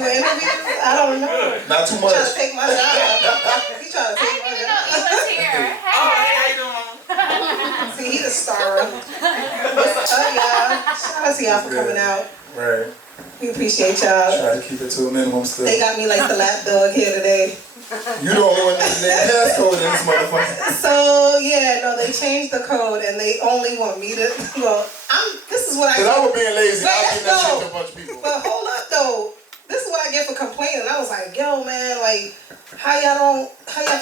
do interviews? I don't know. Not too much. Trying to take my job. He trying to take my job. He was here. Hey. Oh, hey, how you doing? See, he's a star. Y'all. Shout out to y'all for coming out. Right. We appreciate y'all. Try to keep it to a minimum still. They got me like the lap dog here today. You the only one that passcode in this motherfucker. So yeah, no, they changed the code and they only want me to. Well, this is what I. Cause I was being lazy. Wait, I was getting that shit no. to a bunch of people. But hold up though. This is what I get for complaining. I was like, yo, man, like, how y'all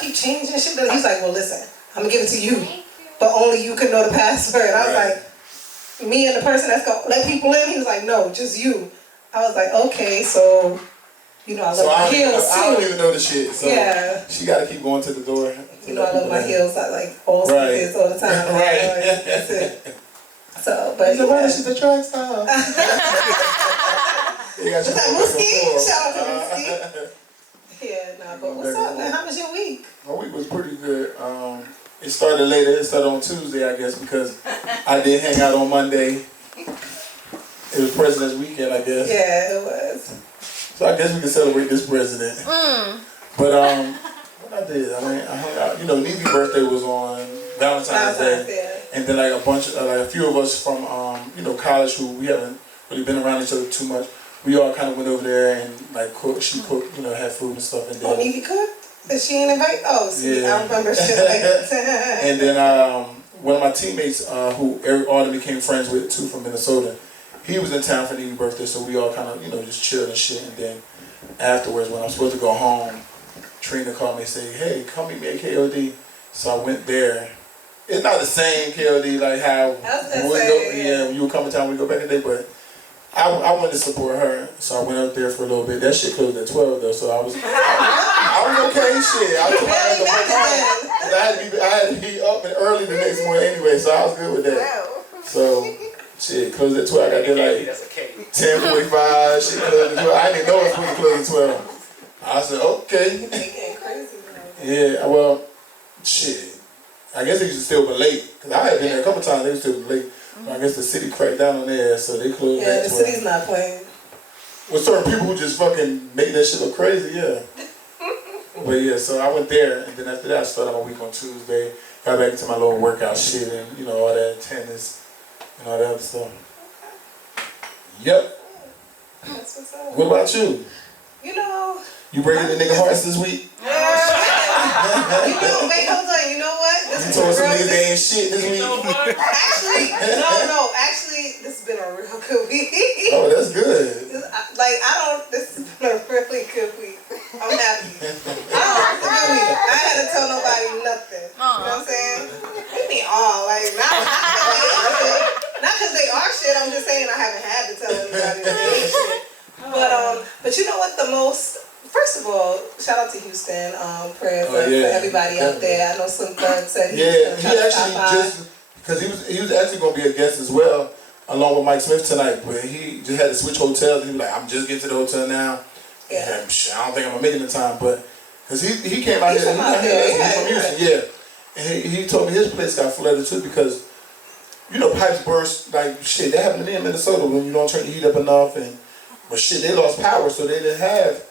keep changing shit? He's like, well, listen, I'm gonna give it to you, but only you can know the password. I was like, me and the person that's gonna let people in. He was like, no, just you. I was like, okay, so. You know, I love my heels too. I don't even know the shit, so yeah. She got to keep going to the door. You know, I love my heels. I like all sneakers all the time. Right. Like, that's it. So, but she's a track star. What's that, Mooski? Shout out to Mooski. Yeah, nah, but what's up, man? How was your week? My week was pretty good. It started later. It started on Tuesday, I guess, because I did hang out on Monday. It was President's Weekend, I guess. Yeah, it was. So I guess we can celebrate this president. But what I did, I mean, I hung out. You know, Nevy's birthday was on Valentine's Day, and then like a few of us from you know, college who we haven't really been around each other too much. We all kind of went over there and like cooked. She cooked, you know, had food and stuff. And then Nevy cooked? Did she ain't invite? Oh, see, yeah. I remember shit like that. And then one of my teammates who all of them became friends with too from Minnesota. He was in town for Nevy's birthday, so we all kind of, you know, just chilled and shit. And then afterwards, when I was supposed to go home, Trina called me and said, hey, come meet me at KOD. So I went there. It's not the same KOD like how when you would come in town, we go back in the day, but I wanted to support her, so I went up there for a little bit. That shit closed at 12 though, so I was okay. Shit, I took my ass I had to be up and early the next morning anyway, so I was good with that. So. Shit, closed at 12. I got there like 10:45. Shit, closed at 12. I didn't even know it was supposed to close at 12. I said, okay. Yeah, well, shit. I guess they used to still be late. Because I had been there a couple times, they used to still be late. But I guess the city cracked down on their ass, so they closed at 12. Yeah, the city's not playing. With certain people who just fucking make that shit look crazy, yeah. But yeah, so I went there, and then after that, I started my week on Tuesday. Got back into my little workout shit and, you know, all that tennis. And all that other stuff. Yep. That's what's up. What about you? You know. You breaking the nigga hearts this week? You know, wait, hold on. You know what? You told some niggas they ain't shit this week. Actually, this has been a real good week. Oh, that's good. This has been a really good week. I'm happy. It's a good week. I had to tell nobody nothing. You know what I'm saying? What me all like, not because they are shit. I'm just saying I haven't had to tell anybody that they ain't shit. But you know what? First of all, shout out to Houston. Prayers for everybody out there. I know Slim Thug said he was going to stop by. Because he was actually going to be a guest as well, along with Mike Smiff tonight. But he just had to switch hotels. He was like, I'm just getting to the hotel now. Yeah. And I don't think I'm going to make it in time. But because he came out here. He's from Houston, yeah. And he told me his place got flooded too because, you know, pipes burst, like, shit, that happened to me in Minnesota when you don't turn the heat up enough. But shit, they lost power, so they didn't have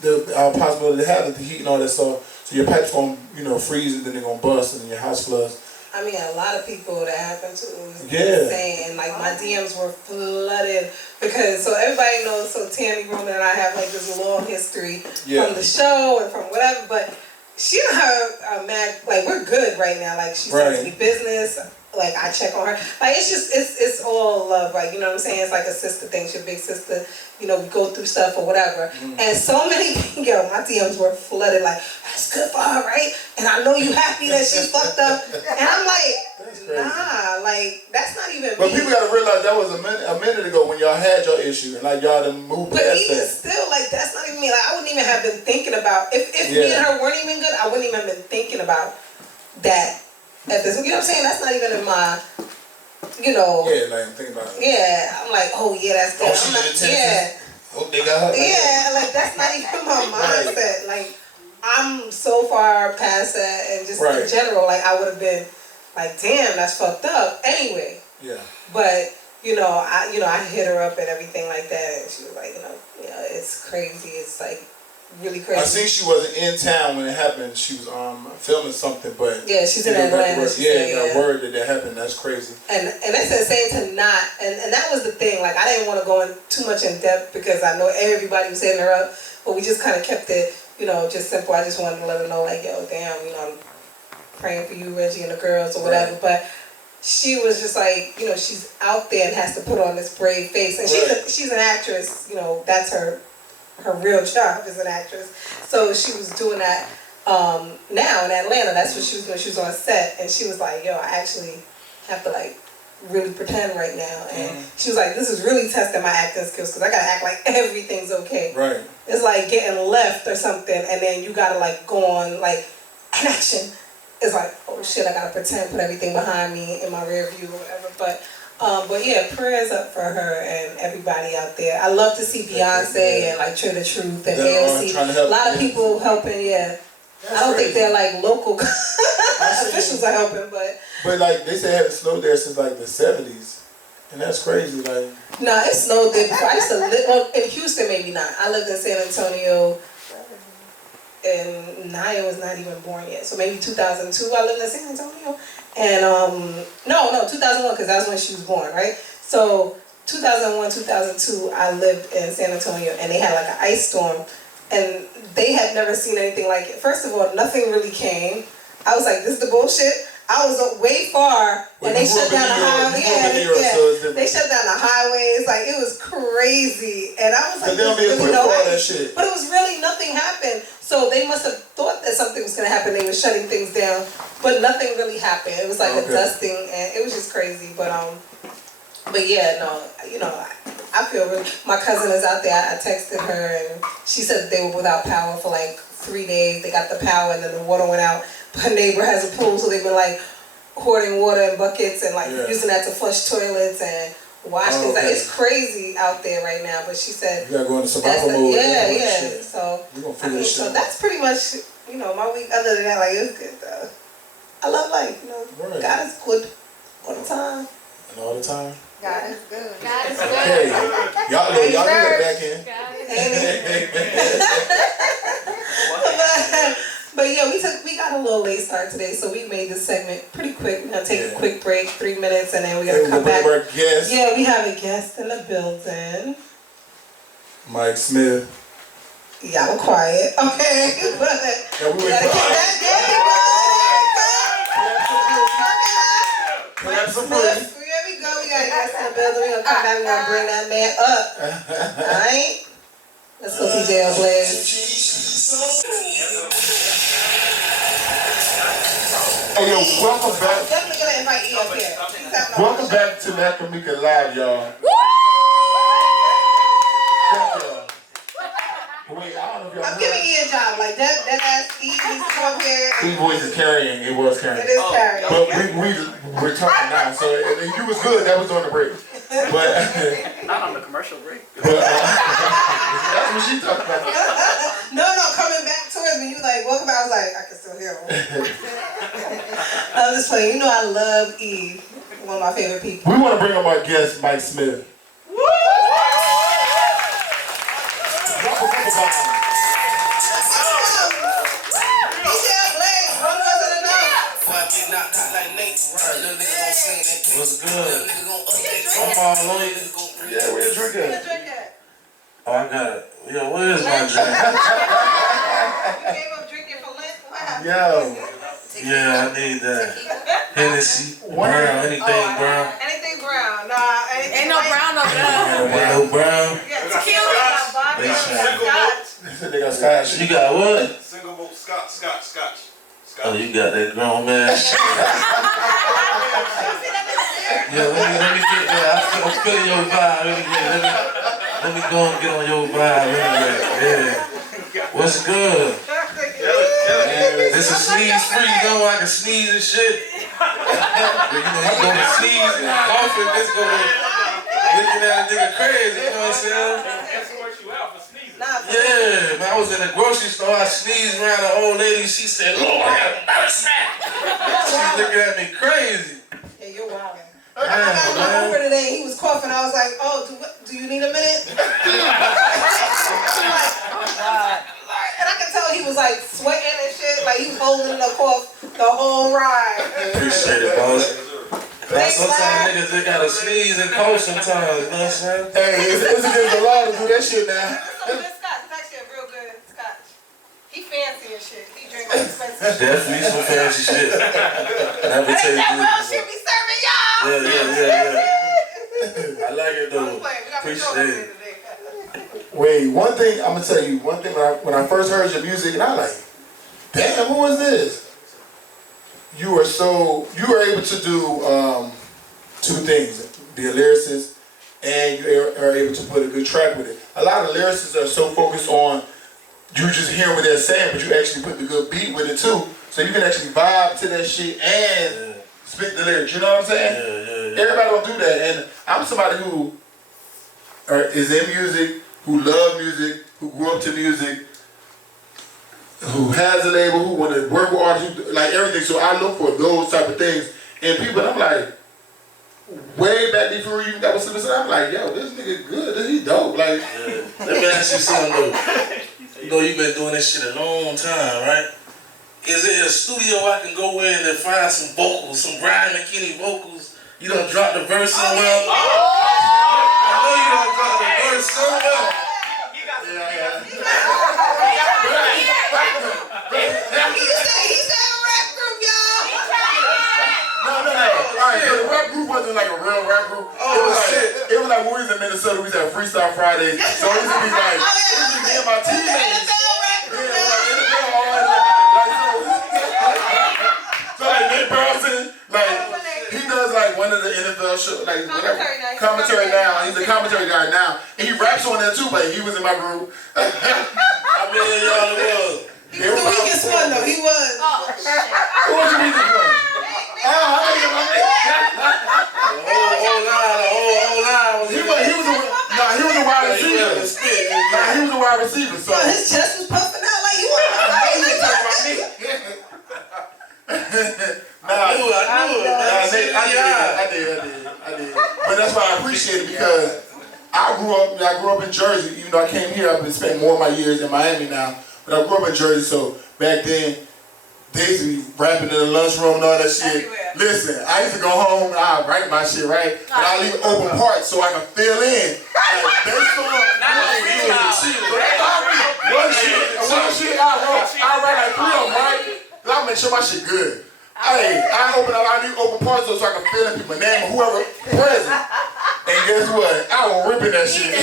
the possibility to have the heat and all that stuff. So your pipes gonna, you know, freeze and then they're gonna bust and then your house floods. I mean, a lot of people that happened to was insane. Like, my DMs were flooded because, so everybody knows, so Tammy Roman and I have like this long history from the show and from whatever, but she and her Mac, like, we're good right now. Like, she sends me business. Like, I check on her. Like, it's just, it's all love, like, you know what I'm saying? It's like a sister thing. She's your big sister. You know, we go through stuff or whatever. And so many, my DMs were flooded, like, that's good for her, right? And I know you happy that she fucked up. And I'm like, nah, like, that's not even But me. people gotta realize that was a minute ago when y'all had your issue and like y'all done moved past that. But even still, like, that's not even me. Like, I wouldn't even have been thinking about, if me and her weren't even good, I wouldn't even have been thinking about that. At this, you know what I'm saying? That's not even in my, you know. Yeah, like, think about it. Yeah, I'm like, oh yeah, that's good. Hope they got her. Yeah, like, that's not even my mindset. Like, I'm so far past that, and just in general, like, I would have been like, damn, that's fucked up. Anyway. Yeah. But I hit her up and everything like that, and she was like, it's crazy. It's like really crazy. I think she wasn't in town when it happened. She was filming something, but yeah, she's in Atlanta. Got word that happened. That's crazy. And that's insane to not. And that was the thing. Like, I didn't want to go in too much in depth because I know everybody was hitting her up, but we just kind of kept it, just simple. I just wanted to let her know, like, yo, damn, I'm praying for you, Reggie, and the girls or whatever. Right. But she was just like, she's out there and has to put on this brave face, and she's an actress. That's her real job as an actress. So she was doing that now in Atlanta. That's what she was doing. She was on set, and she was like, yo, I actually have to like really pretend right now. And she was like, this is really testing my acting skills because I gotta act like everything's okay. Right. It's like getting left or something, and then you gotta like go on like action. It's like, oh shit, I gotta pretend, put everything behind me in my rear view or whatever. But yeah, prayers up for her and everybody out there. I love to see Beyonce and like True the Truth and AOC. A lot of people helping, yeah. That's I don't think they're like local officials are helping, but like they say it haven't snowed there since like the 70s. And that's crazy, like. No, it snowed there before. I used to live in Houston, maybe not. I lived in San Antonio. And Naya was not even born yet, so maybe 2002 I lived in San Antonio, and no 2001 because that's when she was born, right? So 2001 2002 I lived in San Antonio, and they had like an ice storm, and they had never seen anything like it. First of all, nothing really came. I was like, this is the bullshit. I was way far, and they shut down the highway. They shut down the highways. Like, it was crazy, and I was like, but it was really nothing happened. So they must have thought that something was gonna happen. They were shutting things down, but nothing really happened. It was like a dusting, and it was just crazy. But yeah, no, I feel really. My cousin is out there. I texted her, and she said that they were without power for like 3 days. They got the power, and then the water went out. Her neighbor has a pool, so they've been like hoarding water in buckets and like using that to flush toilets and wash things. Like, it's crazy out there right now. But she said you gotta go into survival mode. Yeah. So so that's pretty much my week. Other than that, like, it was good though. I love life. God is good all the time. And all the time. God is good. God is good. Okay. Y'all do that back in. But yeah, we got a little late start today, so we made this segment pretty quick. We're gonna take a quick break, 3 minutes, and then we're gonna come back. Our guest. Yeah, we have a guest in the building. Mike Smith. Y'all quiet, okay? But we gotta keep that game going. Mike Smith. Here we go. We got a guest in the building. We're gonna come back. We're gonna bring that man up. All right. Let's go see Jail Blaze. Hey, yo, welcome back. I'm definitely gonna invite you up here. Welcome back to Mac Meeka Live, y'all. Wait, I don't know if y'all I'm giving you a job. Like, that ass E needs to come up here. His voice is carrying. It was carrying. It is carrying. But we're talking now. So you was good. That was on the break. But not on the commercial break. But, that's what she talked about. No, coming back towards me. You like, welcome back. I was like, I can still hear him. I'm just playing. I love E. One of my favorite people. We want to bring up our guest, Mike Smith. Woo! What's good? I'm all on it. Yeah, where you drinking? Oh, I got it. Yo, where's my drink? You gave up drinking for Lent? What happened? Yo. Yeah, I need that. Hennessy, brown, anything brown. Anything brown? Nah, ain't no brown over there. No brown. Yeah, tequila. Scotch. They got scotch. You got what? Single malt scotch. Oh, you got that grown man shit. Yeah, let me get that. I'm feeling your vibe. Let me go and get on your vibe. Yeah. What's good? This is sneeze free though. I can sneeze and shit. You gonna sneeze and cough and this gonna looking at a nigga crazy. You know what I'm saying? Yeah, man, I was in the grocery store, I sneezed around an old lady, she said, Lord, I got a better snack. She's looking at me crazy. Yeah, you're wild. I got my Uber today, he was coughing. I was like, oh, do you need a minute? And I could tell he was like sweating and shit. Like he was holding the cough the whole ride. Appreciate it, boss. Sometimes niggas just gotta sneeze and cough sometimes, you know what I'm saying? Hey, it's against the law to do that shit now. It's some good scotch. It's actually a real good scotch. He fancy and shit. He drinks expensive shit. Definitely some fancy shit. Never That take ain't that it. well shit we serving y'all. Yeah. I like it though. Appreciate it. Wait, one thing I'm gonna tell you. One thing when I first heard your music, and I like, damn, who is this? You were able to do two things: be a lyricist, and you are able to put a good track with it. A lot of lyricists are so focused on you just hearing what they're saying, but you actually put the good beat with it too, so you can actually vibe to that shit and spit the lyrics. You know what I'm saying? Yeah. Everybody don't do that, and I'm somebody who is in music, who love music, who grew up to music, who has a label, who want to work with artists, who, like everything. So I look for those type of things. And people, I'm like, way back before you got with Smiff, I'm like, yo, this nigga good, he dope. Like, Let me ask you something though. You know you've been doing this shit a long time, right? Is it a studio I can go in and find some vocals, some Brian McKinney vocals? You done dropped the verse somewhere? I know you done dropped the verse somewhere. Alright, so the rap group wasn't like a real rap group. It was like when we was in Minnesota, we used to have Freestyle Fridays. So it used to be like, me and my teammates. So like Nate Burleson, like he does like one of the NFL shows, like whatever. Commentary now. He's a commentary guy now. And he raps on there too, but he was in my group. I mean, y'all it was. He was the weakest one though. He was. Oh, shit. Who was the weakest one? The whole line was He was a wide receiver. He was a wide receiver. So His chest was puffing out like you want I did. But that's why I appreciate it because I grew up in Jersey. Even though I came here, I've been spending more of my years in Miami now. But I grew up in Jersey, so back then they used to be rapping in the lunchroom and all that shit. Everywhere. Listen, I used to go home and I write my shit right, and I leave open parts so I can fill in. Like based on one shit I write like 3 of them, right? Cause I make sure my shit good. Hey, I leave open parts so I can fill in people's name or whoever present. And guess what? I was ripping that shit.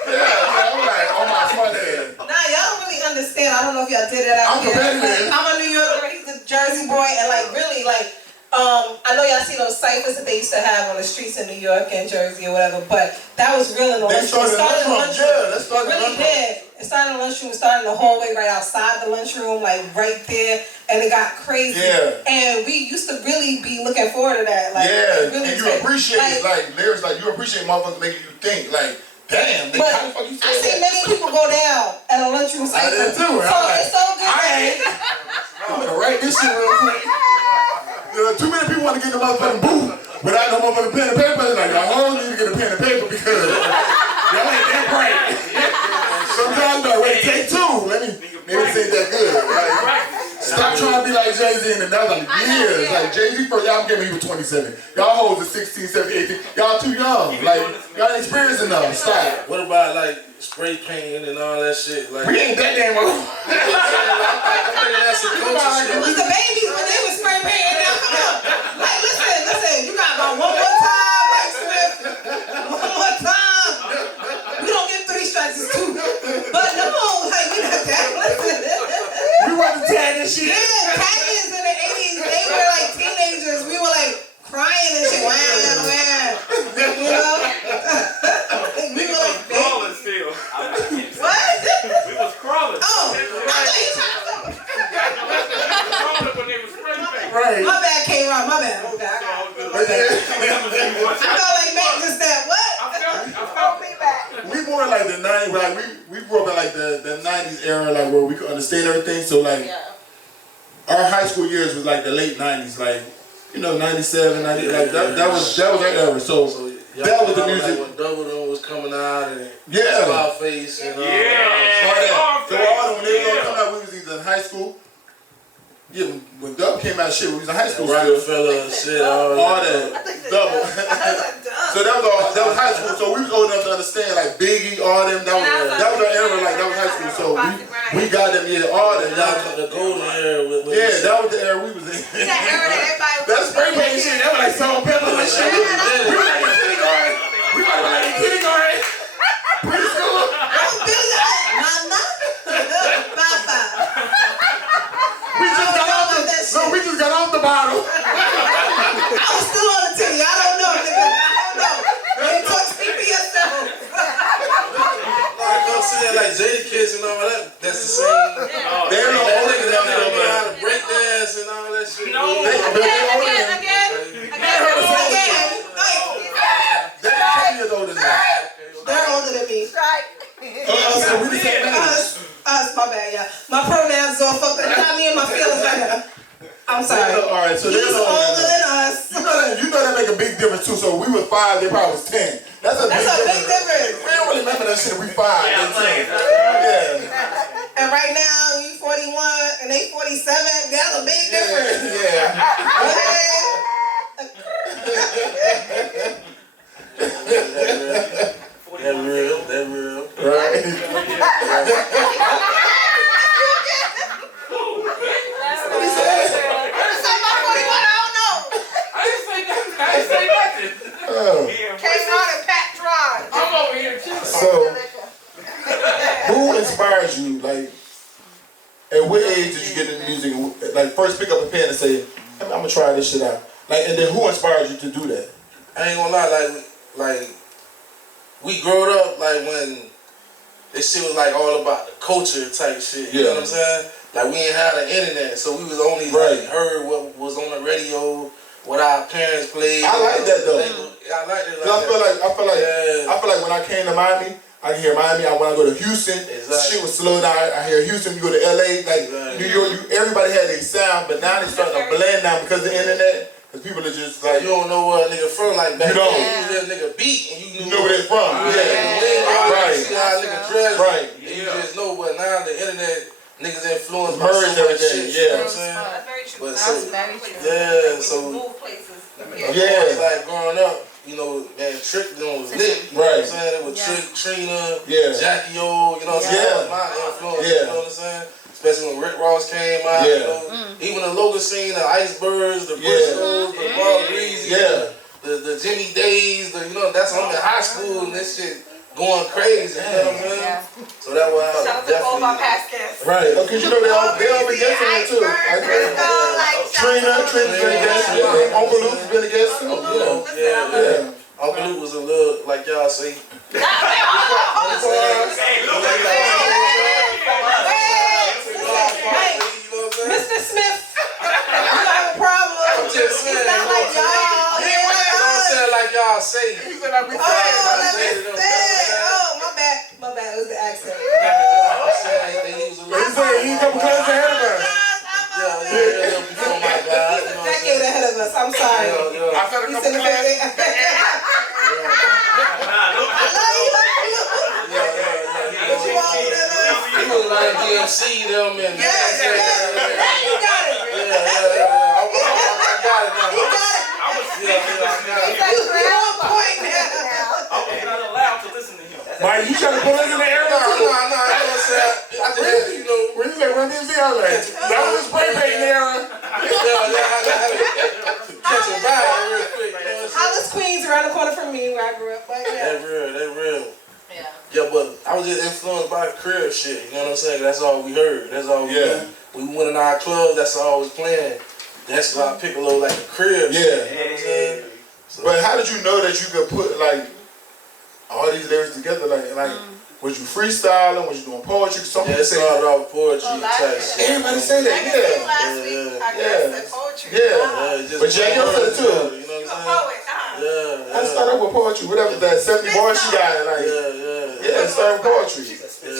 I'm like, oh my smart head. Nah, y'all don't really understand. I don't know if y'all did it out here. I'm a New Yorker, he's a Jersey boy, and like really like, I know y'all see those ciphers that they used to have on the streets in New York and Jersey or whatever, but that was real in the lunchroom. It started in the lunchroom. Really did. It started in the lunchroom. It started in the hallway right outside the lunchroom, like right there, and it got crazy. Yeah. And we used to really be looking forward to that. Like, really and you appreciate like lyrics, like you appreciate motherfuckers making you think, like. Damn, but how the fuck you say I see many people go down at a lunchroom cipher. I did too. So it's so good. I'm gonna write this shit real quick. Too many people want to get in the motherfucking booth without no motherfucking pen and paper. It's like, y'all all need to get a pen and paper because y'all ain't that bright. Sometimes you gotta wait, take 2. Let me maybe say that good. Like, stop trying to be like Jay-Z and that was like years. Like Jay-Z first album came when he was 27. Y'all hoes are 16, 17, 18. Y'all too young. Like y'all ain't experienced enough. Stop. What about like spray painting and all that shit? Like we ain't that damn old. It was the babies when they was spray painting. Now come on. Like listen, you got about one more time, Mike Smiff. One more time. We don't get 3 strikes, it's 2. But no, like we not that. Listen. We want to tag this shit. Yeah, taggers in the 80s, they were like teenagers. We were like crying and shit. Wow. You know? We were like crawling still. What? We was crawling. Oh, I thought you trying to crawling when they was spray paint. Right. My bad, K-Ron, my bad. Okay, I felt like Mac just that. What? I felt me back. We more like the 90s, like we grew up in like the 90s era, like where we could understand everything. So like our high school years was like the late 90s, like you know, 97, 90, like that was that era. So that was the music. Like when Double Doom was coming out and yeah, Face and So all them, when they were coming out, we was either in high school. Yeah, when Dub came out, shit, we was in high school. Rockefeller, shit, all that. Double. So that was high school. So we was old enough to understand, like Biggie, all them. That was our era, like that was high school. So we got them, all them. The golden era. That was the era we was in. That era that everybody was. That's spray paint shit. That was like Salt Pepper and shit. We were like in kindergarten. We were like in kindergarten. Preschool. Mama. Papa. We just got off the bottle. I was still on the titty. I don't know, nigga. I don't know. You ain't talk to me for yourself. Like I'm saying, like Jada Kids and all that. That's the same. They don't know That nigga know how to break dance and all that shit. No. Again. They're 10 years older than that. They're older than me. So we the same age. Us, my bad, yeah. My pronouns all fucked up. Got me in my feelings right now. I'm sorry. All right, so He's older than us. You know that make a big difference too. So we was 5, they probably was 10. That's a big difference. We don't really remember that shit. We 5, they 10. Yeah. And right now, you 41 and they 47. That's a big difference. Yeah. That real. Right. What he said? I didn't say nothing. Oh. I'm over here too. So, who inspires you? Like, at what age did you get into music? Like, first pick up a pen and say, I'm gonna try this shit out. Like, and then who inspired you to do that? I ain't gonna lie, like we growed up like when this shit was like all about the culture type shit. You know what I'm saying? Like we ain't had the internet, so we was only like heard what was on the radio, what our parents played. I like that though. I like it. I feel like when I came to Miami, I can hear Miami. When I go to Houston, shit was slow down. I hear Houston. You go to LA, like New York. Everybody had their sound, but now they starting to blend now because of the internet. Because people are just like, you don't know where a nigga from like back you don't. then. You hear a nigga beat and you know where they from. Right. See how a nigga dress. Right. And you just know, but now the internet niggas influenced by so much shit. You know what I'm saying? That's very true. But That's very true. Yeah, so Move places. it's like growing up, you know, man, Trick them was lit. You know what I'm saying? It was Trick, Trina, Jackie O, you know what I'm saying? That was my influence, you know what I'm saying? Especially when Rick Ross came out, you know, even the local scene, the Icebergs, the Briscoes, the Bob Greasy, the Jimmy Days, you know, that's I'm in high school and this shit going crazy, you know what I'm saying? So that was shout out to all my past guests. Right, because you know they all been guessing it too. Trina been a guest. Uncle Luke's been a guest too. Yeah. Uncle Luke was a little, like y'all say. Mr. Smiff, you have a problem. I'm just saying. He's not like y'all. Don't say it like y'all say. My bad. It was the accent. I'm saying he was a little. He said he a couple classes ahead of us. Before my God. Decade ahead of us. I'm sorry. I felt a couple classes. I love you. But you all He was like DMC, them and Yes. Now you got it. I got it now. You got it. You on point now. I was not allowed to listen to him. Mike, you trying to put us in the air? No, you know what I'm saying? I just had to, you know. When you say Run DMC, I was like, that was the spray paint era. Catch a vibe real quick. Hollis Queens around the corner from me where I grew up. Like that. That real. Yeah, but I was just influenced by crib shit, you know what I'm saying? That's all we heard. That's all we knew. We went in our clubs, that's all was playing. That's why I pick a little like a crib shit, you know what I'm saying? So, but how did you know that you could put like all these lyrics together? Like was you freestyling? Was you doing poetry? Something it started off poetry type shit. Everybody say that, Last week, I guess, the poetry. But Jack, you said it too. You know what I'm saying? A poet, I started with poetry, whatever that 70 bars she got, like started poetry. She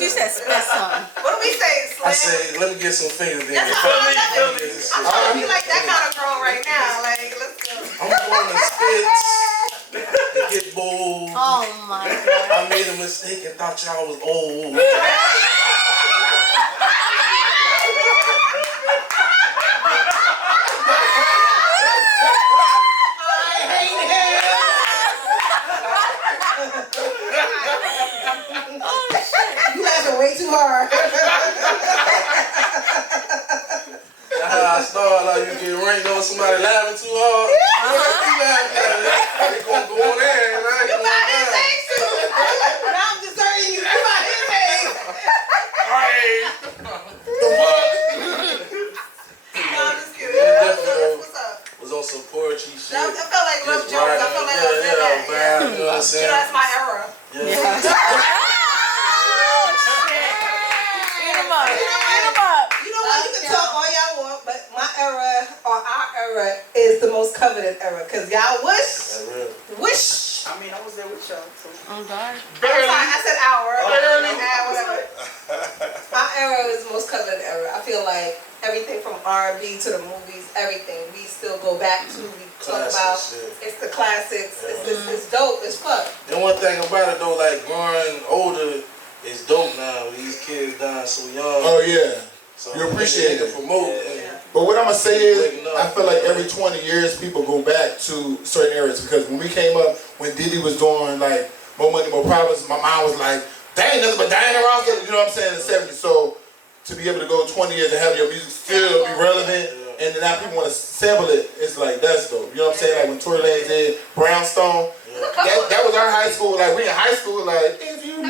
said spit something. What do we say, Slim? I said, let me get some fingers in. That's how I feel like that kind of girl right now. Like, let's on the skits. They get bold. Oh my God. I made a mistake and thought y'all was old. You laughing way too hard. That's how I started. Like you get ranked on somebody laughing too hard. You laughing at it. They gonna go on there, right? You got his face too. Now I'm deserting you. You got his face. Alright. No, I'm just kidding. What's up? Was on some poetry shit. I felt like love Just jokes. I writing. felt like Yeah, that was bad. You know what I'm saying? That's my era. Yeah. Eat 'em up. Eat 'em up. You know what? You can talk all y'all want, but my era or our era is the most coveted era. Cause y'all wish. I mean, I was there with y'all. So. I'm sorry. Barely. I said hour. Barely. Whatever. Our era is the most coveted era. I feel like everything from R&B to the movies, everything we still go back to. We talk about shit. It's the classics. Yeah. It's dope. It's fun. And one thing about it though, like growing older is dope now. These kids dying so young. Oh yeah. So you appreciate it. Promote. But what I'm gonna say is, I feel like every 20 years people go back to certain areas because when we came up, when Diddy was doing like More Money, More Problems, my mom was like, "That ain't nothing but Diana Ross." You know what I'm saying? In the '70s, so to be able to go 20 years and have your music still be relevant, and then now people want to sample it, it's like that's dope. You know what I'm saying? Like when Tory Lanez did Brownstone, that was our high school. Like we in high school, like if you know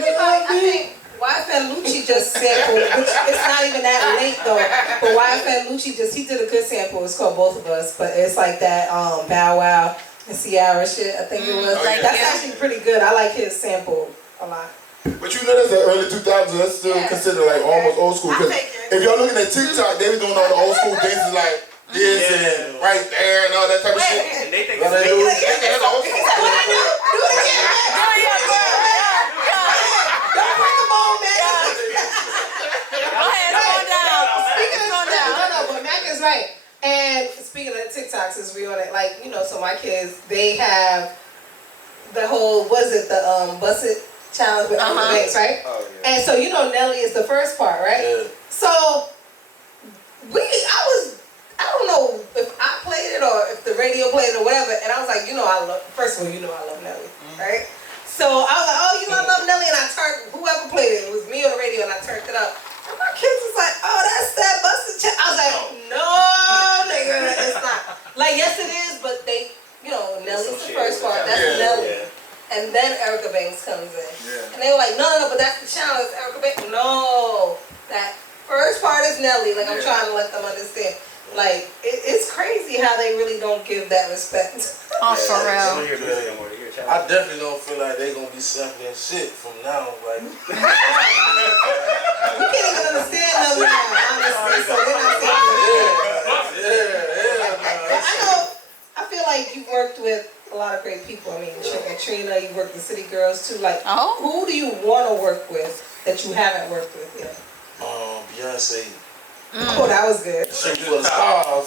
me. YFN Lucci just sampled, which it's not even that late though, but YFN Lucci he did a good sample. It's called Both of Us, but it's like that Bow Wow and Ciara shit, I think it was. That's actually pretty good. I like his sample a lot. But you know that's the early 2000s, that's still considered like almost old school. Because if y'all looking at TikTok, they be doing all the old school dances like this and right there and all that type of shit. And they think that's old school. Don't bring them on, man. Go ahead, slow down. No, but Mac is right. And speaking of TikToks, since we on it, like, you know, so my kids, they have the whole, the Bust It challenge with Uncle Banks, right? Oh, yeah. And so, you know, Nelly is the first part, right? Yeah. So, I don't know if I played it or if the radio played it or whatever, and I was like, first of all, I love Nelly, right? So I was like, oh, I love Nelly, and I turned, whoever played it was me on the radio, and I turned it up. And my kids was like, oh, that's that Busted Child. I was like, no, nigga, it's not. Like, yes, it is, but they, Nelly's the first part. That's Nelly. Yeah. And then Erica Banks comes in. Yeah. And they were like, no, but that's the channel, it's Erica Banks. No, that first part is Nelly. Like, I'm trying to let them understand. Like, it's crazy how they really don't give that respect. Oh, for real. I definitely don't feel like they gonna be sampling shit from now. Like, we can't even understand them now, honestly. So they're not sampling. I feel like you've worked with a lot of great people. I mean, Trina, you worked with City Girls too. Like, who do you want to work with that you haven't worked with yet? Beyonce. Oh, that was good. Shoot for the stars.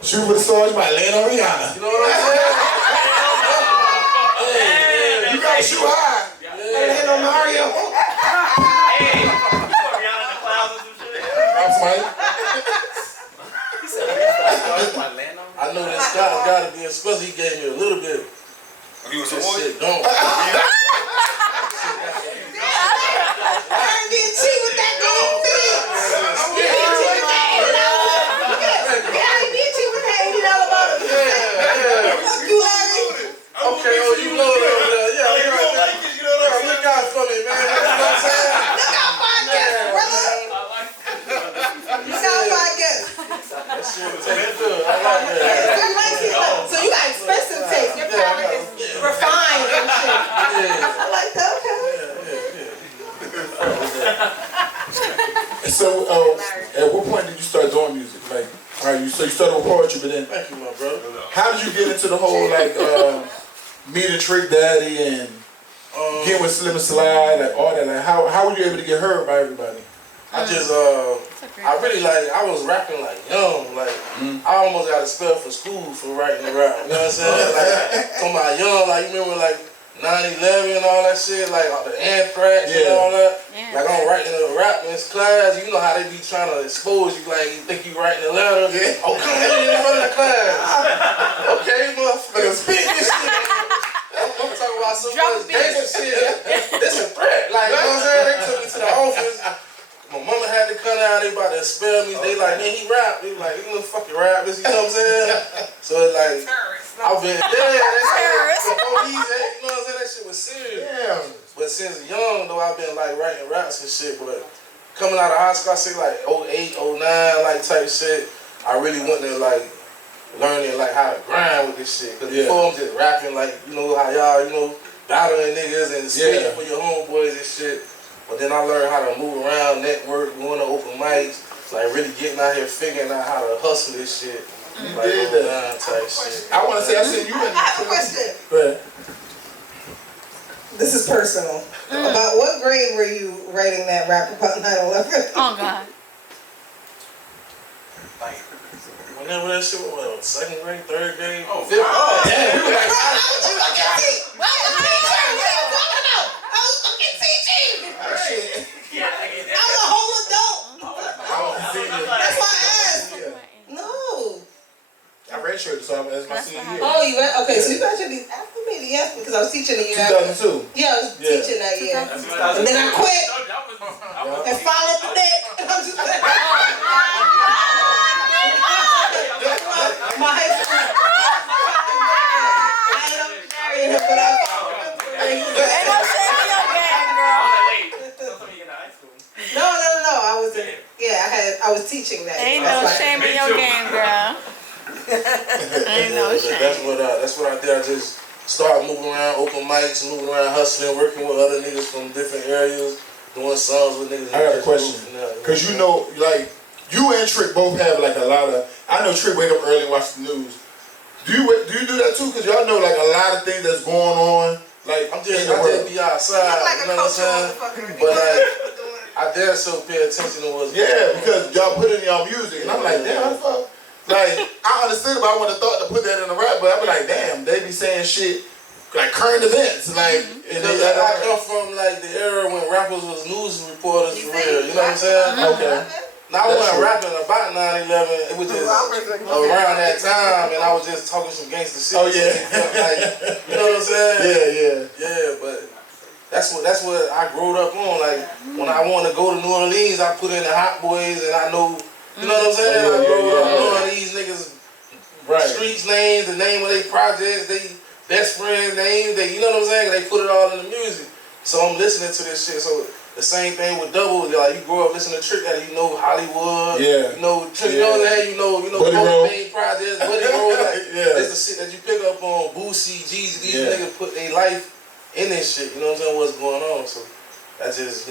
Shoot for the stars, you might land on Rihanna. You know what I'm saying? You gotta shoot high. Land on Mario. Hey, you put Rihanna in the clouds or some shit? I know this guy's gotta be, especially he gave me a little bit. He was a This boy. shit don't. Okay, oh, you know that. Yeah, you don't like it, you know what I'm saying? Look out for me, man. You know what I'm saying? Look out for our guests, brother. Look out for our guests. That shit would taste good. I like that. So you got expensive taste. Your palate is refined and shit. I like that, okay. So, at what point did you start doing music? Like, so you started with poetry, but then Thank you, my brother. how did you get into the whole like meet and Trick Daddy and get with Slim and Slide, like all that? Like, how were you able to get heard by everybody? I just I really I was rapping young, I almost got a spell for school for writing the rap. You know what I'm saying? Talking about young, you remember 9/11 and all that shit, all the anthrax and all that. Yeah. I'm writing a rap in this class. You know how they be trying to expose you, you think you writing a letter. Yeah. Oh, come in front of the class. Okay, motherfucker, spit this shit. I'm talking about some gangster shit. This a threat. You know what I'm saying? They took me to the office. My mama had to come out. They about to expel me. They man, he rap. They you little fucking rap. You know what I'm saying? So it's I've been, that's the police, you know what I'm saying? That shit was serious. Yeah. But since young, though, I've been writing raps and shit. But coming out of high school, I say 08, 09, type shit. I really went to learning how to grind with this shit. Cause before I'm just rapping how y'all, battling niggas and spitting for your homeboys and shit. But then I learned how to move around, network, going to open mics, really getting out here, figuring out how to hustle this shit. Type shit. I want to say, I said you. I have a question. Go ahead. This is personal. About what grade were you writing that rap about 9/11? Oh God. Whenever that shit was, second grade, third grade, Oh, fifth. oh, yeah, we were I was fucking teaching. I'm a whole adult. That's why I asked. No. I redshirted, so that's my senior year. Oh, you went? Okay, so you graduated after me, yes, because I was teaching the year 2002. Yeah, I was teaching that year. And then I quit and followed the dick. I'm just my high school. I ain't never married him, but I followed him. Ain't no shame in your game, girl. No. I was I was teaching that. Ain't no shame in your game, girl. Ain't no shame. That's what I did. I just started moving around, open mics, moving around, hustling, working with other niggas from different areas, doing songs with niggas. I got a question, cause you and Trick both have a lot of. I know Trick wake up early and watch the news. Do you do that too? Cause y'all know a lot of things that's going on. I just be outside, you know what I'm saying? But I dare so pay attention to what's going on. Because y'all put it in y'all music, and I'm damn, how the fuck? I understood, but I wouldn't have thought to put that in the rap. But I be damn, they be saying shit current events, and I come from the era when rappers was news reporters for real. You know what I'm saying? Okay. Now I wasn't rapping about 9/11. It was just around that time, and I was just talking some gangster shit. Oh yeah. You know what I'm saying? Yeah. But that's what I grew up on. When I want to go to New Orleans, I put in the Hot Boys, and I know. You know what I'm saying? I grew up knowing these niggas, streets names, the name of their projects, they best friends names. You know what I'm saying? They put it all in the music. So I'm listening to this shit. So the same thing with Double. You grow up listening to Trick Daddy. You know Hollywood. Yeah. You know Trick. You know that. You know both main projects. Buddy Roll. It's the shit that you pick up on. Boosie, Jeezy. These niggas put their life in this shit. You know what I'm saying? What's going on? So. I just, I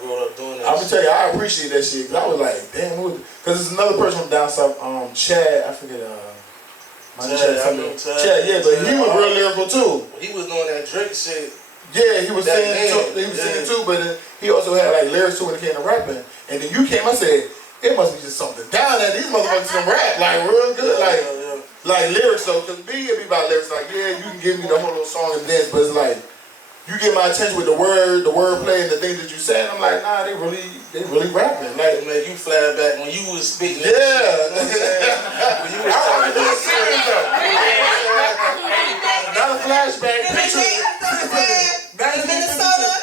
grew up doing that. I'm gonna tell you, I appreciate that shit. Cause I was damn, because there's another person from down south, Chad. I forget. Chad. Yeah, but he was real lyrical too. He was doing that Drake shit. Yeah, he was saying too, but he also had lyrics too when it came to rapping. And then you came, I said, it must be just something down there. These motherfuckers can rap real good, lyrics though. Cause me, it be about lyrics. You can give me the whole little song and dance, but it's you get my attention with the wordplay and the things that you say, and I'm nah, they really rapping. Man, you flash back when you was spitting. Yeah. When you was I want to do it serious though. Not a flashback. Picture. In Minnesota.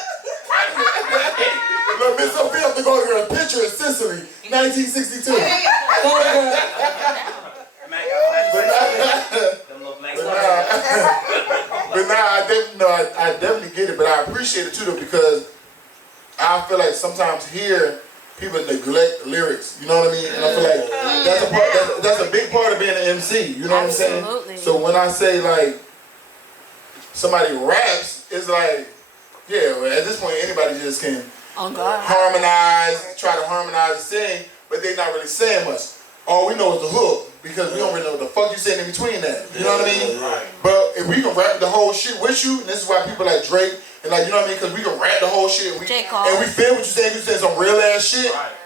Look, Miss Sophia have to go to a picture in Sicily, 1962. But I definitely get it, but I appreciate it too though, because I feel sometimes here people neglect lyrics, you know what I mean? And I feel that's a big part of being an MC, you know what I'm saying? So when I say somebody raps, it's at this point anybody just can try to harmonize and sing, but they're not really saying much. All we know is the hook, because we don't really know what the fuck you saying in between that. You know what I mean? Right. But if we can rap the whole shit with you, and this is why people like Drake, and you know what I mean? Because we can rap the whole shit, and we feel what you're saying some real ass shit. Right.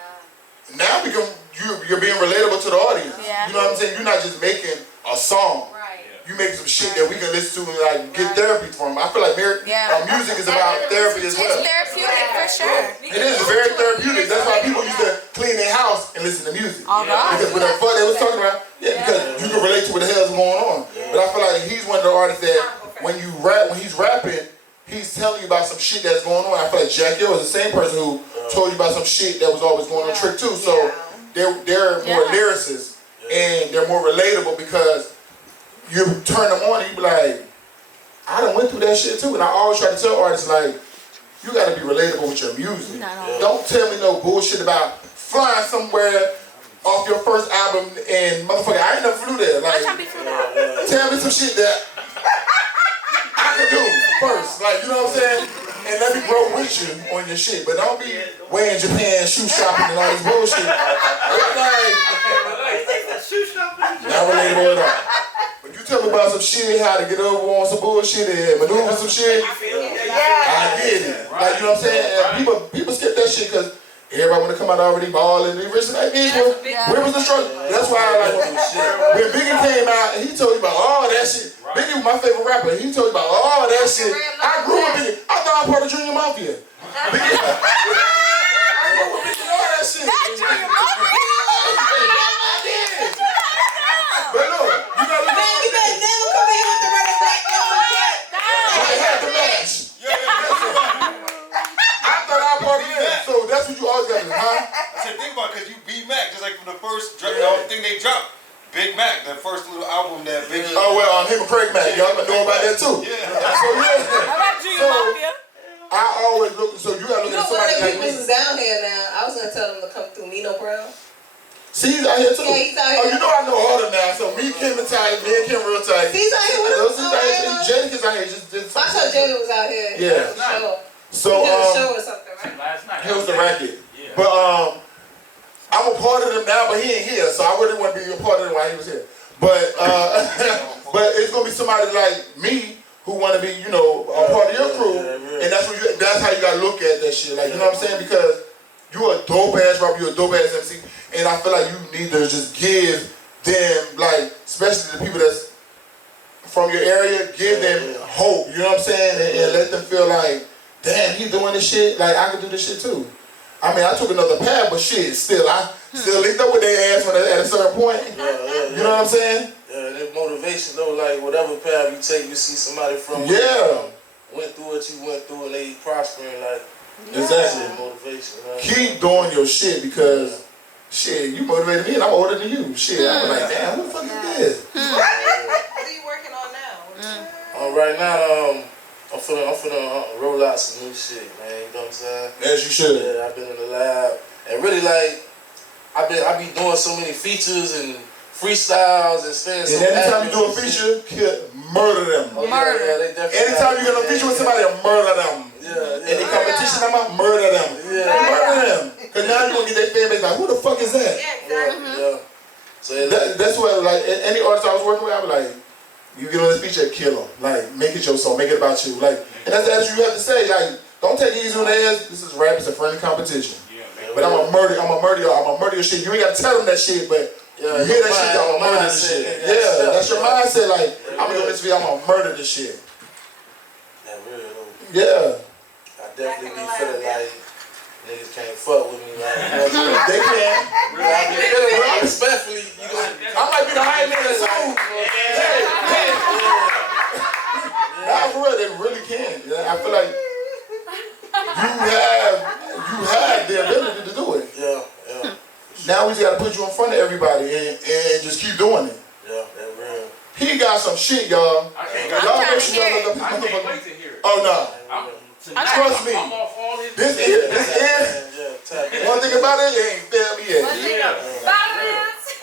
now you're being relatable to the audience. Yeah. You know what I'm saying? You're not just making a song. Right. You making some shit that we can listen to and like get therapy from. I feel like music is about therapy as well. It's therapeutic for sure. It is very therapeutic. That's why people used to clean their house and listen to music. All right. Because what the fuck they was talking about, because you can relate to what the hell's going on. But I feel like he's one of the artists that when he's rapping, he's telling you about some shit that's going on. I feel like Jack Yo is the same person who told you about some shit that was always going on Trick too. So they're more lyricists and they're more relatable because you turn them on and you be like, I done went through that shit too. And I always try to tell artists like, you gotta be relatable with your music. Don't tell me no bullshit about flying somewhere off your first album and motherfucker, I ain't never flew there. Like, tell me some shit that I can do first. Like, you know what I'm saying? And let me grow with you on your shit. But don't be way in Japan shoe shopping and all this bullshit. It's like, not relatable at all. But you tell me about some shit, how to get over on some bullshit and maneuver some shit. I get it. Like, you know what I'm saying? And people skip that shit because everybody want to come out already balling. They rich like people. Where was the struggle? That's why I like when Biggie came out and he told you about all that shit. Biggie was my favorite rapper. He told you about all that shit. I grew up Biggie. I thought I was part of Junior Mafia. Biggie. I grew up Biggie all that shit. Not Junior Mafia. But look, you gotta look at You better never come in with the red and black they had the match. I thought I was part of it. So that's what you always got to do, huh? I said, think about it, because you beat Mac, just like from the first thing they dropped. Big Mac, the first little album that Biggie. Oh, well, him and Craig Mac. Y'all know about that too. Yeah. I like Junior Mafia. I always look, so you gotta look You know at one of somebody the like people me. is down here now. I was gonna tell them to come through. Nino Brown. See, he's out here too. Yeah, he's out here. Oh, you know I know all of them now. So me, Kim, and Ty, me and Kim real tight. He's out here with us. He's out here. Jadakiss out here. Just I thought Jada was out here. Yeah. So he did a show or something, right? Last night. he was the racket. But I'm a part of them now, but he ain't here, so I really want to be a part of him while he was here. But but it's gonna be somebody like me who want to be, you know, a part of your crew, and that's how you gotta look at that shit. Like, you know what I'm saying? Because you're a dope ass rapper, you're a dope ass MC, and I feel like you need to just give them, like, especially the people that's from your area, give them hope. You know what I'm saying? And let them feel like, damn, he doing this shit. Like, I can do this shit too. I mean, I took another path, but shit, I still linked up with their ass at a certain point. You know what I'm saying? Yeah, that motivation though, like whatever path you take, you see somebody from went through what you went through and they prospering, like exactly motivation. Right? Keep doing your shit because shit, you motivated me and I'm older than you. Shit, I'm like, damn, who the fuck is this? What are you working on now? Right now, I'm finna roll out some new shit, man. You know what I'm saying? As you should. Yeah, I've been in the lab and really like I be doing so many features and freestyles and staying so anytime you do a feature, murder them. Murder. Yeah, they definitely Anytime you're gonna feature with somebody, murder them. Any competition I'm out, murder them. Murder them. Cause now you're gonna get that fan base like, who the fuck is that? Yeah. So That's what, like, any artist I was working with, I was like, you get on this feature, kill them. Like, make it your song, make it about you. Like, and that's what you have to say. Like, don't take it easy on the ass. This is rap, it's a friendly competition. But I'm a murder your shit. You ain't gotta tell them that shit, but you hear that shit, I'm gonna murder this shit. Yeah, that's your mindset. Like, I'm gonna do this video, I'm gonna murder this shit. Yeah. I definitely be feeling like niggas can't fuck with me. Like, They can. Respectfully, you know, I might be the hype man soon. Nah, for real, they really can. I feel like you have the ability to do it. Yeah. Now we just gotta put you in front of everybody and just keep doing it. Yeah, that real. He got some shit, y'all. Y'all make sure y'all look up his I can't wait motherfucker. to hear it. Oh no. Trust me. I'm off all his This is one thing about it, you ain't failed me yet.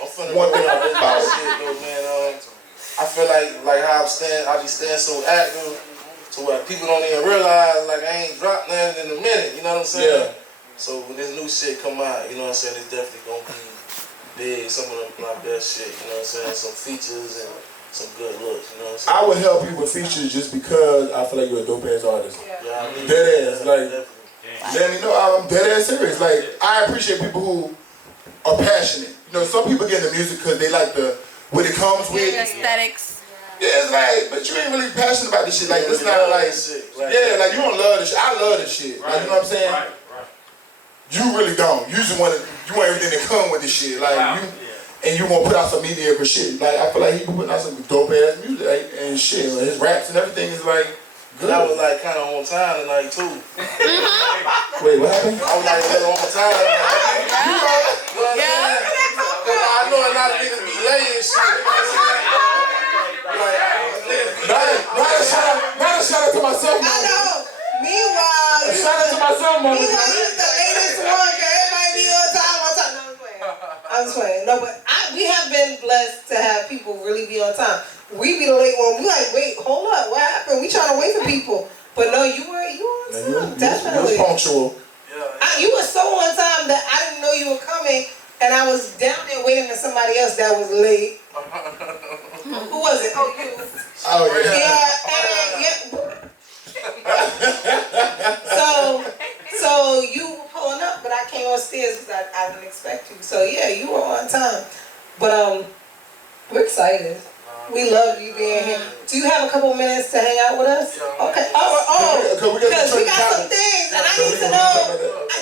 I'm finna One go thing out about it. shit though, man. I feel like how I be staying so active to where people don't even realize like I ain't dropped nothing in a minute, you know what I'm saying? Yeah. So when this new shit come out, you know what I'm saying, it's definitely gonna be big, some of my best shit, you know what I'm saying? Some features and some good looks, you know what I'm saying? I would help you with features just because I feel like you're a dope ass artist. Yeah, I mean, Dead ass, like definitely. let me know I'm dead ass serious. Like I appreciate people who are passionate. You know, some people get into music because they like what it comes with. Aesthetics. Yeah, it's like, but you ain't really passionate about this shit. Like, it's not like, yeah, like you don't love this shit. I love this shit. Like, you know what I'm saying? Right. You really don't. You just want everything to come with this shit. Like, and you want to put out some mediocre shit. Like, I feel like he putting out some dope ass music like, and shit. Like, his raps and everything is like good. I was like kind of on time tonight too. Wait, what happened? I was like a little on time. Yeah. I know a lot of niggas be late and shit. Not a shout out to myself, I man. know. Meanwhile, Shout out to myself, man. you was the latest one. Everybody be on time. No, I'm just playing. No, but we have been blessed to have people really be on time. We be the late one. We like, wait, hold up, what happened? We trying to wait for people. But no, you were on time. Definitely. You was punctual. You were so on time that I didn't know you were coming, and I was down there waiting for somebody else that was late. Who was it? Oh, you. Oh, So you were pulling up, but I came upstairs because I didn't expect you. So yeah, you were on time. But we're excited. We love you being here. Do you have a couple minutes to hang out with us? Okay. Because we got some things, and I need to know.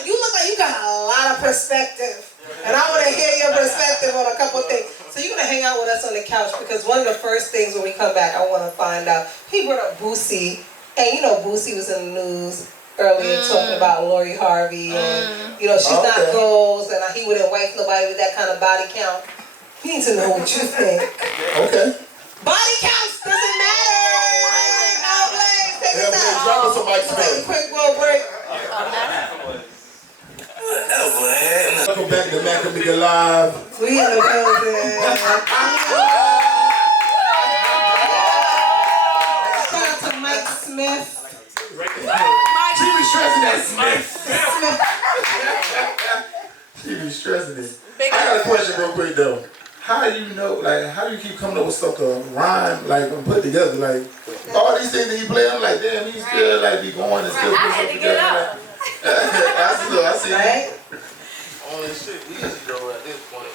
You look like you got a lot of perspective, and I want to hear your perspective on a couple things. So you're gonna hang out with us on the couch because one of the first things when we come back, I want to find out. He brought up Boosie, and you know Boosie was in the news earlier talking about Lori Harvey, and you know she's not goals, and he wouldn't wife nobody with that kind of body count. We need to know what you think. Okay. Body counts doesn't matter. Take us out. Drop us a Mike Meeka. Quick little break. Welcome back to Mac Meeka Live. We in the building. Shout out to Mike Smiff. She be stressing that Smiff. She be stressing it. I got a question real quick though. How do you know, like, how do you keep coming up with stuff to rhyme, like, and put together? Like, all these things that he play, I'm like, damn, he still, like, be going and still put stuff together. Like, I see. Right? All this shit easy though at this point.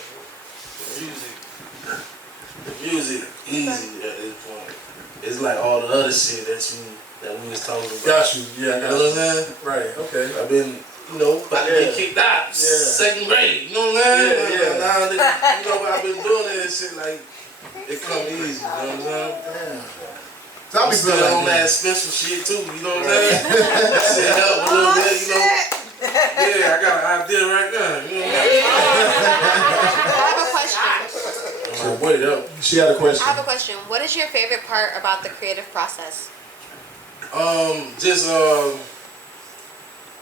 The music easy at this point. It's like all the other shit that we was talking about. Got you. Yeah, I got you. You know what I'm saying? Right. Okay. I've been, about to get kicked out. Second grade. You know what I'm saying? Now, I've been doing this shit like it come easy. You know what I'm saying? Damn. So I'm still on that special shit too. You know what I'm saying? Set up a little bit. Yeah, I got an idea right now. You know what I have a question. Wait up. She had a question. I have a question. What is your favorite part about the creative process?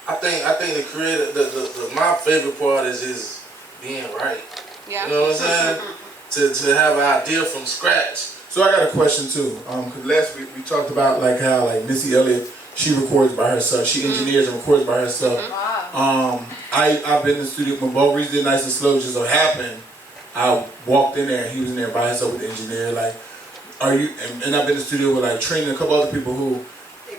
I think the creative, my favorite part is just being right. Yeah. You know what I'm saying? To have an idea from scratch. So I got a question too. Cause last week we talked about like how like Missy Elliott, she records by herself. She engineers and records by herself. Wow. I've been in the studio when Bo Reese did Nice and Slow. Just so happened, I walked in there and he was in there by himself with the engineer. Like, are you? And I've been in the studio with like Trina and a couple other people who.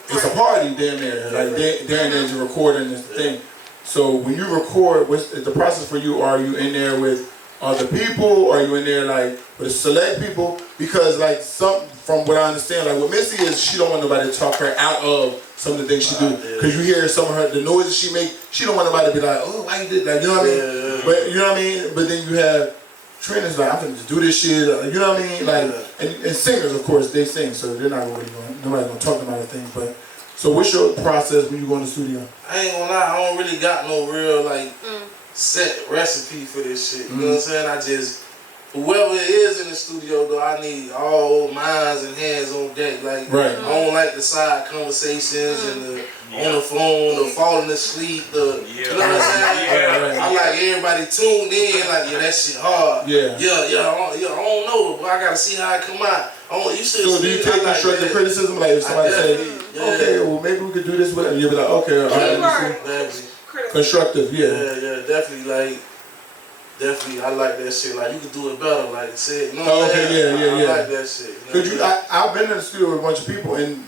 It's a party damn near. Like they're in there just recording this thing. So when you record, what's the process for you? Are you in there with other people? Or are you in there like with select people? Because like from what I understand, like what Missy is, she don't want nobody to talk her out of some of the things she do. Because you hear some of the noises she make, she don't want nobody to be like, oh, why you did that? You know what I mean? But you know what I mean? But then you have Trina's like, I'm gonna just do this shit. You know what I mean? Like, and singers, of course, they sing, so they're not really nobody's gonna talk about things. But so, what's your process when you go in the studio? I ain't gonna lie, I don't really got no real like set recipe for this shit. You know what I'm saying? I just whoever it is in the studio, though, I need all minds and hands on deck. Like, I don't like the side conversations and the on the phone, the falling asleep, you know what I'm saying? I like everybody tuned in, like, that shit hard. I don't know, but I gotta see how it come out. You so do you take constructive criticism? Like if somebody say, okay, well maybe we could do this with it, and you'll be like, okay, all right. Constructive, yeah, definitely, definitely, I like that shit. Like, you could do it better, like I said. You know what I'm saying? I like that shit. You know I've been in the studio with a bunch of people, and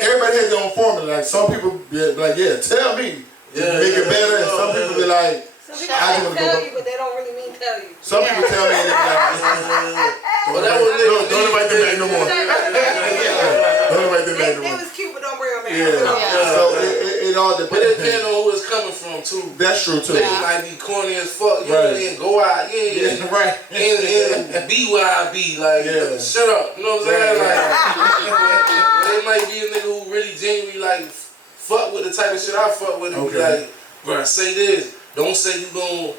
everybody has their own formula. Like, some people be like, tell me. Make it better, and some people be like, Some people tell you, but they don't really mean tell you. Some people tell me don't invite them back no more. Don't invite them back no more. They was cute, but don't bring them back. Yeah. So it all depends. But it depends on who it's coming from too. That's true too. It might be corny as fuck. You know, and go out, right. And be where I be, like shut up. You know what I'm saying? Like, it might be a nigga who really genuinely like fuck with the type of shit I fuck with, and be like, bro, say this. Don't say you gon'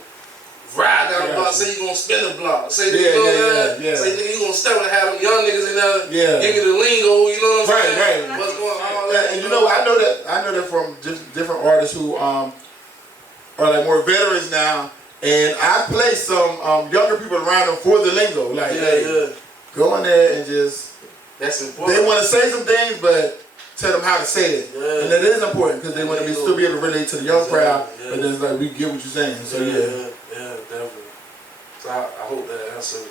ride down the block. Say you gon' spin the block. Say that Say nigga you gon' step and have them young niggas in there. Give me the lingo. You know what I'm saying? Right. What's going on? And you know, I know that from just different artists who are like more veterans now, and I play some younger people around them for the lingo. Like, go in there and just. That's important. They want to say some things, but tell them how to say it, and that is important because they want to still be able to relate to the young crowd. But then it's like we get what you're saying. So yeah, definitely. So I hope that answered.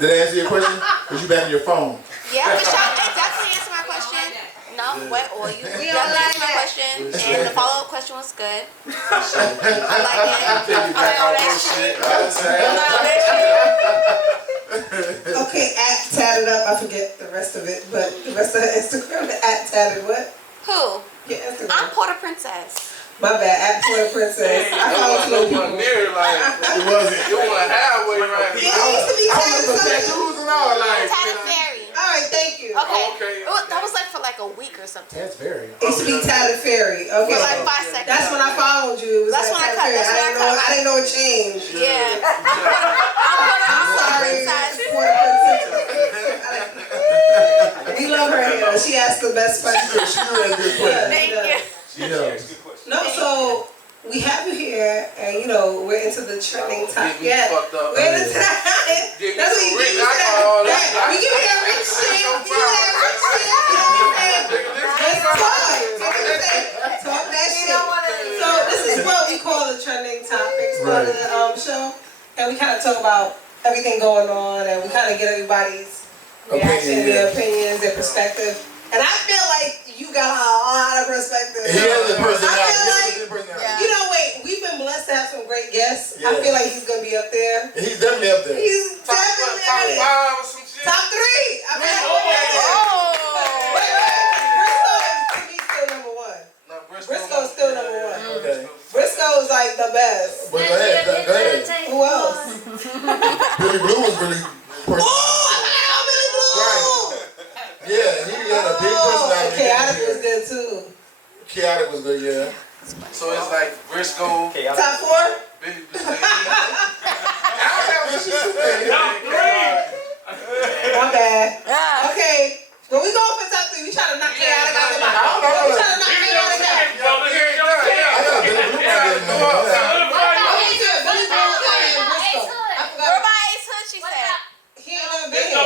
Did I answer your question? Was you back on your phone? Yeah, for sure. It definitely answered my question. No, what oil? You definitely answered my question, and the follow-up question was good. I like it. Okay, @tatted up. I forget the rest of it, but the rest of her Instagram, @tatted what? Who? Your Instagram. I'm Porter Princess. My bad, @Porter Princess. I follow two people. Near, like, it wasn't. It wasn't halfway right. Yeah, it used to be tattoos and all, like. Tatted Fairy. All right, thank you. Okay. That was like for like a week or something. That's very. It used to be Tatted Fairy. Okay. For like 5 seconds. That's when I followed you. It was that's like when I cut. I didn't know it changed. Yeah. I'm sorry. We love her here. She asked the best questions. She really good question. Thank you. She does. No, so we have you here, and you know we're into the trending topic. Yeah, we're into that. That's what you give me that. We give you that rich shit. You give me that rich shit. Let's talk that shit. So this is what we call the trending topics for the show, and we kind of talk about everything going on, and we kind of get everybody's reaction, their opinions, their perspective. And I feel like you got a lot of perspective. He has a personality. I feel like, you know, we've been blessed to have some great guests. I feel like he's gonna be up there. He's definitely up there. He's definitely top 5 or some shit. Top 3. I mean, Wait. Briscoe is still number 1. No, Briscoe's still number 1. Okay. Briscoe is like the best. Well, go ahead. Who else? Billy Blue was really. Oh, I forgot Billy Blue. Right. Yeah, he had a big personality. Chaotic was good too. Chaotic was good, yeah. So it's like Briscoe. Top 4? Billy Blue. My bad. Okay. When we go for top 3, we try to knock Chaotic out of the mouth. We try to knock Chaotic out. Where my Ace Hood, she said. He ain't never been here.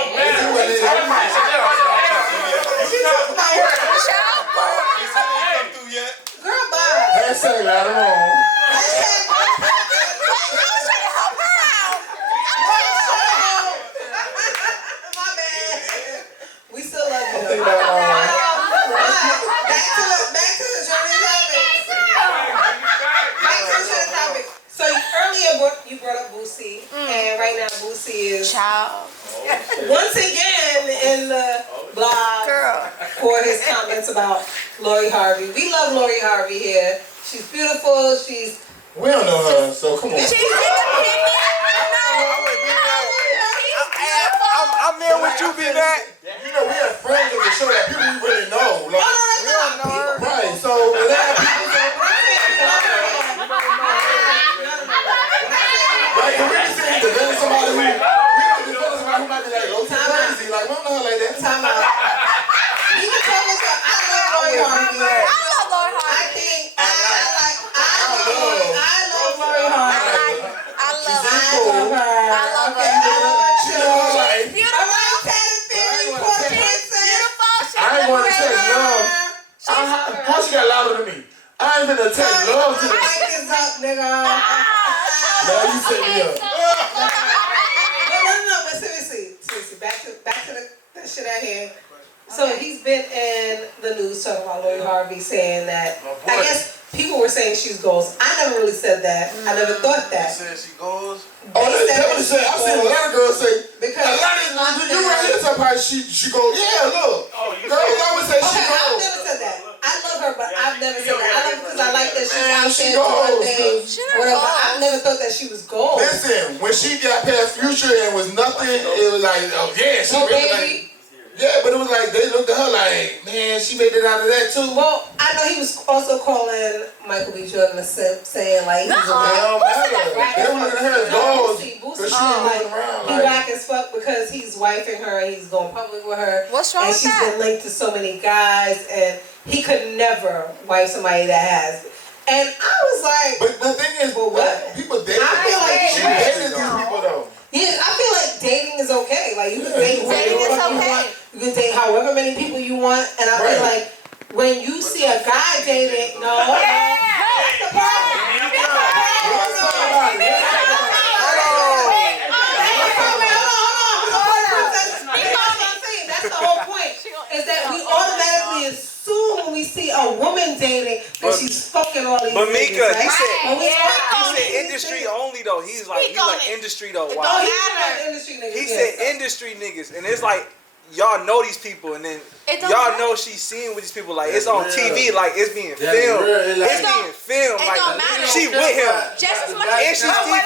Girl, bye. That's a lot of wrong. I was trying to help her out. My bad. We still love you. I think that, Back to the trending topic. So earlier you brought up Boosie, and right now Boosie is once again in the blog for his comments about Lori Harvey. We love Lori Harvey here. She's beautiful. we don't know her, so come on. She's independent. I'm there with you, be back. You know, we have friends of the show that people we really know. Like, we don't know her. Right, so when that people say, right, and we can say he's defending somebody who, we don't defend somebody who might be like, low-key crazy. Like, we don't know her like that. Time out. You can tell us I love Lori Harvey. I love Lori Harvey. I love Lori Harvey. I love her. She's all right. Beautiful. I ain't gonna take love. How she got louder than me? I ain't gonna take love to the mic is up, nigga. Now you set me up. No, but seriously, back to the shit I had. So he's been in the news talking about Lori Harvey saying that, I guess people were saying she's goals. I never really said that. I never thought that. They said she goes. Oh, they definitely say. I've seen a lot of girls say. Because a lot of you right here somebody she go. Yeah, look. Girls always say she I've goes. never said that. I love her, but I've never said that. I love her because I like that she's out she there doing goes. things. Whatever. I've never thought that she was gold. Listen, when she got past Future and was nothing, it was like, oh yeah, she really like. Yeah, but it was like they looked at her like, man, she made it out of that too. Well, I know he was also calling Michael B. Jordan a simp, saying like he's a It don't matter. They were looking at her as goals. Boosie like he whack as fuck because he's wifing her and he's going public with her. What's wrong with that? And she's been linked to so many guys, and he could never wife somebody that has. And I was like, but the thing is, well, what? People date. I feel like she dated these people though. Yeah, I feel like dating is okay. Like you can date whoever you want. You can date however many people you want. And I feel like when you see a guy dating, no, that's the problem. That's the whole point. Is that we automatically assume when we see a woman dating that she's fucking all these But niggas, Meeka, right? he said industry only though. He's like industry though. Wow. He said industry niggas, and it's like y'all know these people, and then y'all know she's seen with these people. Like it's on TV, like it's being filmed. It's being filmed. It Like don't matter. she with him. Just as much And she's Steve.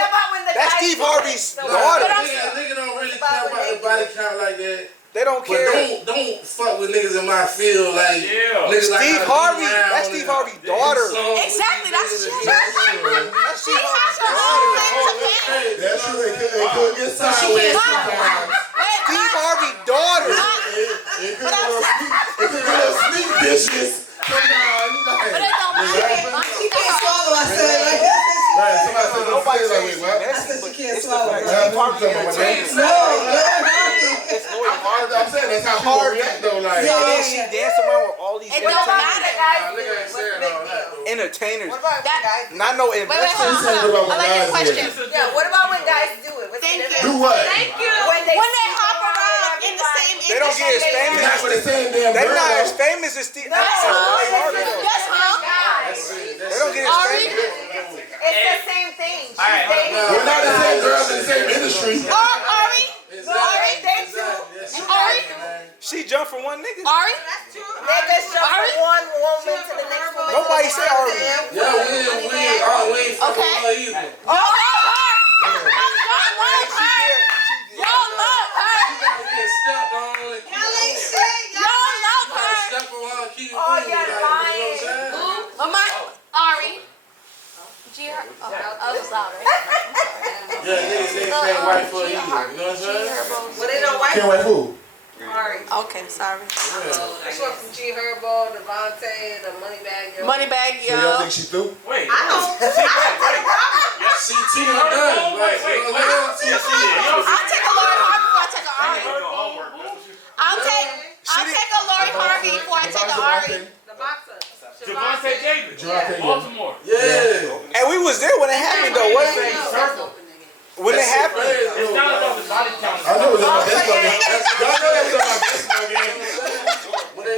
That's Steve Harvey's daughter. Nigga don't really care about the body count like that. They don't care. But don't fuck with niggas in my field like niggas like Steve Harvey. That's Steve Harvey's daughter. Exactly. That's Steve she has her own thing to pay. That's true. It could get sideways sometimes. Steve Harvey's daughter. It could be a sneak dishes. But it don't matter. She can't swallow, I said. Like, right, somebody said Nobody like, says what? I said she can't swallow. Steve Harvey entertains. No, I'm saying that's how people react though. Like, And she dancing around with all these It don't matter. Look at her saying all that. entertainers. That, Not no wait, investors. I like your question. Yeah, what about when guys do it? Thank you. do what? Thank you. When they hop around in the same industry. They don't get as They're not famous. with the same damn They're girl. not as famous as Steve. Yes, huh? They don't get as Ari? famous. It's the same thing. She's dating. We're not the same girls in the same industry. Ari? Ari, they too. Ari? She jumped from one nigga. Ari? That's true. Niggas jump from one woman to the next woman. Nobody said Ari. Yeah, we ain't fucking Okay. her either. Oh, y'all love her. Y'all love her. She gotta get stepped on and keep Y'all love her. step on her and keep it Oh, moving. you're Like, you know what I'm lying. saying? Ari. I was louder. Yeah, niggas ain't white for it either. You know what I'm saying? Well, they don't white. Can't wait who? Ari. Okay, sorry. She went from G Herbo, Devontae, the Moneybag Yo. Moneybag, So y'all think she threw? Wait. I don't. CT done. Like, you know what I'm saying? I'll take a Lori Harvey before I take a Ari. I'll take a Lori Harvey before I take a Ari. The boxer. Devontae Davis. Devontae, Baltimore. Yeah. And we was there when it happened though. What? When it happened. It's not about the body count. I know it was on my baseball game. Y'all know that was on my baseball game.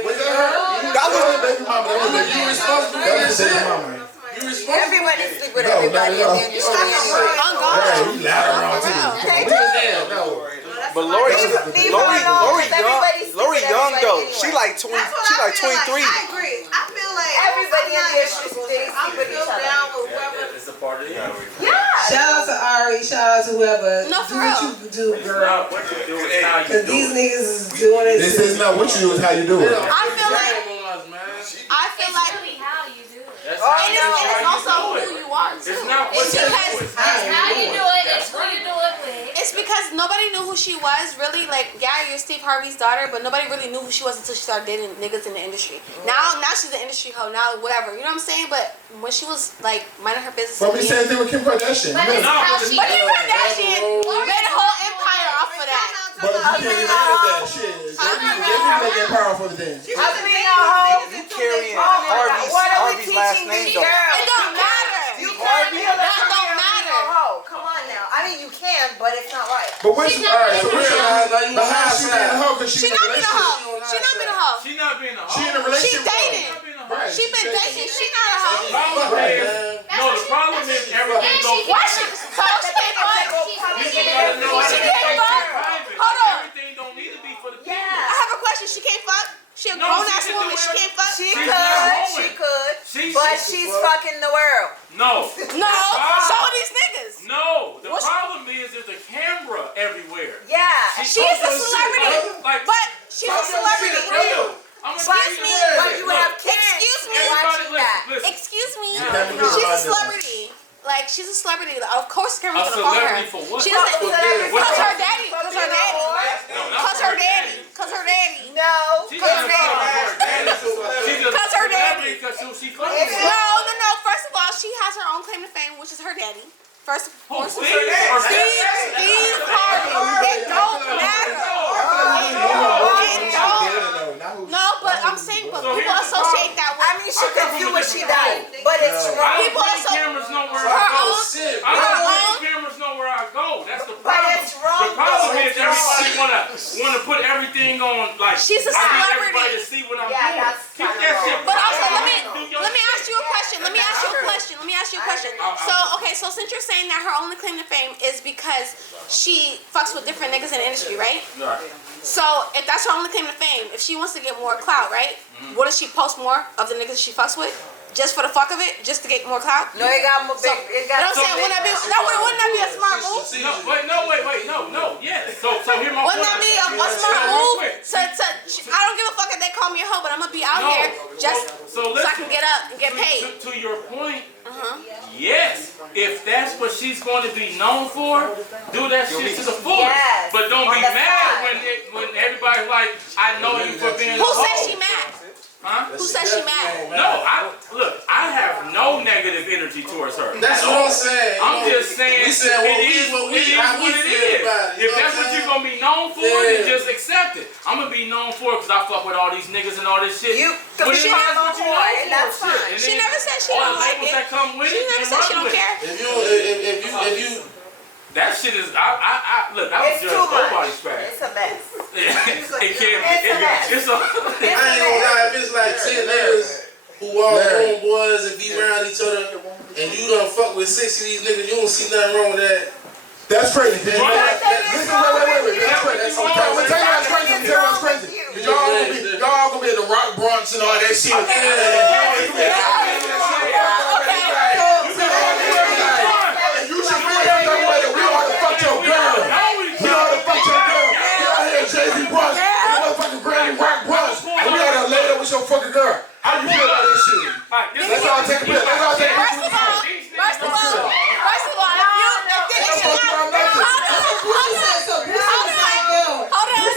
Was that her? That was baby mama. That was baby responsible. That was baby mama. You responsible. Everybody sleep with No, everybody no, no. in the industry. I'm gone. Right, we loud around too. They We do. was there. No. But Lori Lori young though. She like 20. She like 23. I agree. I feel like Everybody in the industry sleep with each other. down with whoever. It's a part of it. Yeah. Shout out to Ari. Shout out to whoever. No, do for what real. you do, girl. Not what you do, it's how you Cause do these it. niggas is doing it. This is not what you do, it's how you do it. I feel like really how you do it. That's Oh, how and you it's do it. also who you are too. It's not what It's you do, because it's How you do it, it's who you do it with. it's because nobody knew who she was really. Like, yeah, you're Steve Harvey's daughter, but nobody really knew who she was until she started dating niggas in the industry. Now she's an industry hoe. Now whatever, you know what I'm saying? But when she was like minding her business, But we same thing with Kim Kardashian. But it's how she but do Kim it. Kardashian made a whole empire off of that. But you can't even edit that shit. They be making powerful then. You carrying Harvey's last name though. It don't matter. That don't matter. Come on now. I mean, you can, but it's not right. But what's alright? So what's but how she being a hoe? Cause She she in a not being a relationship. hoe. She not being a hoe. She not being a hoe. She in a She relationship. dating. She not being a a hoe. She been dating. She not a hoe. The problem is everything goes private. So she can't fuck. She can't fuck. Hold on. Everything don't need to be for the people. I have a question. She can't fuck. She a grown ass woman. She can't fuck. She could, but she's fucking the world. No. No. So are these niggas. No. The problem is there's a camera everywhere. Yeah. She's a celebrity. But she's a celebrity. Excuse me. But you have kids. Excuse me. Listen. Excuse me. She's a celebrity. Like, she's a celebrity. Of course, the camera's gonna follow her. For what? She doesn't. Cause her daddy. Cause her daddy. Cause her daddy. Cause her daddy. No. Cause her daddy. Cause her daddy. Because she No. First of all, she has her own claim to fame, which is her daddy. First, Steve Harvey. It don't matter. No, but I'm saying, but people associate that with. I mean, she can do what she does, but it's wrong. People cameras know where I go. I don't cameras know where I go. That's the problem. But it's wrong. The problem is everybody wanna put everything on like. She's a I need celebrity. everybody to see what I'm Yeah, doing. that's Keep that shit. But also, private. let me ask you a question. Let me ask you a question. So since you're saying that her only claim to fame is because she fucks with different niggas in the industry, right? Right. So if that's her only claim to fame, if she wants to get more clout, right? What does she post more of the niggas she fucks with? Just for the fuck of it? Just to get more clout? No, it got more big. You know what I'm saying? Wouldn't that be a smart move? Wait, no, yes. So hear my point. Wouldn't that be a smart move? I don't give a fuck if they call me a hoe, but I'm gonna be out here just so I can get up and get paid. To your point, yes. If that's what she's going to be known for, do that shit to the fullest. Yes. But don't be mad when everybody's like, I know you for being a hoe. Who says she mad? Huh? Who says she mad? No, I have no negative energy towards her. That's what I'm saying. I'm just saying it is what it is. If that's what you're gonna be known for, then just accept it. I'm gonna be known for it because I fuck with all these niggas and all this shit. She never said she don't like it. That come with she never said she don't care. If you that shit is, I look, I don't judge nobody's fact. It's a mess. It can't be. It's a. I ain't gonna lie, if it's like 10 niggas who all homeboys and be around each other, and you done fuck with 6 of these niggas, you don't see nothing wrong with that. That's crazy. Listen, wait. That's crazy. Tell you what's crazy. Y'all gonna be at the Rock Bronx and all that shit. Your fucking girl. How you feel about that shit? Let's all take a pill. First of all,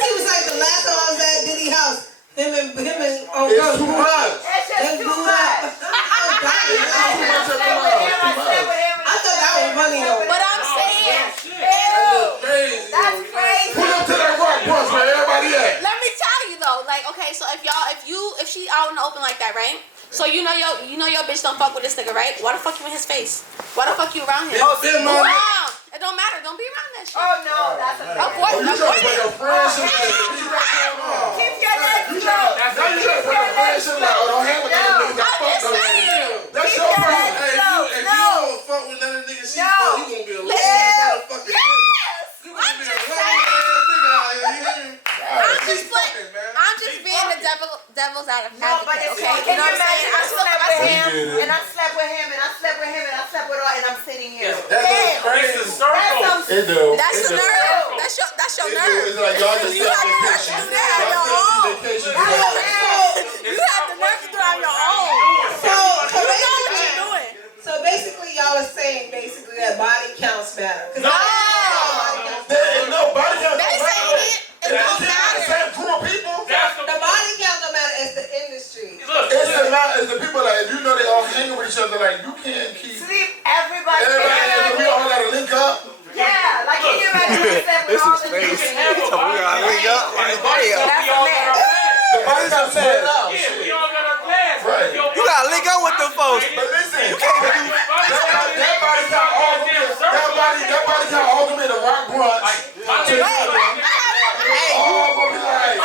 He was like the last time I was at Diddy house. Him and it's too much. It's just too much. I thought that was funny though. But I'm saying, that's crazy. Pull up to that Rock Bronx where everybody at. Let me tell you though, like, okay, so if she out in the open like that, right? So you know your bitch don't fuck with this nigga, right? Why the fuck you in his face? Why the fuck you around him? It don't matter. Don't be around that shit. Oh no, that's a avoid you trying to break up friends? Keep your legs low. Now you trying to break up friends? Don't hang with that nigga. That's your problem. Hey, if you don't fuck with none of the niggas she fuck, you gonna be a little motherfucker. You gonna be a little nigga out here. I'm just being the devil's advocate. No, but it's okay. You know what I'm saying? I slept with him, and I slept with him, and I slept with him, and I slept with her, and I'm sitting here. That's crazy. It do. That's the nerve. That's your nerve. It's like y'all just You have the nerve to do that on your own. You have the nerve to do it on your own. So you know what you're doing. So basically, y'all are saying that body counts matter. No, body count. They saying it don't matter. Same group of people. The body count don't matter. It's the industry. It's the people like, if you know they all hanging with each other, like you can't keep. Sleep, everybody. We all gotta link up. Yeah, like you get ready to sleep with all the niggas. We gotta link up. That's a mess. The body count set up. Yeah, we all got our class. Right. You gotta link up with them folks. But listen, you can't do that body count all them in the Rock Bronx. All gonna be like,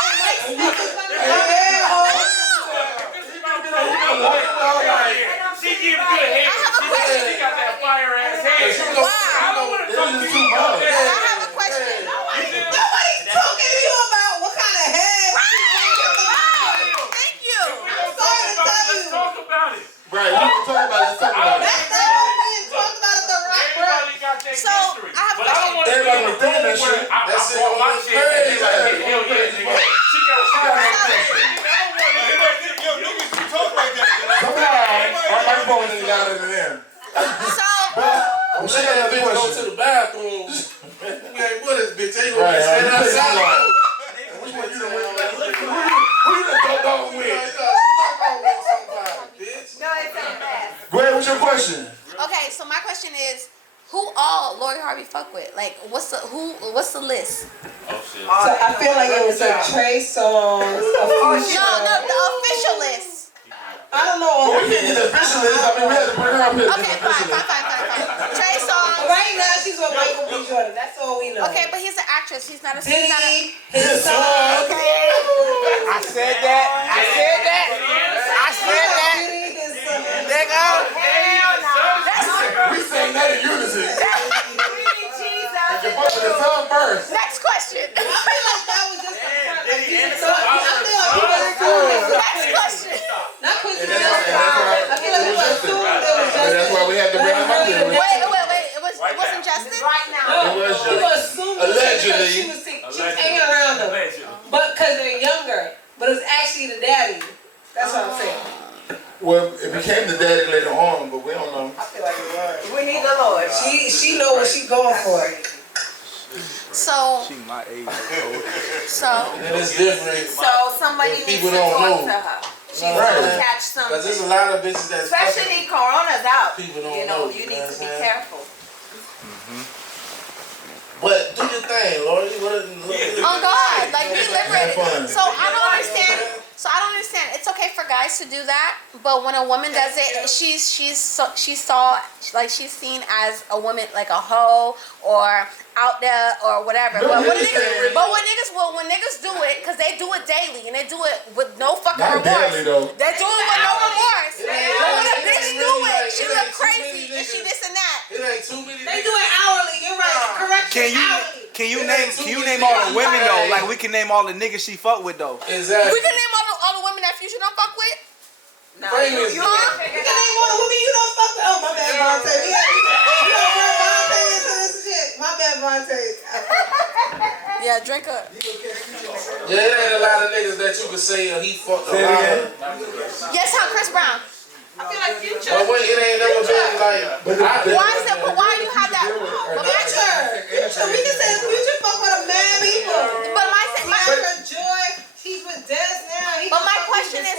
Lori Harvey fuck with? Like, what's the list? Oh shit. So I feel like it was a Trey Songz. No, the official list. I don't know. We can't get the official list. I mean, we had to bring her up here. Okay, fine. Trey Songz. Right now, she's with Michael B. Jordan. That's all we know. Okay, but he's an actress. He's not a. Diddy, his son. Okay. I said that. Nigga. We sang that in unison. You're supposed to song first. Next question. I feel like that was just Next question. Not question. I feel like it was assumed it was just. That's why we had to bring him up here. Wait. It wasn't Justin? Right now. No, he was assumed allegedly. she was hanging around them. But because they're younger. But it was actually the daddy. That's what I'm saying. Well, it became the daddy later on, but we don't know. I feel like it was. We need the Lord. She know what she's going for. So. She my age. So. And it's different. So somebody needs to people don't talk know. to her. She needs Right. to catch something. Because there's a lot of bitches that's Especially Corona's out. People don't You know, know, you you need know to what be I'm saying? careful. But do your thing, Lori. Oh God, like be liberated. fun. So I don't understand. It's okay for guys to do that, but when a woman does it, she's seen as a woman, like a hoe or out there or whatever. No, But when niggas do it, because they do it daily and they do it with no fucking Not remorse. daily, though. They do it with no remorse. But when a bitch do it, she It look ain't crazy too many and she niggas. this and that. It ain't too many. They do it hourly. You're right. Correction. Hourly. Can you name all the women though? Like we can name all the niggas she fuck with though. Exactly. We can name all the women that Future don't fuck with. No, Famous. You can name all the women you don't fuck with. Oh, my bad, Vontae. You don't bring Vontae into this shit. My bad, Vontae. Yeah, drink up. Yeah, it ain't a lot of niggas that you can say he fucked a lot of. Yes, how Chris Brown. I feel like Future. But wait, it ain't never been like. Why you have that? Future. We can say Future fuck with a mad people. But Joy, she's with Des now. But my question is,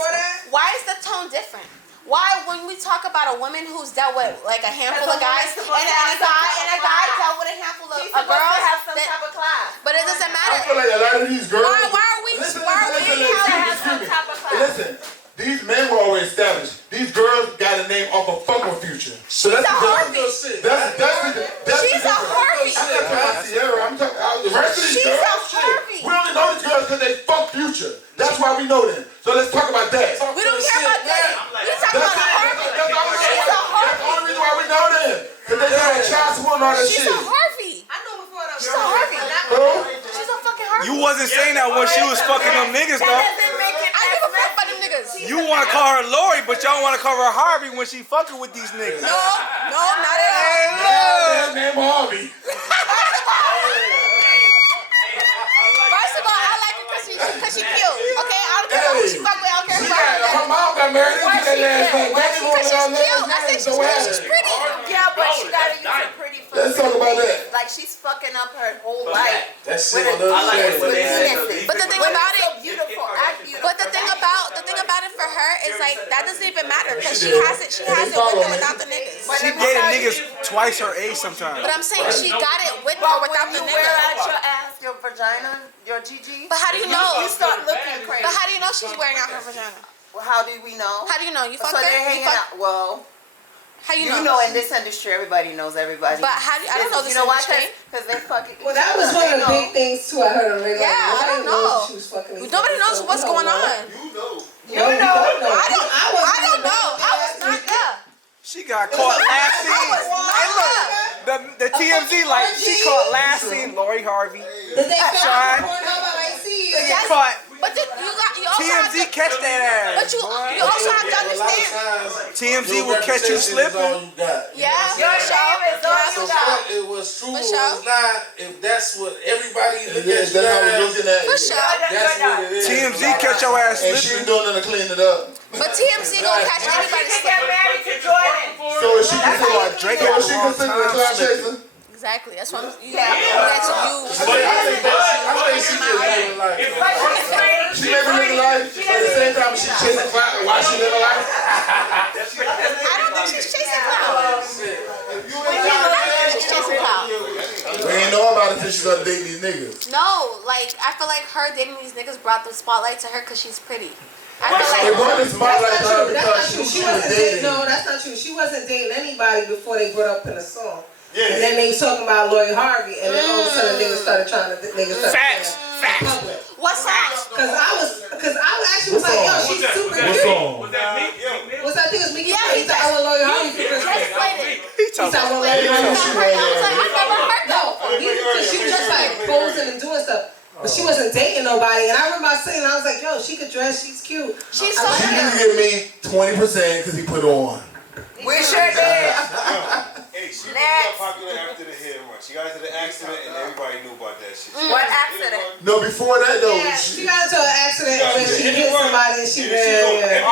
why is the tone different? Why, when we talk about a woman who's dealt with like a handful of guys, and a guy dealt with a handful of girls, have some type of class. but it doesn't matter. I feel like a lot of these girls. Why are we? Listen, these men were always established. These girls got a name off of fucking Future. So She's that's a Harvey. She's a Harvey. I'm talking. The rest of these She's girls, a Harvey. we only know these girls because they fuck Future. That's why we know them. So let's talk about that. We don't care about that. We talk about a Harvey. She's a That's the only reason why we know them. Because they got child support and all that shit. She's a Harvey. I know before that. She's a Harvey. Who? She's a fucking Harvey. You wasn't saying that when she was fucking them niggas though. I give a fuck about them niggas. You want to call her Lori, but y'all want to call her Harvey when she fucking with these niggas. No, not at all. Name Harvey. First of all, I like her because she cute. Okay, I don't care who she fuck with. I don't care who Her mom got married into that last name. Because she's cute. I think she's cute. She's pretty. Yeah, but she gotta use her pretty for. Let's talk about that. Like she's fucking up her whole life. That's With it. But the thing about it, Beautiful, act beautiful. but the thing about it for her is like that doesn't even matter because she has it with or without the niggas. She dated niggas twice her age sometimes. But I'm saying she got it with or without the When you wear out niggas. your ass, your vagina, your GG. But how do you know? You start looking crazy. But how do you know she's wearing out her vagina? Well, how do we know? How do you know? You fucked So her? they're You hanging fuck- out. Well, How you you know? know in this industry, everybody knows everybody. But how do you, I don't know this You know why? industry. Because they fucking. Well, that was one of the big things too. I heard on the radio. Yeah, I don't Nobody know. knows she was fucking these Nobody people, knows so what's we don't going on. You know. I don't know. I was not there. She got caught last scene. Hey, look, the TMZ like she caught last scene Lori Harvey. Did they Shine. film Pornhub? I see you. She caught But you also have TMZ to, catch that ass. but you also have to understand. TMZ will catch you slipping. Yeah, Your for sure. name is Yeah, on for the sure. It was true or For sure. was not. If that's what everybody look Yes, at you that's how we're as, looking at For it. sure. that's what it is. TMZ catch your ass And she slipping. doing nothing to clean it up. But TMZ gonna catch anybody She get slipping. married to Jordan. So is she considered Drake so had is the she wrong considered a time cloud slipping. chaser? Exactly. That's what I'm. Yeah. That's you. I think she just living like. She may be living life, but at the same time she chasing clout. Why she living life? I don't think she's chasing clout. I don't think she's chasing clout. started dating these niggas. No, like I feel like her dating these niggas brought the spotlight to her because she's pretty. I feel It like brought the spotlight to her because She wasn't dating. No, that's not true. She wasn't dating anybody before they brought up in a song. Yeah. And then they was talking about Lori Harvey, and then all of a sudden niggas started Facts. What song? Cause I actually was like, yo, she's super cute. What song? Was that me? What's that thing? Was Meeka? Yeah, He thought I was Lori Harvey for Christmas. Just played it. He thought I was Lori Harvey. I was like, I've never heard that. She was just like posing and doing stuff. But she wasn't dating nobody. And I remember saying, I was like, yo, she could dress, she's cute. She's so She cute. need to give me 20% because he put on. We sure did. Hey, she got popular after the hit and run. She got into the accident and everybody knew about that shit. What accident? No, before that though. Yeah, she got into an accident when she hit somebody and she ran.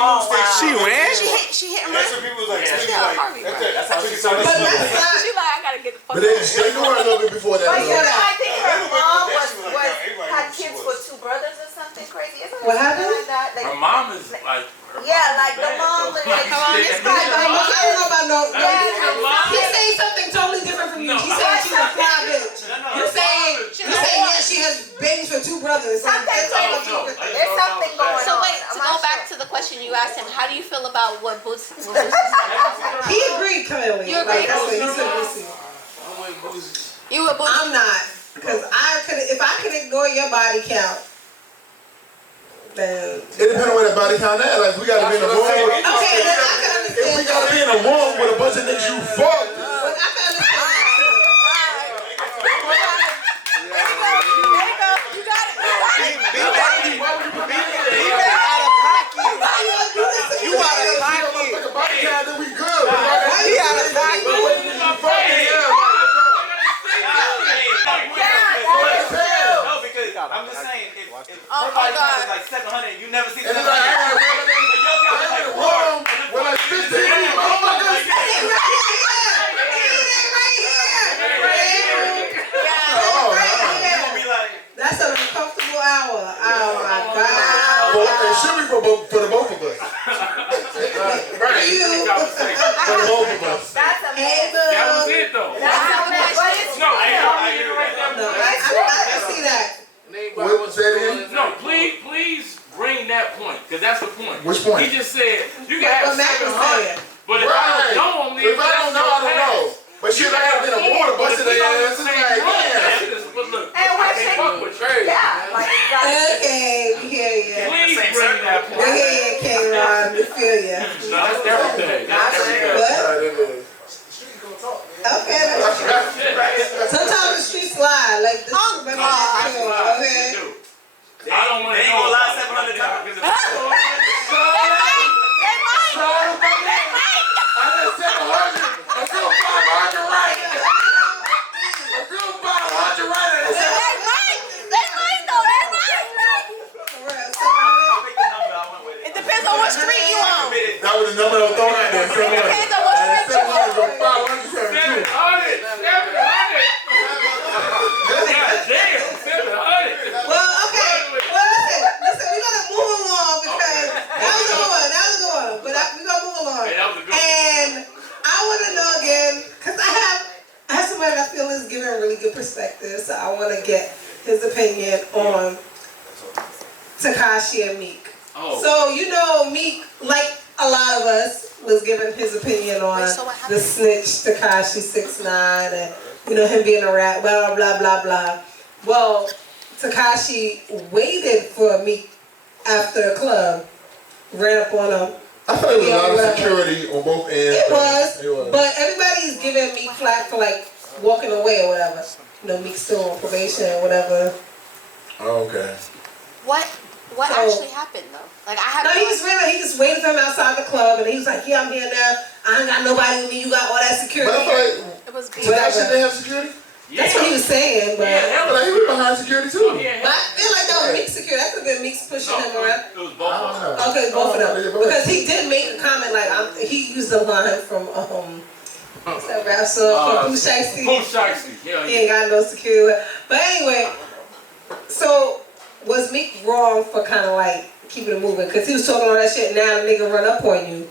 She ran? She hit him. And that's when people was like, That's how she started. But that's not. She like, I gotta get the fuck But they knew her a little bit before that. But you know, though. I think her mom had kids with two brothers or something crazy. Isn't What happened? Like that? Her mom is like. Yeah, like the mom looked like her mom is I don't know about no. Yeah, He's saying something totally different from you. He's saying she's a fly bitch. You're saying yeah, she has babies with two brothers. There's something going on. So wait, to go back to the question you asked him, how do you feel about what Boots? He agreed, clearly. You agree? Like, that's what he said. You a Boots? I'm not, because if I could ignore your body count, then It depends on where that body count at. Like we gotta be in a room. okay, then I can understand. If we gotta be in a room with a bunch of niggas you fuck. But I can understand that too. You got it. Out of pocket. Why you gonna do this to me? You out of pocket. Like a body count, then we good. He out of pocket. No, because I'm just saying, if her body count is like 700, you never see And then 700. like, I got room with like 15 motherfuckers. That's an uncomfortable hour. Oh my God. Well, it should be for the both of us. Right. You. For the both of us. That's a Hey, boo. That was it though. I see that. What was that in? No, please bring that point, because that's the point. Which point? He just said you can have What Mac was 700, saying. but if I don't know, If I don't know, I don't know. But shit, I gotta get a water busted their ass. It's like, damn. But look, And I what can't shit? fuck with Trey. Yeah, like exactly. Okay, we hear you. Please bring that We point. hear you, K-Ron. We feel you. No, that's everything. That's everything. What? Okay, that's true. Sometimes the streets lie. Like this. Oh, Okay. I don't want to They ain't know gonna lie about 700 times. They might. I just said 100. I still 500 right. I still 500 right. They might though. They might. It depends on what street you on. That was the number that was thrown out there. It depends on what street you on. 572. 700. God damn, 700. Well, okay. Well, listen. We're gonna move along because that was a good one. But we're gonna move along. Hey, that was a good one. And I want to know again, because I have somebody that I feel is giving a really good perspective, so I want to get his opinion on Tekashi and Meek. Oh. So you know, Meek, like a lot of us, was giving his opinion on the snitch Tekashi 6ix9ine and him being a rat, blah blah blah blah. Well, Tekashi waited for Meek after the club, ran up on him. I thought it was a lot of security on both ends. It was, but everybody's giving Meek flack for like walking away or whatever. Meek's still on probation or whatever. Oh, okay. What actually happened though? Like I have. No, he just waited for him outside the club, and he was like, "Yeah, I'm here now. I ain't got nobody with me. You got all that security." But I feel like It was Tekashi didn't have security. That's what he was saying, but But he was behind security too. but I feel like that was Meek's security. That could have been Meek's pushing him around. It was both of them. Okay, both of them. Because he did make a comment like he used the line from what's that rap song from Pooh Shiesty? Pooh Shiesty. Yeah, He ain't got no security. But anyway, so was Meek wrong for kind of like keeping it moving? Because he was talking all that shit. Now the nigga run up on you.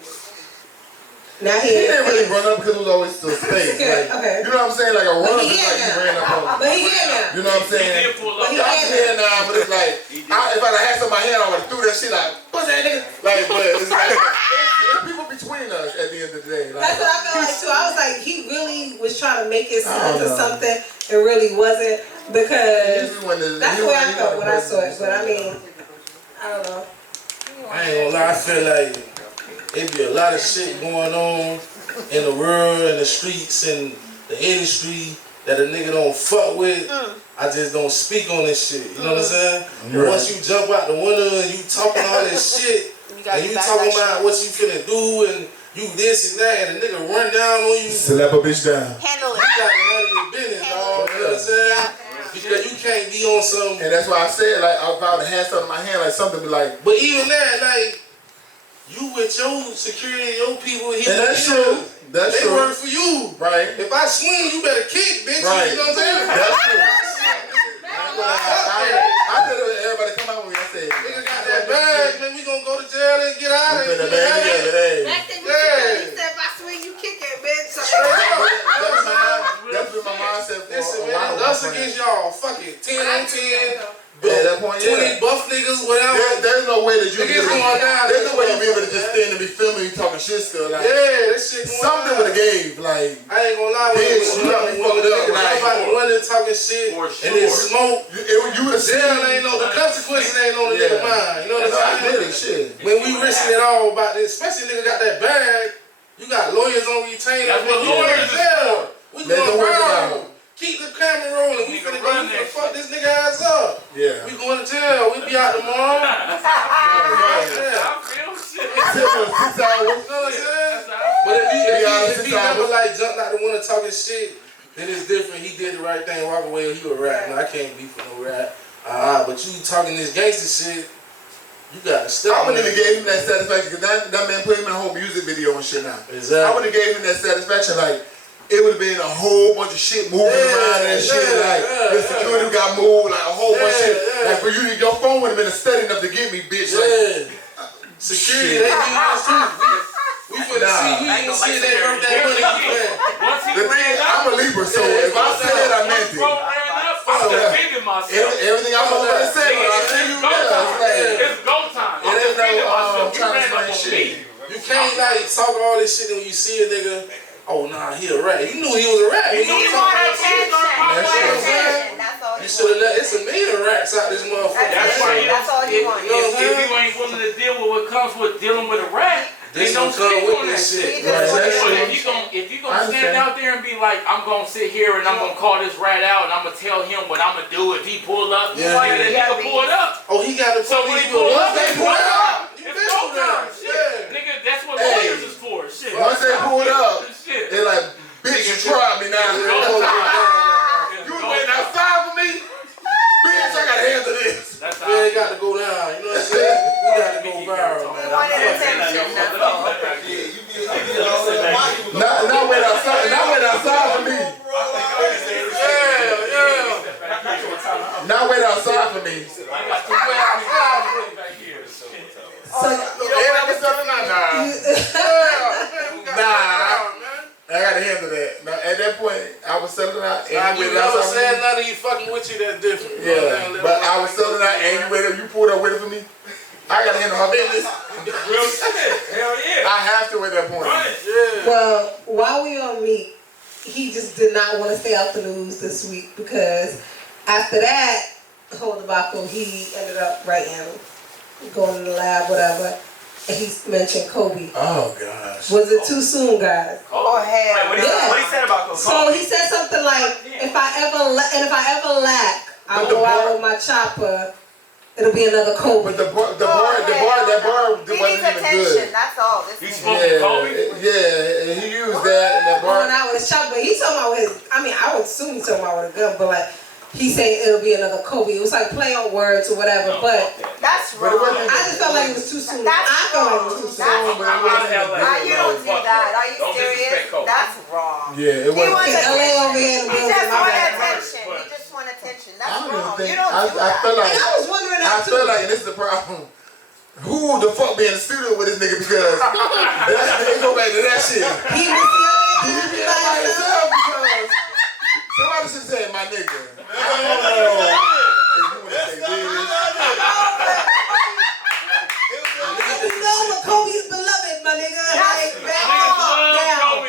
Now he didn't really run up because it was always still space. Like, okay. You know what I'm saying? Like a run up is like you ran up on. But he here now. You know what I'm saying? But he here now, but it's like, if I'd have had some in my hand, I would have threw that shit like, what's that nigga? Like, but it's like, it's people between us at the end of the day. Like, that's what I felt like too. I was like, he really was trying to make it into something. It really wasn't because that's the way I felt when I saw it. But I mean, I don't know. I ain't gonna lie, I feel like it be a lot of shit going on in the world, in the streets, and the industry that a nigga don't fuck with. I just don't speak on this shit. You know what I'm saying? Right. Once you jump out the window and you talking all this shit, and you talking about what you finna do and you this and that, and a nigga run down on you. Slap a bitch down. Handle it. You gotta handle your business, dog. You know what I'm saying? Because you can't be on some. And that's why I said, like, if I would have had something in my hand, like something be like. But even that, like, you with your security, your people, and that's true. That's they true. work for you. Right. If I swing, you better kick, bitch. Right. You know what I'm saying? That's true. I said everybody come out with me. I said, nigga got that bag, man. We gonna go to jail and get out of here. That's He said, if I swing, you kick it, bitch. That's been my mindset for Listen, a while. man, us against y'all. Fuck it. 10 on 10. At that point, 20 buff niggas, whatever. There's no way that you Niggas going down. There's no way you be able to just stand and be filming you talking shit still. Like, yeah, this shit going something would have gave. Like, I ain't gonna lie with bitch, you got me fucked up. Somebody running talking shit and then smoke. You would have seen. Ain't no, the consequences ain't on the nigga mind. You know what I'm saying? I did it, shit. When we risking it all about this, especially nigga got that bag, you got lawyers on retainer. That's what lawyers is for. We going around. Keep the camera rolling. We finna go fuck this nigga ass up. Yeah. We going to jail. We be out tomorrow. I feel shit. 6 hours. You know what I'm saying? But if he never like jumped out the window talking shit, then it's different. He did the right thing, walk away, he a rat. No, I can't be for no rat. But you talking this gangster shit, you gotta step. I wouldn't even gave him that satisfaction because that man put him in a whole music video and shit now. Exactly. I wouldn't have gave him that satisfaction. Like, it would have been a whole bunch of shit moving around and shit. Like, the security got moved, like a whole bunch of shit. Like, for you, your phone would have been steady enough to get me, bitch. Like, security, they do this too. We finna see, we ain't gonna see that worth that money. The thing is, I'm a Libra, so if I said it, I meant it. Everything I'm gonna say, when I see you, it's go time. I'm trying to explain shit. You can't like talk all this shit and when you see a nigga, oh nah, he a rat. You knew he was a rat. He wanted attention. That's all you should have let. It's a million rats out this motherfucker. That's all you want. If you ain't willing to deal with what comes with dealing with a rat, then don't speak on that shit. If you gonna stand out there and be like, I'm gonna sit here and I'm gonna call this rat out and I'm gonna tell him what I'm gonna do if he pull up, then he can pull it up. Oh, he got to so when he pull up, they pull it up. It's go time. Shit. Nigga, that's what lawyers is for. Shit. Once they pull it up, they're like, bitch, you tried me now. You went outside for me? Bitch, I gotta handle this. It got to go down. You know what I'm saying? We got to go viral, man. Not wait outside for me. Not wait outside for me. I gotta handle that. Now, at that point, I was selling out. You never said nothing. You fucking with you. That's different. Yeah, but I was selling out, and you pulled up with it for me. I gotta handle my business. Real shit. Hell yeah. I have to at that point. Yeah. Well, while we on Meek, he just did not want to stay out the news this week because after that whole debacle, he ended up writing, going to the lab, whatever. And he mentioned Kobe. Oh gosh. Was it too soon, guys? Oh hell. What he said about Kobe? So he said something like, if I ever lack, I'll go out with my chopper. It'll be another Kobe. But that bar wasn't even good. That's all. He spoke to Kobe? Yeah, he used that and that bar. Going out with his chopper. He's talking about with his, I mean, I would assume he's talking about with a gun, but like, he said it'll be another Kobe. It was like play on words or whatever, but that's wrong. I just felt like it was too soon. I felt like it was too soon. You don't do that. Are you serious? That's wrong. Yeah, it was. LA over here in the building. He just want attention. He just want attention. That's wrong. You don't do that. I feel like, and I was wondering that I feel like, and this is the problem. who the fuck be in the studio with this nigga because they go back to that shit. He was He be by himself because somebody should say my nigga. I don't know if you want to say this. You know what Kobe's beloved, my nigga. Like, back the fuck down.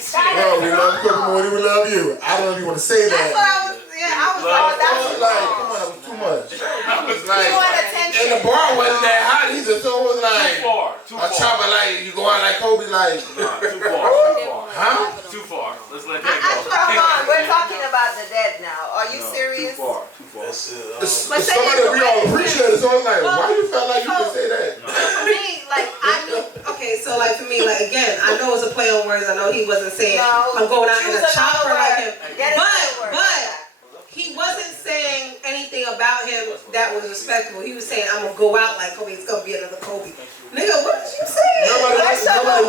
Stand down. Bro, we love Kobe more than we love you. I don't even want to say that. That's what I was, I was like, that's like, come on, that was too much. I was like, You want attention. and the bar wasn't that hot. He just was like, Too far. a chopper like, you go out like Kobe, like. Too far. Huh? Too far. Let's let that go. Come on, we're talking about the dead now. Are you serious? Too far. It's somebody that we all appreciate it, so it's like, why you felt like you could say that? for me, like, I knew, okay, so like for me, like again, I know it's a play on words. I know he wasn't saying I'm going out in a chopper like him, but he wasn't saying anything about him that was respectable. He was saying I'm gonna go out like Kobe. It's gonna be another Kobe. Nigga, what did you say? Nobody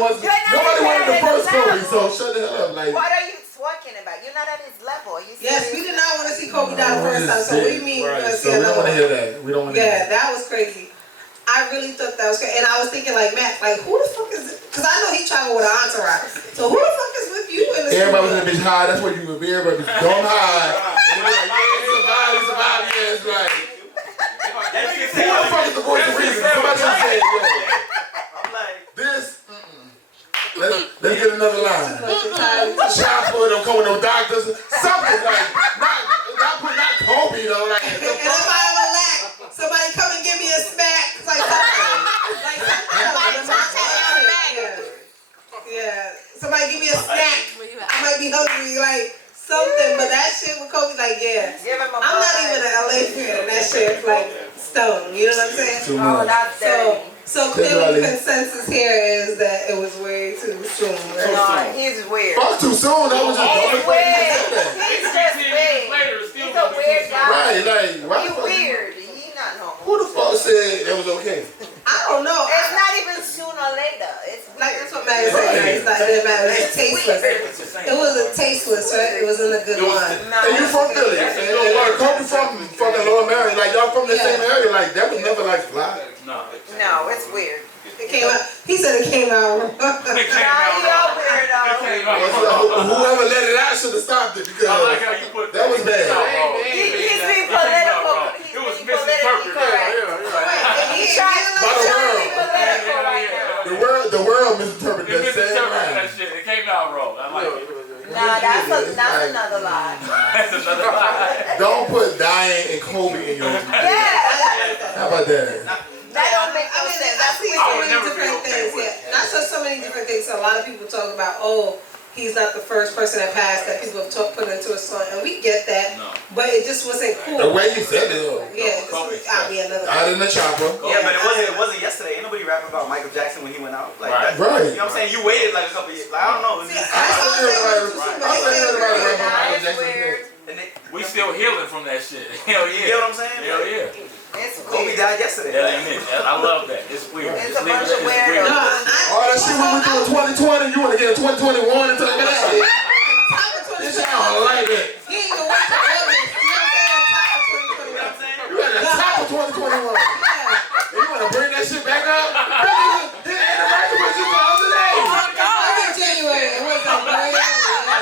wanted the first Kobe, so shut the hell up. Like, what are you talking about? You're not at his level. Yes, we did not want to see Kobe die the first time. So what do you mean? Right. So we don't want to hear that. We don't want to hear that. Yeah, that was crazy. I really thought that was crazy. And I was thinking like, Matt, like who the fuck is it? Because I know he traveled with an entourage. So who the fuck is with you in the Everybody was in the bitch high. That's what you would be. Everybody was dumb high. And they're like, yeah, he survived. Yeah, it's like, who the fuck is the voice of reason? Somebody should say, yo, this, let's get another line. Chopper, don't come with no doctors. Something like, not Kobe though. Like, and if I ever lack, somebody come and give me a smack. It's like something. Like yeah. Somebody give me a snack. I might be hungry, like something. But that shit with Kobe, like I'm not even an LA fan, and that shit like stone. You know what I'm saying? Oh, that's dirty. So clearly the consensus here is that it was way too soon. Right? No, he's weird. Fuck too soon. That was just He's weird. He's just weird. He's a weird guy. Right, like, why He's weird. He's not normal. Who the fuck said it was okay? I don't know. It's not even sooner or later. It's like that's what Matt said. It's like it didn't matter. It was tasteless. It wasn't tasteless, right? It wasn't a good line. And you from Philly? And Kobe from fucking Lower Marion. Like y'all from the same area. Like that was never like fly. No, it's weird. It came out. He said it came out. You're weirdo. Whoever let it out should have stopped it because I like how you put that was bad. He's being political. It was misinterpreted. He's trying to be political right now. The world misinterpreted that shit. It came out wrong. I like it. Nah, that's another lie. That's another lie. Don't put dying and Kobe in your. How about that? That don't make no sense. I see so many different things. Yeah, not so many different things. So a lot of people talk about, he's not the first person that passed that people have put into a song, and we get that. No. But it just wasn't cool. The way you said it, though. Yeah, out in the chopper. Yeah, but it wasn't yesterday. Ain't nobody rapping about Michael Jackson when he went out. Like right. You know what I'm saying? You waited like a couple years. Like, I don't know. We still healing from that shit. Hell yeah. You know what I'm saying? Hell yeah. Kobe died yesterday. I love that. It's weird. It's a bunch of weirdos. All that shit we went through in 2020, you want to get a 2021 and talk about that? This shit, I don't like that. He ain't even wait till August. You know what I'm saying? You at the top of 2021. You want to bring that shit back up? His anniversary was just the other day. January. It was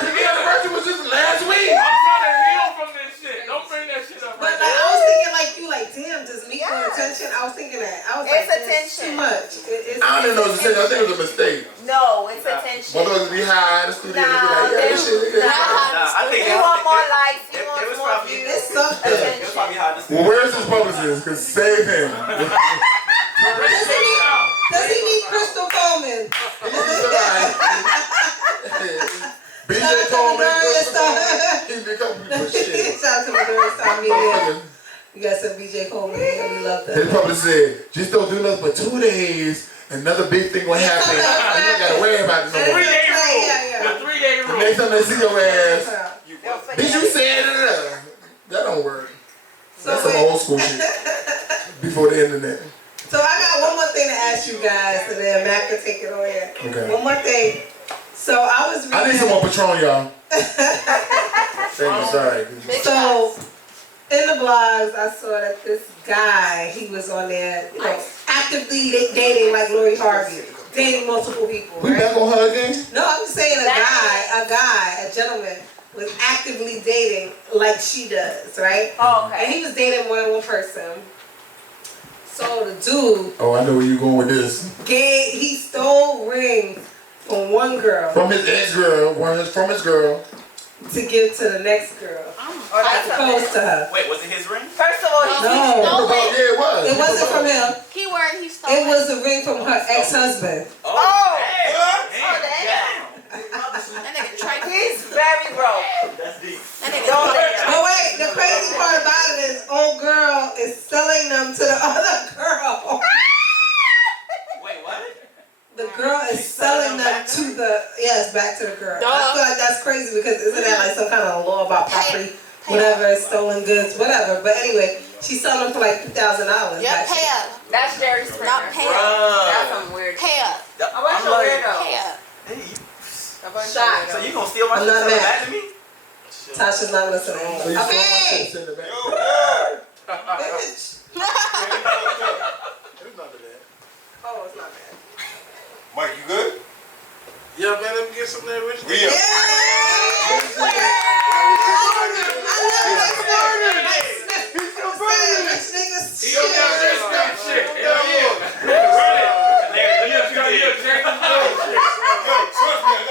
His anniversary was just last week. I'm trying to heal from this shit. Don't bring that shit up. But like, I was thinking like you, like damn, does Meek want attention? I was thinking that. I was it's like, attention. Too much. I didn't know it was attention. I think it was a mistake. No, it's attention. Motherfuckers be high in the studio and be like, yeah, this shit. I think he want more likes. He wants more views. It's something. It was probably hard to see. Well, where's his publicist? Because save him. Does he need Crystal Coleman? BJ Coleman. He's been coming with shit. Shout out to Missouri Star Media. You got some BJ Coleman. We love that. His publicist said, just don't do nothing but 2 days. Another big thing will happen. You ain't got to worry about it no more. 3-day rule. The 3-day rule. The next time they see your ass, did you say it? That don't work. That's some old school shit. Before the internet. So I got one more thing to ask you guys, and then Mac can take it on here. Okay. One more thing. So I was reading. I need some more Patron, y'all. Sorry. So in the blogs, I saw that this guy, he was on there, you know, actively dating like Lori Harvey, dating multiple people. We back on her again? No, I'm saying a gentleman was actively dating like she does, right? Oh, okay. And he was dating more than one person. So the dude. Oh, I know where you going with this. He stole rings from one girl. From his ex-girl, from his girl. To give to the next girl. As opposed to her. Wait, was it his ring? First of all, no. Yeah, it was. It wasn't from him. He stole it. It was a ring from her ex-husband. Oh, damn. That nigga tried. He's very broke. That's deep. That nigga. But wait, the crazy part about it is, old girl is selling them to the other girl. Wait, what? The girl is selling them to back to the girl. Duh. I feel like that's crazy because isn't that like some kind of law about property, whatever, stolen goods, whatever. But anyway, she's selling them for like $2,000. Yep, pay up. That's Jerry Springer. Not pay up. That's some weird. Pay up. I want your weirdo. Pay up. Shot. So you gonna steal my I'm shit not and send it mad. back to me? Tasha's not listening. So you Okay. send it back. Yo, yeah. Bitch. It's not bad. Oh, it's not bad. Mike, you good? Yeah, man, let me get some of that rich. Yeah. He don't got that Smiff shit. Hell yeah. Run it.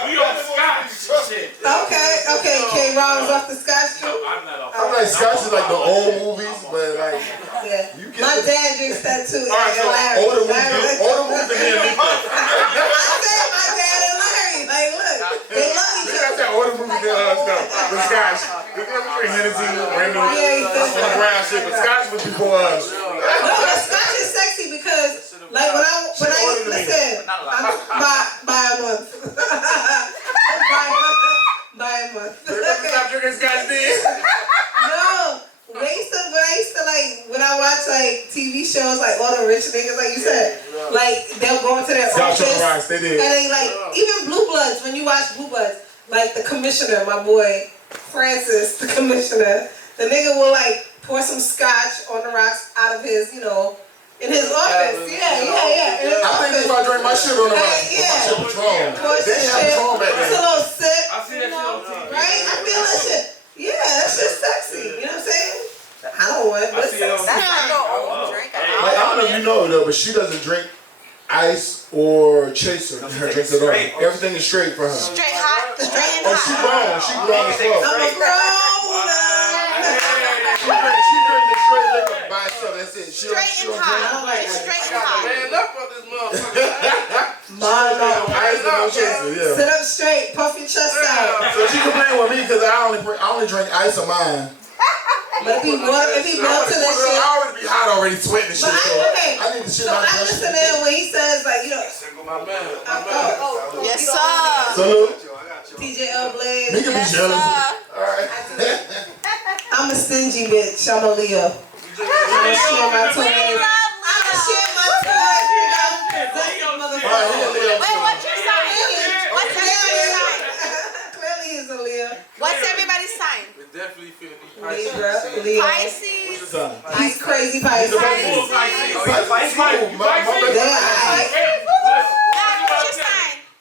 We on Scotch shit. Okay, K-Rob's off the Scotch too? I'm not off. I'm like, Scotch is like the old movies, but like, Yeah. you get My dad drinks that too. All right, so older movies than me and Meeka. I said my dad and Larry. Like, look, they love each You got other. that older movies than us though. The Scotch. The difference between Hennessy and Randall on the brown shit, but Scotch was before us. No, but Scotch is sexy because, like, when I listen, I'm by a month. by a month. Stop drinking Scotch then. No. When I used to like, when I watch like TV shows, like all the rich niggas, like you said, like they'll go into their office, they did. and they like, even Blue Bloods, when you watch Blue Bloods, like the commissioner, my boy Francis, the commissioner, the nigga will like pour some scotch on the rocks out of his, in his office. Yeah. In his I think if I drink my shit on the rocks, my shit Patron. They didn't have Patron back It's a then. little sip. I see that shit on TV. Right? I feel that shit. Yeah, that shit's sexy. You know what I'm saying? I don't want it, but it's sexy. That's not your own drink. Like, I don't know if you know though, but she doesn't drink ice or chaser in her drinks at all. Everything is straight for her. Straight hot. Straight and Oh, she hot. grown. She grown as fuck. I'm a grown. She drink the straight liquor by herself. That's it. She Straight and hot. Straight and hot. Man, enough of this motherfucker. Ice and no chaser, yeah. Sit up straight, puff your chest out. So she complain with me because I only drink ice of mine. But if he melted that shit. I already be hot already, sweating and shit. But I need the shit so out I listen to him when he says like, My man. Yes, sir. Salute. TJL Blaze. Nigga be jealous. Alright. I'm a stingy bitch. I'm a Leo. I'm share my toys. Wait, what's your sign? What's everybody's sign? Clearly he's a Leo. What's everybody's sign? It definitely finna be Libra, Leo. Pisces. He's crazy Pisces. Pisces.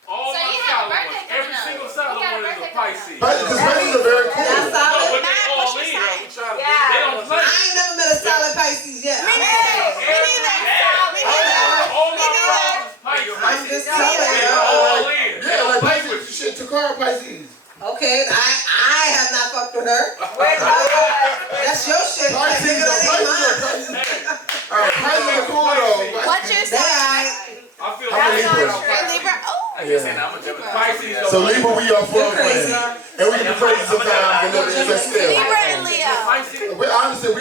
All So my you have a solid birthday ones. Every coming single up. solid You got a one is a birthday Pisces. Because Pisces are very cool. That's No, solid. but they all What's your in. sign? They don't play. I ain't never met a solid Pisces yet. Me neither. All my problems, Pisces. I'm just They telling you. all in. They Yeah, don't like play Pisces. with you. Shit, Takara Pisces. Okay, I have not fucked with her. Where's That's your shit. Like, Pisces nigga, are that ain't mine. Alright, Pisces are cool though. What's your They sign? alright. I feel I'm a like Libra. You're Libra. Oh. Pisces. So Libra, we are full crazy. and we can be crazy sometimes, but never still. Libra and Leo. We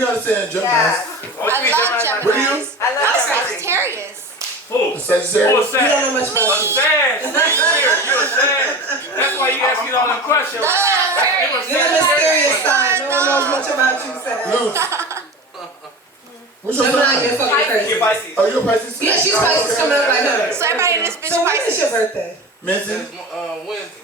understand Gemini. I love Gemini. What are you? I'm Sagittarius. Who? Sagittarius. You don't know much A about you. sad. You're a sad. That's why you asking all them questions. You're a mysterious sign. No one knows much about you, Sam. Luke. What's your Gemini, sign? you're fucking crazy. Pisces. Oh, you're a Pisces? Yeah, she's Pisces coming up like her. So everybody in this bitch So when is your Pisces. birthday? Minty? Wednesday.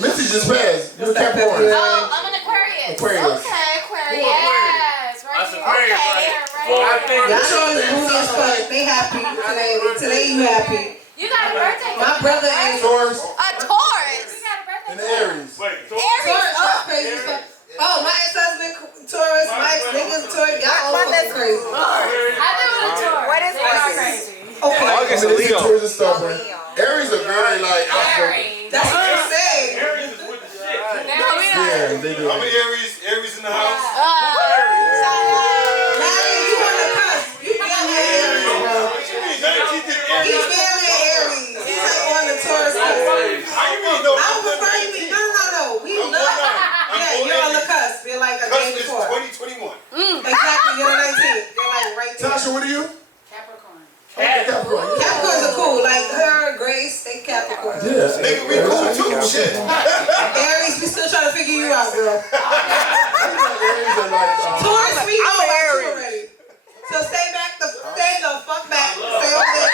Minty just passed. You're a What's that, Capricorn. February? Oh, I'm an Aquarius. Aquarius. Okay, Aquarius. Yes, right prayers, right? I think y'all know it's booty as fuck. They happy today. Today you happy. You got a birthday. My brother is Taurus. A Taurus. You got a birthday. And Aries. Wait, Taurus. That's crazy as fuck. Oh, my ex-husband Taurus. My ex-nigga's Taurus. Y'all all fucking crazy. I do a Taurus. What is They are August? crazy. Okay. August is Leo. Taurus is stubborn. Aries are very like outspoken. Aries. That's what I'm saying. Aries is with the shit. No, we not. Yeah, they do. How many Aries in the house? Larry, you on the cusp. You barely an Aries, bro. He's barely an Aries. He's like on the Taurus cusp. I was referring to no. We love. Yeah, you're on the cusp. You're like a day before. 2021. Exactly, you're 19. You're like right there. Tasha, what are you? Capricorn. Capricorn. Capricorns are cool. Like her, Grace, they Capricorn. Yeah. Nigga, we cool too. Shit. Aries, we still trying to figure you out, girl. Aries are like. Taurus, we know I'm about you Aries. already. So stay the fuck back. Stay over there.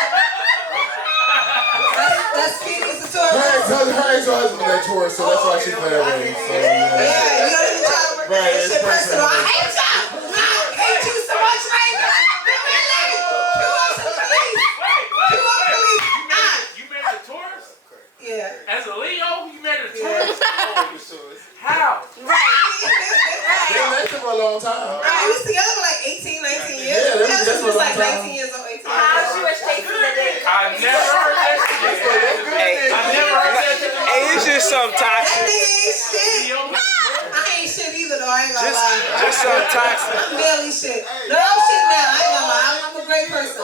That's Phoenix, the Taurus. Her ex-husband is Taurus, so that's why she played Aries. So, Yeah, you don't even try to work Right, that it's shit personal. personal. I hate y'all. I hate you so much right now. Really? You want some police? You want police? You married a Taurus? Yeah. As a Leo, you married a Taurus? Oh, How? They been dating for a long time. We was together for like 18, 19 years. Yeah, they was She together was for a like long time. 19 years old, 18 years How old. she was chasing the dick. I never heard that shit. I never heard that shit. Hey, it's just some That toxic. nigga ain't shit. I ain't shit either though, I ain't gonna lie. Just some toxic. I'm barely shit. No, I'm shit now, I ain't gonna lie. I'm a great person.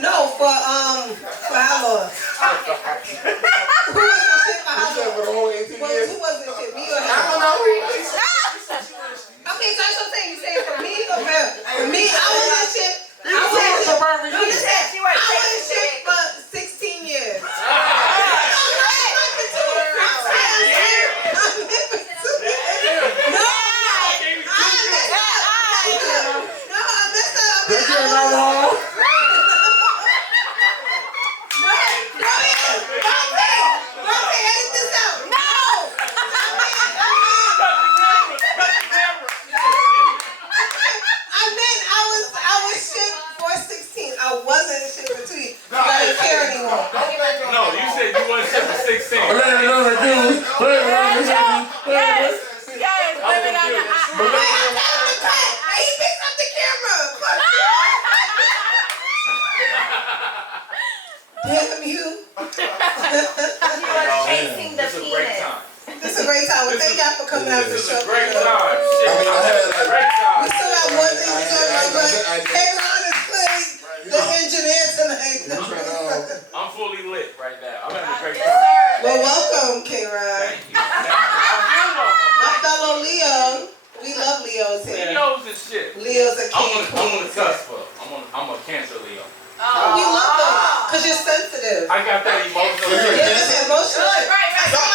No, for how long? Who wasn't shit for how long? For the whole 18 years. Who wasn't shit? Me or him? I don't know. Okay, so that's what I'm saying. You saying for me or for him? For me, I wasn't shit. I wasn't shit. No, listen, I wasn't shit for 16 years. No, you said you wasn't shit for 16. Damn you. Chasing the This is a great penis. time. This is a great time. Well, thank y'all for coming out to the This is show. a great time. Shit. I mean, I had like. Great time. We still have one thing to do, but K-Ron is playing the engineer tonight. I'm fully lit right now. I'm having a great time. Well, welcome, K-Ron. Thank you. I My fellow Leo. We love Leos feel here. Leos and shit. Leos are I'm king. on the cusp of. I'm a Cancer Leo. We love them because you're sensitive. I got that emotional. Yeah, this emotional shit. Right. I said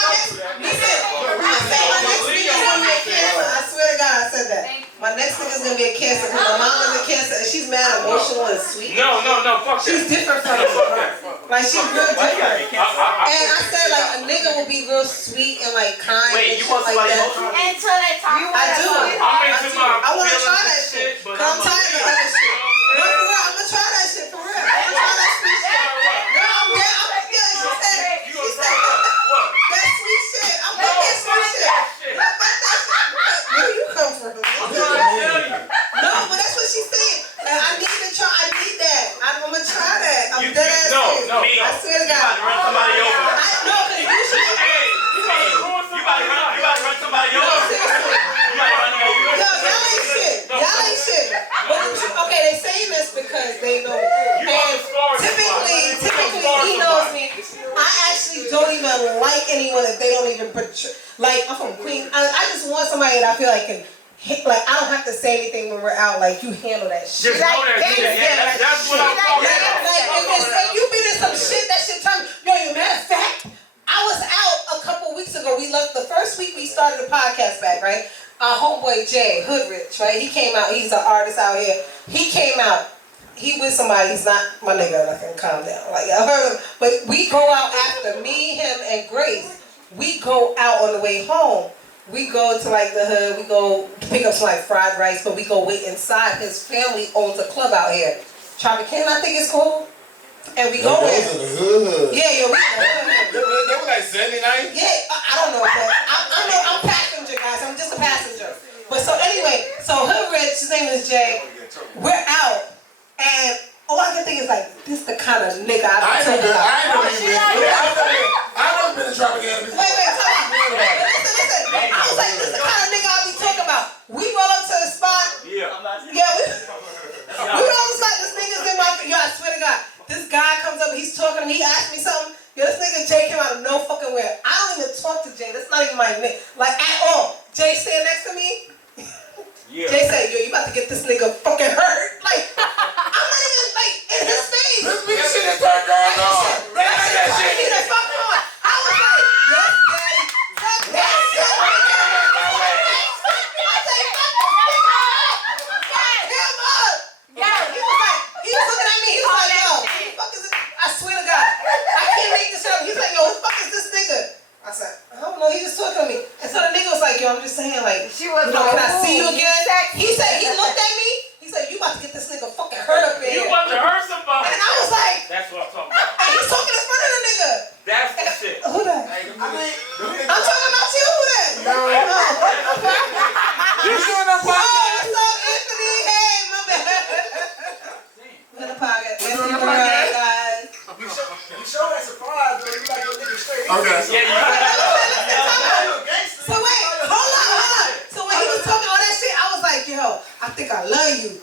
my next nigga's gonna be a Cancer. I swear to God, I said that. My next nigga's gonna be a Cancer because my mom is a Cancer and she's mad, emotional, and sweet. No, fuck that. She's different from me. Like she's real different. And I said like a nigga will be real sweet and like kind and shit like that. Until they talk. I do. I'm into my I want to try feelings that and shit. but Cause I'm tired of other shit. No, for real, I'm gonna try that shit for real. I'm gonna try that sweet shit. No, I'm dead. I'm gonna feel it. She said What? that sweet shit. I'm gonna get sweet shit. Look, like that shit. Where you come from? I'm trying to tell you. No, but that's what she's saying. Like, I need to try. I need that. I'm gonna try that. I'm dead ass serious. No. I swear to God. Run somebody over. No, cause you should. Hey, you about to run somebody over. Seriously. Yo, y'all ain't shit. Y'all ain't shit. But, okay, they saying this because they know. And typically, he knows me. I actually don't even like anyone if they don't even portray. Like, I'm from Queens. I just want somebody that I feel like can hit. Like, I don't have to say anything when we're out. Like, you handle that shit. Just know that shit. That's what I'm talking about. Like, if you been in some shit, that shit turn. Yo, matter of fact, I was out a couple weeks ago. We left the first week we started the podcast back, right? Our homeboy Jay Hoodrich, right? He came out. He's an artist out here. He came out. He with somebody. He's not my nigga. I can calm down. Like I heard him, but we go out after me, him, and Grace. We go out on the way home. we go to like the hood, we go pick up some like fried rice, but we go wait inside. His family owns a club out here. Tropicana, I think it's called. And we go there. In the hood. Yeah, we in the hood. They were like 79? Yeah, I don't know, but I'm passenger, guys. I'm just a passenger. But so anyway, so Hood Rich, his name is Jay. We're out, and all I can think is like, this the kind of nigga I ain't never been to Tropicana before. Wait, listen. I was like, this the kind of nigga I be talking about. We roll up to the spot. We roll up to the spot. This nigga's in my. Yo, I swear to God, this guy comes up. He's talking to me. He asked me something. Yo, this nigga Jay came out of no fucking where. I don't even talk to Jay. That's not even my name, like at all. Jay stand next to me. Jay said, yo, you about to get this nigga fucking hurt. Like, I'm not even like in his face. This nigga shit is turned on. That shit me the fuck on. I was like, yes, daddy. Fuck that shit. I said, fuck this nigga up. Fuck him up. Yeah, he was looking at me. He was like, yo, who the fuck is this? I swear to God, I can't make this up. He's like, yo, who the fuck is this nigga? I said, I don't know, he just talking to me. And so the nigga was like, yo, I'm just saying, like, she was you know, like, can I see you again? He said, he He looked at me, he said, you about to get this nigga fucking hurt up in here. You about to hurt somebody. And I was like, that's what I'm talking about. and he's talking in front of the nigga. That's the shit. Who that? I'm talking about you, who that? No. You showing up, Oh, what's up, Anthony? Hey, my bad. We're in the podcast. Anthony, guys. You show that surprise, though. You like your nigga straight. Okay. So wait, hold on. So when he was talking all that shit, I was like, yo, I think I love you.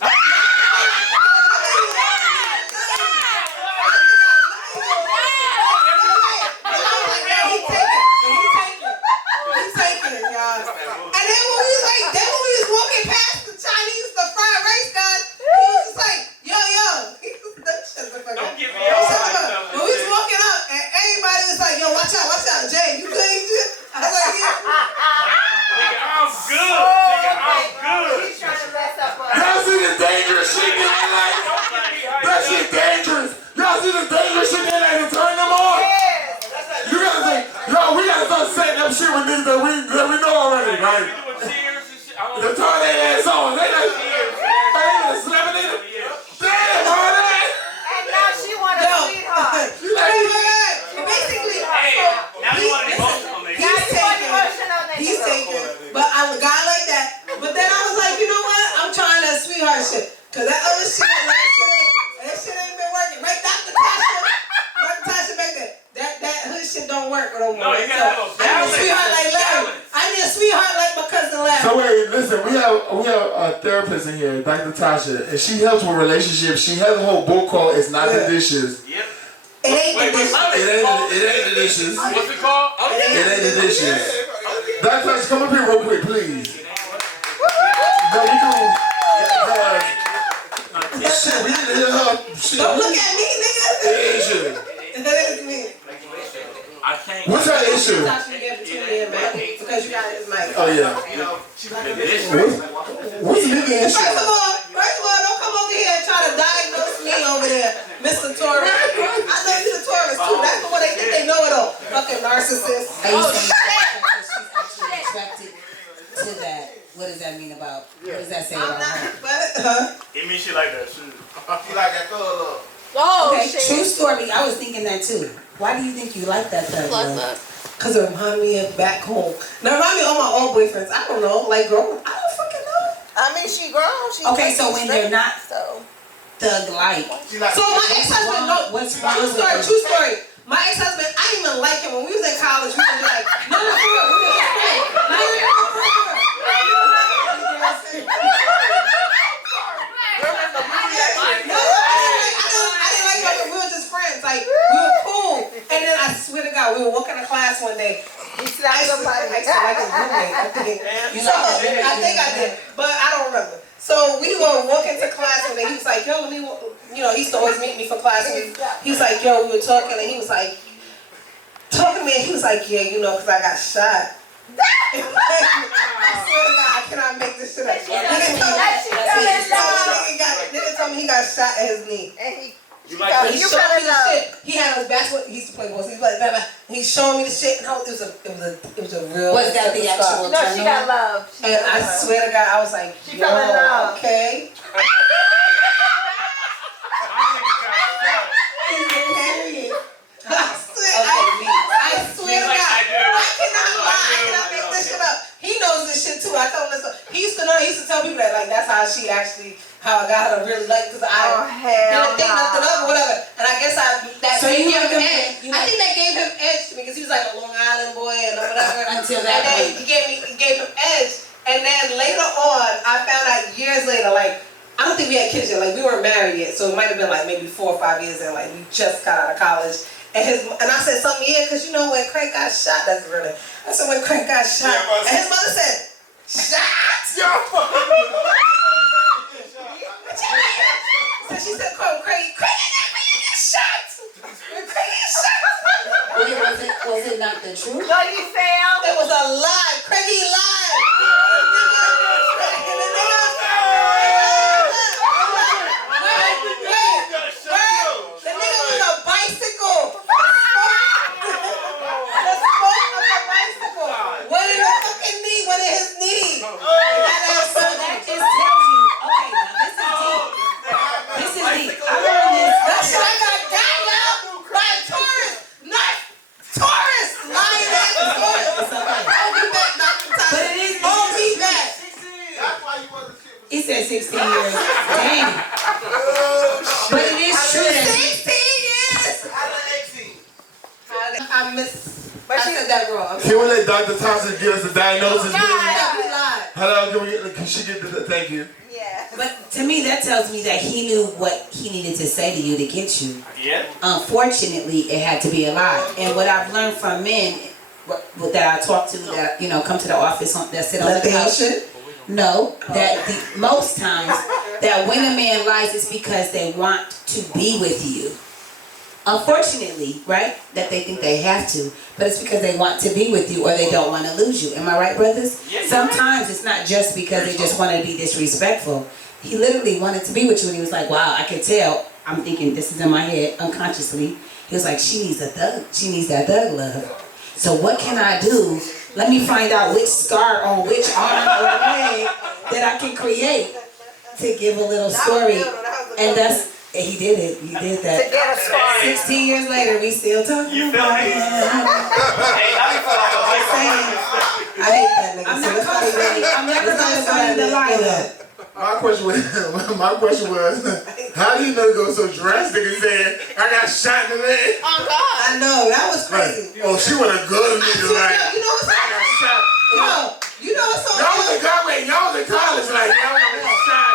He's taking it, y'all. And then when we was walking past the Chinese, the fried rice guys, he was just like, yo. Don't give me all right. When we was walking up, and everybody was like, yo, watch out, Jay, you good? I was like, yeah. Nigga, I'm good. He's trying to mess up us. Y'all see the dangerous shit getting like? That shit dangerous. Y'all see the dangerous shit getting like to turn them on? You gotta think, yo, we gotta start setting up shit with niggas that we know already, right? They turn their ass on. They like slapping it. Damn, all that. And now she want a sweetheart. Basically, now you want an emotional nigga. He's taking, but I'm a guy like that. But then I was like, you know what? I'm trying that sweetheart shit. Cause that other shit, that shit ain't been working. Right, Dr. Tasha back there. That hood shit don't work no more. No, you gotta have a balance. I need a sweetheart like Larry. I need a sweetheart like my cousin Larry. So wait, listen, we have a therapist in here, Dr. Tasha, and she helps with relationships. She has a whole book called "It's Not the Dishes." Yep. It ain't the dishes. It ain't the dishes. What's it called? It ain't the dishes. Dr. Tasha, come up here real quick, please. No, we do. Shit, we need to hear her. Shit. Don't look at me, nigga. Issue. That is me. I can't. What's her issue? Because you got his mic. Oh yeah. What's the nigga issue? First of all, don't come over here and try to diagnose me over there, Mr. Torres. I know you the Torres too. That's the one they think they know it all. Fucking narcissist. Oh shit! She's actually attracted to that. What does that mean about? What does that say about her? It means she like that shit. You like that thug? Oh, okay, shit. True story. I was thinking that too. Why do you think you like that though? Because it reminds me of back home. Now remind me of all my old boyfriends. I don't know, like growing. I don't fucking know. I mean, she grown. She okay, so when they're not thug-like. So my ex-husband, true story. My ex-husband, I didn't even like him. When we was in college, we was like, no, for real. We was like, we were just friends. Like, we were cool. And then I swear to God, we were walking to class one day. He slapped somebody. I think I did, but I don't remember. So we were walking to class one day. He was like, yo, let me, he used to always meet me for class. And he was like, yo, we were talking, and he was like, talking to me, and he was like, yeah, because I got shot. I swear to God, I cannot make this shit up. Nigga told me he got shot at his knee. You like he showed me the shit. He had his basketball. He used to play ball. So he's like, blah, blah. He's showing me the shit. And it was a real. Was that the actual? No, she got love. And I swear to God, I was like, she fell in love. Okay. I swear to God, I cannot lie. I cannot make this shit up. He knows this shit too. I told him this. He used to know. He used to tell people that like that's how she actually, how I got her to really like because I didn't think nothing of it, whatever. And I guess that gave him edge. I think that gave him edge to me because he was like a Long Island boy and whatever. Until that point, he gave him edge. And then later on, I found out years later, like. I don't think we had kids yet. Like we weren't married yet, so it might have been like maybe 4 or 5 years in. Like we just got out of college, and I said something because you know when Craig got shot, that's really. I said when Craig got shot, and his mother said, "Shot." So she said, Craig got shot. Craig got shot. Was it not the truth? What did he say? It was a lie. Craig, he lied. He said 16 years. Damn. But it is true. 16 years. I said that wrong. Can we let Dr. Thompson give us a diagnosis? Hello, can she get the thank you? Yeah. But to me, that tells me that he knew what he needed to say to you to get you. Yeah. Unfortunately, it had to be a lie. And what I've learned from men that I talk to that come to the office that sit on the couch. No, that most times that when a man lies is because they want to be with you. Unfortunately, right? That they think they have to, but it's because they want to be with you or they don't want to lose you. Am I right, brothers? Yes, sometimes it's not just because they just want to be disrespectful. He literally wanted to be with you and he was like, wow, I could tell. I'm thinking, this is in my head unconsciously. He was like, she needs a thug. She needs that thug love. So what can I do? Let me find out which scar on which arm or leg that I can create to give a little story. And he did it. He did that. To get a scar. 16 years later, we still talking You feel about me? it. Hey, I feel like a white I hate that nigga. I'm never going to find the lie though. My question was, how do you know it goes so drastic and saying, I got shot in the leg? Oh God. I know, that was crazy. Like, oh, she was a good nigga, like, you know what's I got shot. You know what's so y'all was in college, like, y'all was shot.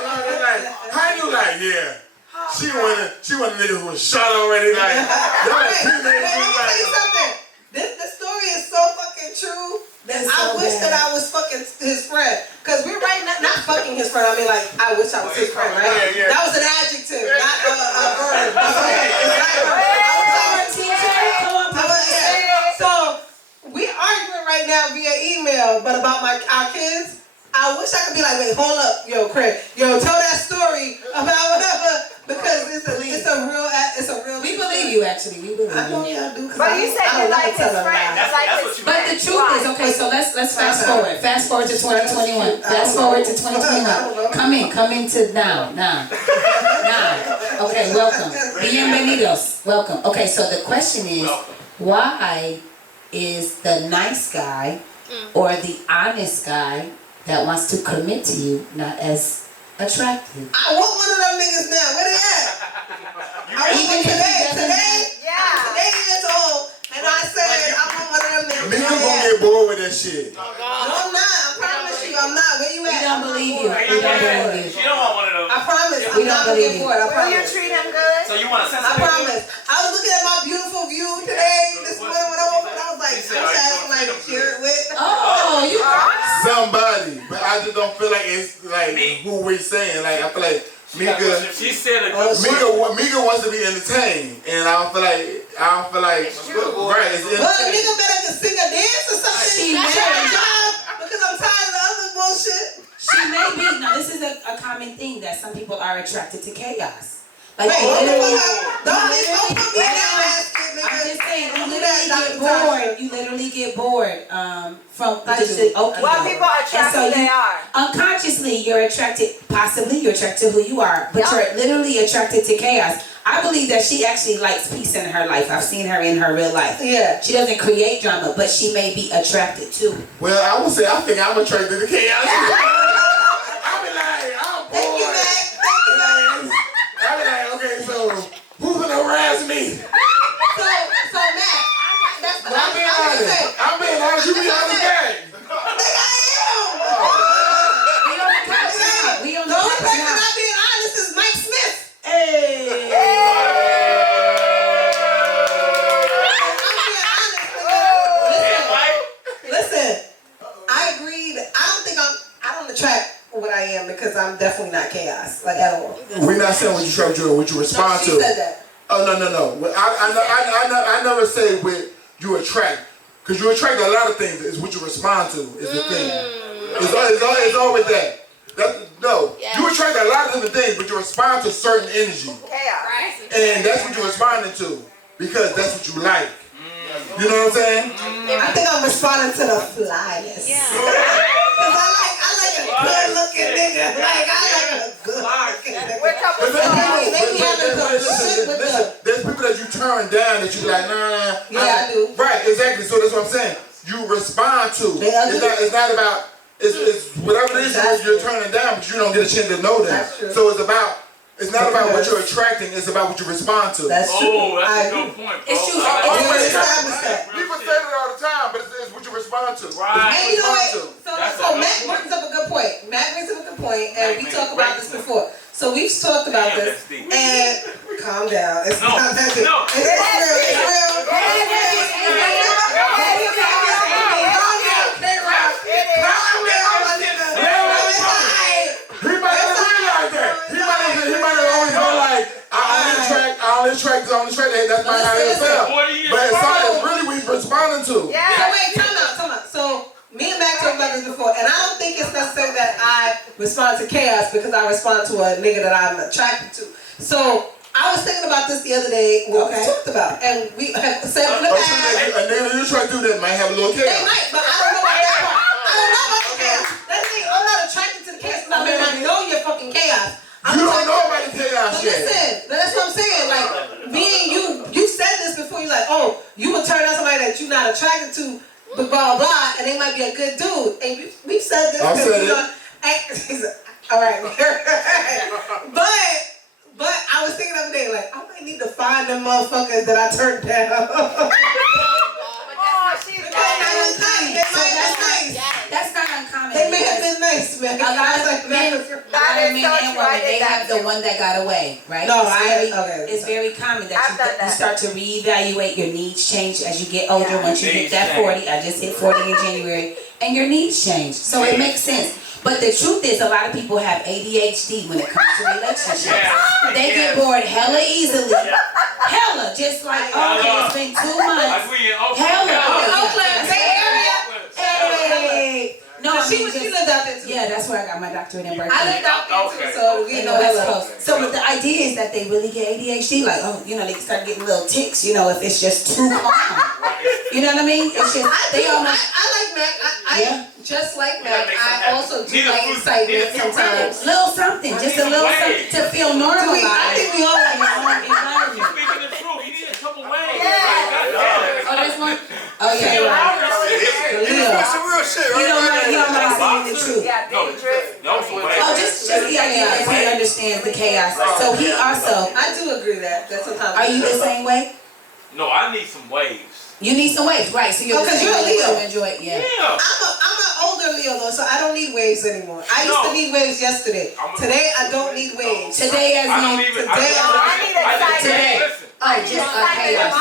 Like, how you like, yeah. She was a nigga who was shot already, like, y'all was teenagers, let me tell you something. The story is so fucking true. I wish that I was fucking his friend. Because we're right now, not fucking his friend, I mean like, I wish I was his friend, right? Yeah. That was an adjective, not a verb. So, we arguing right now via email, but about our kids, I wish I could be like, wait, hold up, yo, Craig. Yo, tell that story about whatever, because it's a real. We believe you, actually. We believe you. I know y'all do. But you said you like his friend. But the truth is, okay, so let's fast forward. Fast forward to 2021. Fast forward to 2021. Come into now. Okay, welcome. Bienvenidos. Welcome. Okay, so the question is, why is the nice guy or the honest guy that wants to commit to you not as attractive? I want one of them niggas now. Where they at? I want one today. Yeah. 8 years old. And I said, I want one of them niggas. Niggas gonna get bored with that shit. No, I'm not. I promise you, I'm not. Where you at? We don't believe you. We don't believe you. She don't want one of those. I promise. We I'm don't not gonna believe get you. bored. I Will you promise. treat him good? So you want to I promise. I was looking at my beautiful view today, this morning when I woke up, I was like, I'm like, cheer with. Oh, you somebody, but I just don't feel like it's like who we saying. Like I feel like Meeka. She said Meeka wants to be entertained, and I don't feel like right. It's well, a nigga better sing or dance or something. Because I'm tired of the other bullshit. She may be. Now, this is a common thing that some people are attracted to chaos. Like, Wait, literally, don't put me in that basket, nigga. I'm just saying, you literally get bored. You literally get bored from just the okay. Well, people attract who they are. Unconsciously, you're attracted. Possibly, you're attracted to who you are, but you're literally attracted to chaos. I believe that she actually likes peace in her life. I've seen her in her real life. Yeah. She doesn't create drama, but she may be attracted to it. Well, I would say I think I'm attracted to chaos. I be like, I'm bored. Thank you, Mac. I be like, okay, so who's gonna harass me? So Mac, that's what I'm being honest. I'm being honest. You be honest, gang. The only person not being honest is Mike Smiff. Hey. I'm being honest. Listen, I agreed. I don't attract what I am because I'm definitely not chaos, like at all. We're not saying what you try to do, what you respond to. She said that. Oh no. I never say what you attract, because you attract a lot of things. Is what you respond to is the thing. It's always that. You attract a lot of different things, but you respond to certain energy. And that's what you're responding to, because that's what you like. You know what I'm saying? I think I'm responding to the flyness. Yeah. Cause I like a good looking nigga. Like I like a good looking nigga. There's people that you turn down that you be like, nah. Yeah, I do. Right, exactly. So that's what I'm saying. You respond to. It's not about. It's whatever it is you're turning down, but you don't get a chance to know them. So it's not about what you're attracting, it's about what you respond to. That's true. Oh, that's a good point, bro. It's true. People say it all the time, but it's what you respond to. Right. And you know what? So Matt brings up a good point. And we talked about this before. So we've talked about this. And calm down. It's not that deep. It's real. On the track, that's my how it felt. But it's really what he's responding to. Yeah. So wait, time out. So me and Mac talked about this before, and I don't think it's necessary that I respond to chaos because I respond to a nigga that I'm attracted to. So I was thinking about this the other day. What we talked about, and we have said in the past. A nigga you try to do that might have a little chaos. They might, but I don't know about that part. I don't know about the chaos. That means I'm not attracted to the chaos. I mean, I know you're fucking chaos. You don't know about the chaos yet. Listen, that's what I'm saying. Like, me and you said this before. You're like, oh, you would turn on somebody that you're not attracted to, but blah, blah, and they might be a good dude. And we've said this. I've said it. All right. But I was thinking the other day, like, I might need to find them motherfuckers that I turned down. That's not uncommon. They may have been nice, man. A lot of men and women, they have the one that got away, right? No, it's very common that you start to reevaluate. Your needs change as you get older. Once you hit that 40, I just hit 40 in January, and your needs change. So it makes sense. But the truth is, a lot of people have ADHD when it comes to relationships. They get bored hella easily. Hella, just like, okay, it's been 2 months. Oakland, Bay Area. Hey. No, she lived out there too. Yeah, that's where I got my doctorate in Berkeley. I lived out there too, so you know that's close. So the idea is that they really get ADHD, like, they start getting little ticks, if it's just too calm. You know what I mean? It's just I like Mac. I just like Mac. I also do like excitement sometimes. Little something, just a little something to feel normal. I think we all like environment. Speaking the truth, you need a couple ways. Oh, this one? Oh yeah, right. That's some real shit, right? He don't mind saying the truth. Oh, just the idea that he understands the chaos. So he also. I do agree that sometimes. Are you the same way? No, I need some waves. You need some waves, right? So you're because you're a Leo. Enjoy it, yeah. I'm an older Leo though, so I don't need waves anymore. I used to need waves yesterday. Today I don't need waves. Today as I need today. Oh, just chaos.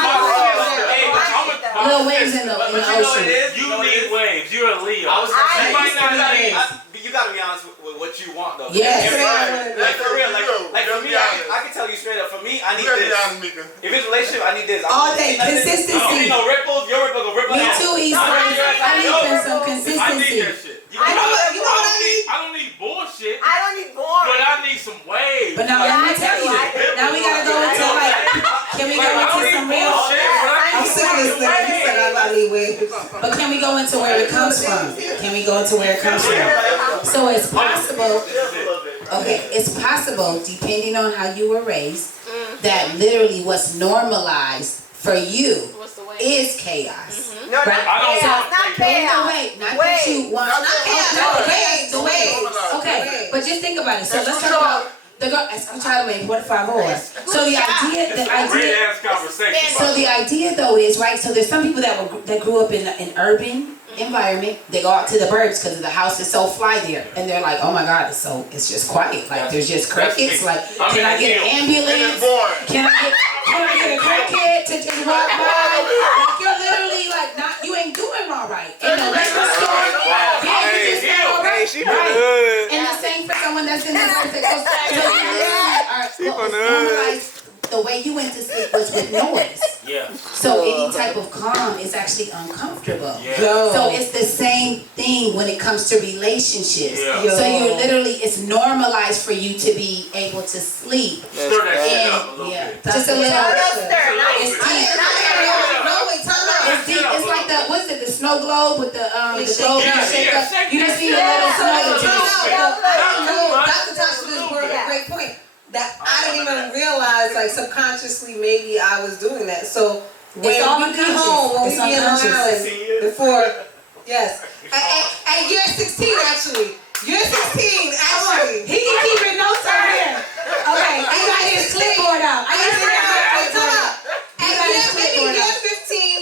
Little waves in the ocean. You need waves. You're a Leo. You gotta be honest with what you want though. Yes. Like for real, like for me, I can tell you straight up. For me, I need this. If it's a relationship, I need this. All day consistency. Ripples. Your ripple go ripple. Me too, East. I need some consistency. I need that shit. You know what I need? I don't need bullshit. I don't need boring. But I need some waves. But now let me tell you. Now we got But can we go into where it comes from? Can we go into where it comes from? So it's possible. Okay, it's possible, depending on how you were raised, that literally what's normalized for you is chaos. No, right? not chaos. Not chaos. Wait, not that you want. Okay, but just think about it. So let's talk about the girl. Escuchadme, por favor. So the idea though is right. So there's some people that grew up in an urban environment. They go out to the burbs because the house is so fly there, and they're like, oh my god, it's just quiet. Like there's just crickets. Like, can I get an ambulance? Can I get a cricket to just walk by? Like you're literally like you ain't doing all right. In the liquor store, you just not all right. Right. And the same for someone that's in the house that goes back. So normalize the way you went to sleep was with noise. Yeah. So any type of calm is actually uncomfortable. Yeah. So it's the same thing when it comes to relationships. Yeah. So you're literally, it's normalized for you to be able to sleep. Stir that shit up a little bit. Just a little. It's deep. It's deep. It's like the snow globe with the globe you shake up. You just need a little snow. Dr. Tasha just brought up a great point. That I didn't even realize, like subconsciously, maybe I was doing that. So when we be home, when we be in Long Island, before, yes, at year 16 actually, year 16 actually. He can keep your notes over here. Okay, I got his clipboard out.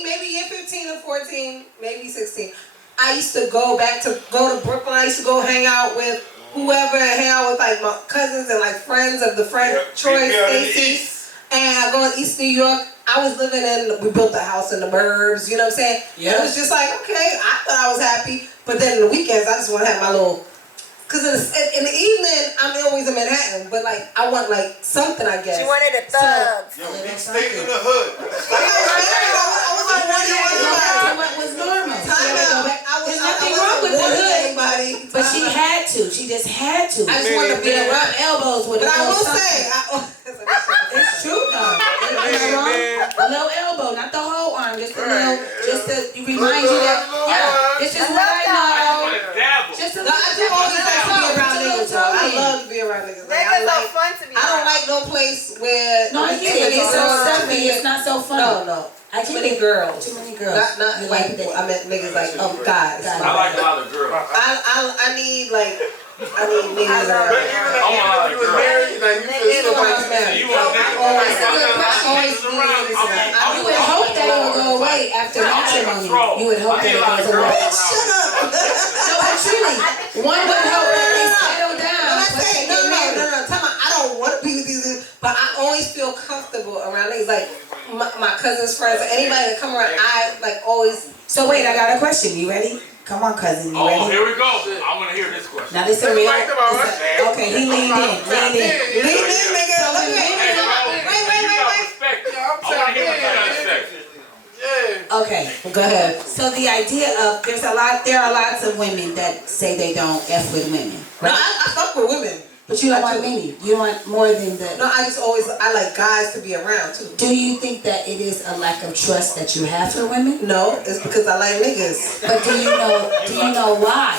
Maybe year 15 or 14, maybe 16. I used to go to Brooklyn. I used to go hang out with whoever, hang out with like my cousins and like friends of the friend, Troy, Stacy, and I go to East New York. I was we built a house in the burbs, you know what I'm saying? Yeah. It was just like, okay, I thought I was happy, but then in the weekends, I just want to have my little, because in the evening, I'm always in Manhattan, but like, I want like something, I guess. She wanted a thug. Yo, stay in the hood. What was normal? There's nothing wrong with the hood, but she had to. She just had to. I just wanted to be around elbows with. But I will say, it's true though. A little elbow, not the whole arm, just a little, just to remind you that. This is what I know. Just a little. I do always like to be around niggas. I love to be around niggas. Niggas are fun to be around. I don't like no place where. No, I get it. It's so stuffy. It's not so fun. No. Too many girls. Too many girls. Not like I meant niggas like guys. I like a lot of girls. I need niggas around. I want a lot of girls. You would hope that it would go away after matrimony. You would hope that it goes away. Shut up. No, but truly, one would hope that they settle down. No. I don't want to be with these, but I always feel comfortable around niggas. Like my cousins, friends, anybody that come around, I like always. So wait, I got a question. You ready? Come on, cousin. You ready? Oh, here we go. I want to hear this question. Now this is real. Okay, he leaned in. Leaned in, nigga. Okay, go ahead. So the idea of there are lots of women that say they don't F with women. Right? No, I fuck with women. But you don't want many. You want more than that. No, I like guys to be around too. Do you think that it is a lack of trust that you have for women? No, it's because I like niggas. But do you know why?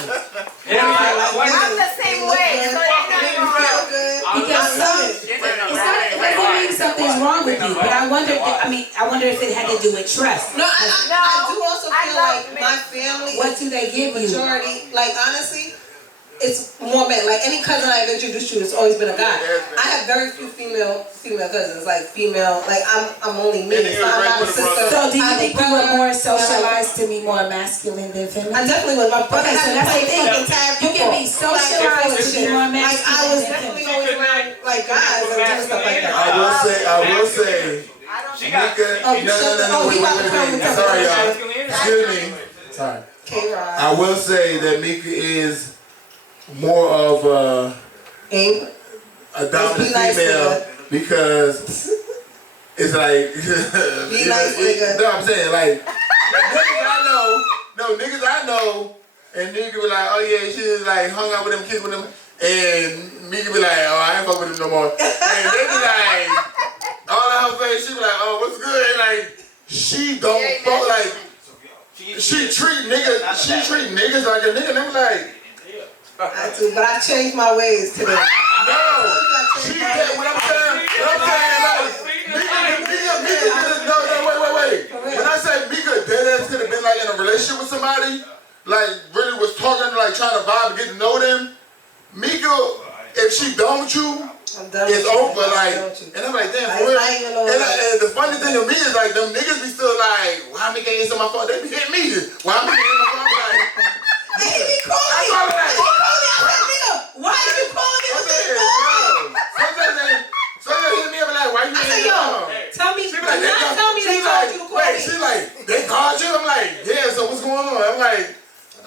I'm the same way. So Because it doesn't mean something's wrong with you. But I wonder if it had to do with trust. No, I do also feel like my family. What do they give you? Majority, like honestly. It's more men. Like any cousin I've introduced you, it's always been a guy. I have very few female cousins. Like I'm only me. So I'm not a sister. So do you think you were more socialized to be more masculine than feminine? I definitely was. My brother so that's the thing. You can be socialized to be more masculine. Like I was definitely always around like guys and doing stuff like that. I will say. Meeka. No. Wait. Sorry, y'all. Excuse me. Sorry. K-Rod. I will say that Meeka is more of a dominant female because it's like be nice, nigga. No, I'm saying like niggas I know, and niggas be like, oh yeah, she just like hung out with them, kids with them, and Meeka be like, oh I ain't fuck with him no more, and they be like, all in her face, she be like, oh what's good, and like she don't fuck like. she treat niggas like a nigga. And they were like, I do, but I've changed my ways today. no, she did what I'm saying. Like, wait. When I say Meeka deadass could have been like in a relationship with somebody, like really was talking, like trying to vibe and get to know them. Meeka, if she done with you, it's over. Like, and I'm like, damn, for real. And the funny thing to me is like, them niggas be still like, why Meeka ain't on my phone? They be hitting me. Why Meeka ain't on my phone? Like, he be calling me. I said, nigga, why is you calling me with this phone? Sometimes they hit me up and like, why you ain't on? Tell me, she be like, tell me they called you to call me. She like, they called you? I'm like, yeah, so what's going on? I'm like,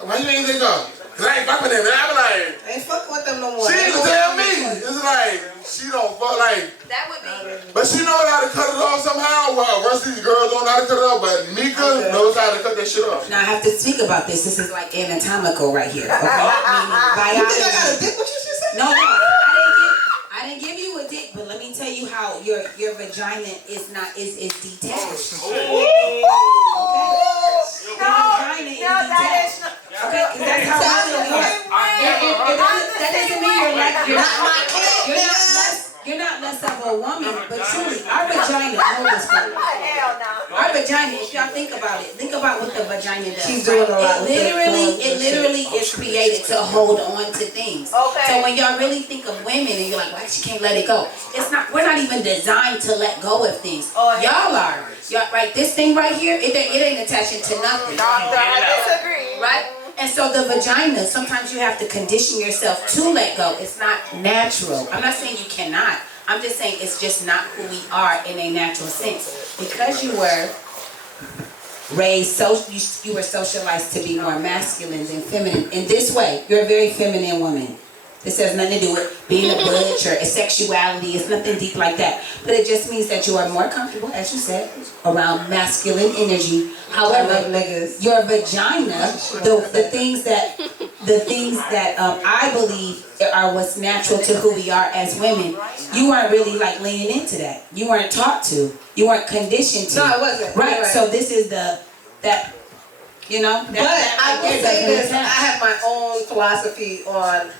why you ain't they call? Cause I ain't fucking them. And I'm like, I ain't fucking with them no more. She didn't tell me. It's like, she don't fuck like. That would be. But she knows how to cut it off somehow. Well, the rest of these girls don't know how to cut it off, but Meeka knows how to cut that shit off. Now I have to speak about this. This is like anatomical right here. Okay? You think I got a dick? What you just said? No, I didn't give you a dick, but let me tell you how your vagina is detached. Okay? Your vagina is detached. Okay, because that's how it works. That doesn't mean you're not less of a woman, but truly, our vagina, hold this for me. Our vagina, if y'all think about it, think about what the vagina does. She's doing a lot. It literally is created to hold on to things. Okay. So when y'all really think of women and you're like, why she can't let it go? It's not. We're not even designed to let go of things. Y'all are. Y'all, right? This thing right here, it ain't attaching to nothing. I disagree. Right? And so the vagina, sometimes you have to condition yourself to let go. It's not natural. I'm not saying you cannot. I'm just saying it's just not who we are in a natural sense. Because you were raised, you were socialized to be more masculine than feminine. In this way, you're a very feminine woman. This has nothing to do with being a butch or sexuality. It's nothing deep like that. But it just means that you are more comfortable, as you said, around masculine energy. However, your vagina, the things that I believe are what's natural to who we are as women, you weren't really like leaning into that. You weren't taught to. You weren't conditioned to. No, I wasn't. Right. So this is you know. But I will say this: I have my own philosophy on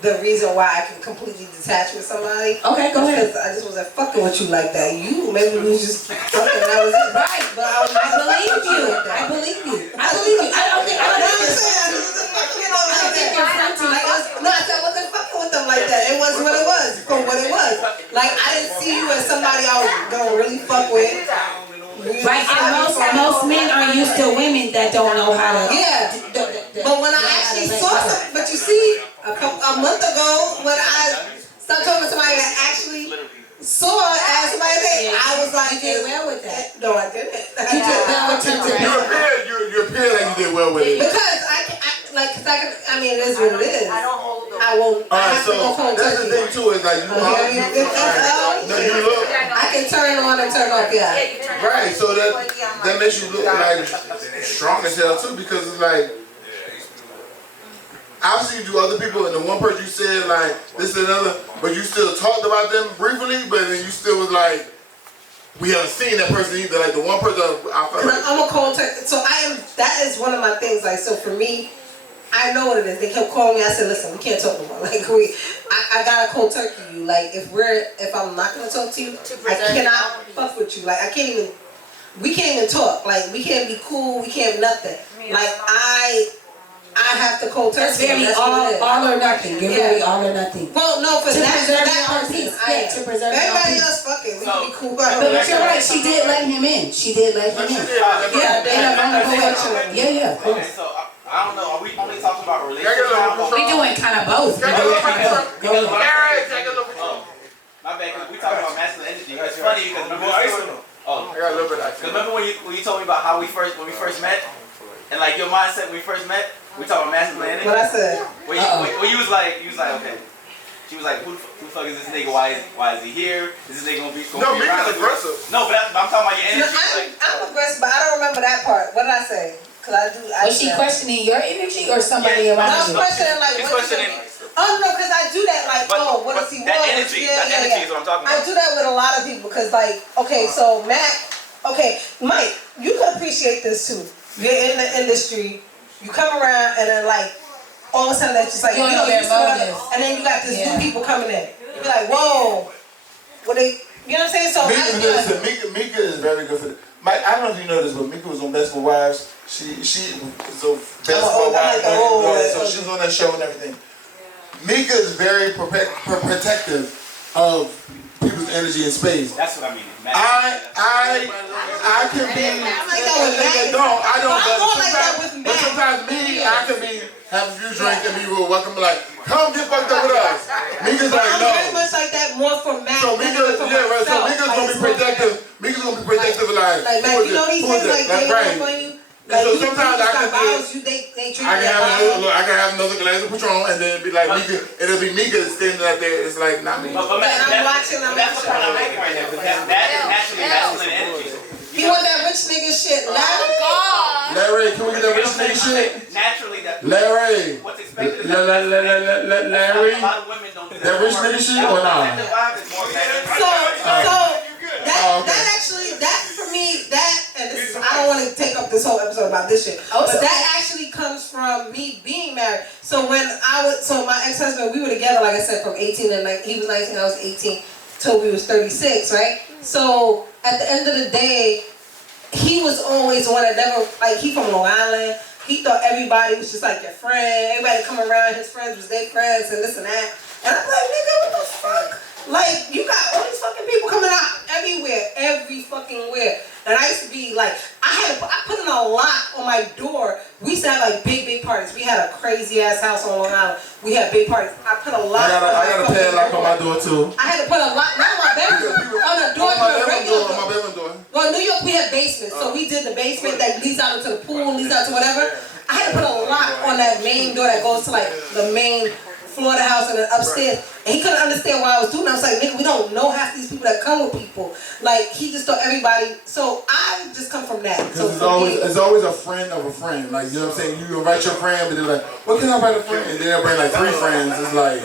the reason why I can completely detach with somebody. Okay, go ahead. Because I just wasn't fucking with you like that. Maybe we was just fucking. That was it. Right. But I believe you. I believe you. I don't think no, I wasn't fucking with them like that. It was what it was, from what it was. Like, I didn't see you as somebody I was gonna really fuck with. Right, and most men are used to women that don't know how to. Yeah. But when I actually saw some, but you see, a month ago, when I started talking to somebody that actually saw it as somebody that I was like, you did well with that. No, I didn't. You did well with that. You appear like you did well with it. Because I mean, it is what it is. I don't hold them. I won't. Alright, so that's the thing too, is like you look. I can turn on and turn off, yeah. Right, so that makes you look like strong as hell too, because it's like, I've seen you other people, and the one person you said like this and another, but you still talked about them briefly, but then you still was like, we haven't seen that person either. Like the one person I felt like, I'm a cold turkey, so that is one of my things. Like, so for me, I know what it is. They kept calling me. I said, listen, we can't talk no more. Like I got a cold turkey you. Like if I'm not gonna talk to you, I cannot fuck with you. Like we can't even talk. Like we can't be cool. We can't nothing. Like I have to cold turkey. That's very all or nothing. You're very all or nothing. Well, no, for that person, to preserve everybody else fucking. We can be cool. But you're right. She did let him in. Yeah. So I don't know. Are we only talking about relationships? We doing kind of both. My bad. We talking about masculine energy. It's funny because remember when you told me about how when we first met, and like your mindset when we first met. We talking about masculine energy. What I said? When you was like, okay. She was like, who the fuck is this nigga? Why is he here? Is this nigga gonna be? No, me is aggressive. No, but I'm talking about your energy. I'm aggressive, but I don't remember that part. What did I say? Cause I do. Was she questioning your energy or somebody around you? I'm questioning like. She's questioning. Oh no, cause I do that like, what does he want? That energy is what I'm talking about. I do that with a lot of people, cause like, okay, so Mac, okay, Mike, you could appreciate this too. you're in the industry, you come around and then like all of a sudden that's just like, you know, and then you got these new people coming in. You be like, whoa, what they, you know what I'm saying? So Meeka is very good for it. Mike, I don't know if you know this, but Meeka was on Basketball Wives. She was on Basketball Wives, so she was on that show and everything. Meeka is very protective of people's energy and space. That's what I mean. I can be. I don't. But sometimes I can be have a few drinks and be real welcome. Like, come get fucked up with us. Meeka's like, no. Very much like that, more from Mac. So Meeka, so Meeka's gonna be protective. Meeka's gonna be protective of like, you know these things like they up on you. Like so sometimes I can I can have another glass of Patron and then be like Meeka. It'll be Meeka standing out there. It's like not me. But I'm watching. That's the point I'm making right now. That is naturally masculine energy. He want that rich nigga shit. Larry, can we get that rich nigga shit? Naturally, that. Larry. What's expected? Larry. A lot of women don't do that. That rich nigga shit or not? That actually, that for me, and this is, I don't want to take up this whole episode about this shit, but that actually comes from me being married. So when so my ex-husband, we were together, like I said, from 18 and he was 19, I was 18, till we was 36, right? So at the end of the day, he was always one that never, like, he from Long Island. He thought everybody was just like your friend. Everybody come around, his friends was their friends and this and that. And I'm like, nigga, what the fuck? Like, you got all these fucking people coming out everywhere, every fucking where. And I used to be like, I put in a lock on my door. We used to have like big parties. We had a crazy ass house on Long Island. We had big parties. I put a lock. I got a padlock on my door too. I had to put a lock, not on my bedroom, on the door to a regular door. On my bedroom door. Well, in New York we had basements, so we did the basement that leads out into the pool, leads out to whatever. I had to put a lock on that main door that goes to like the main floor of the house and then upstairs. And he couldn't understand why I was doing it. I was like, nigga, we don't know half these people that come with people. Like, he just thought everybody. So I just come from that. So it's always a friend of a friend. Like, you know what I'm saying? You invite your friend, but they're like, what can I invite a friend? And then they'll bring like 3 friends. It's like,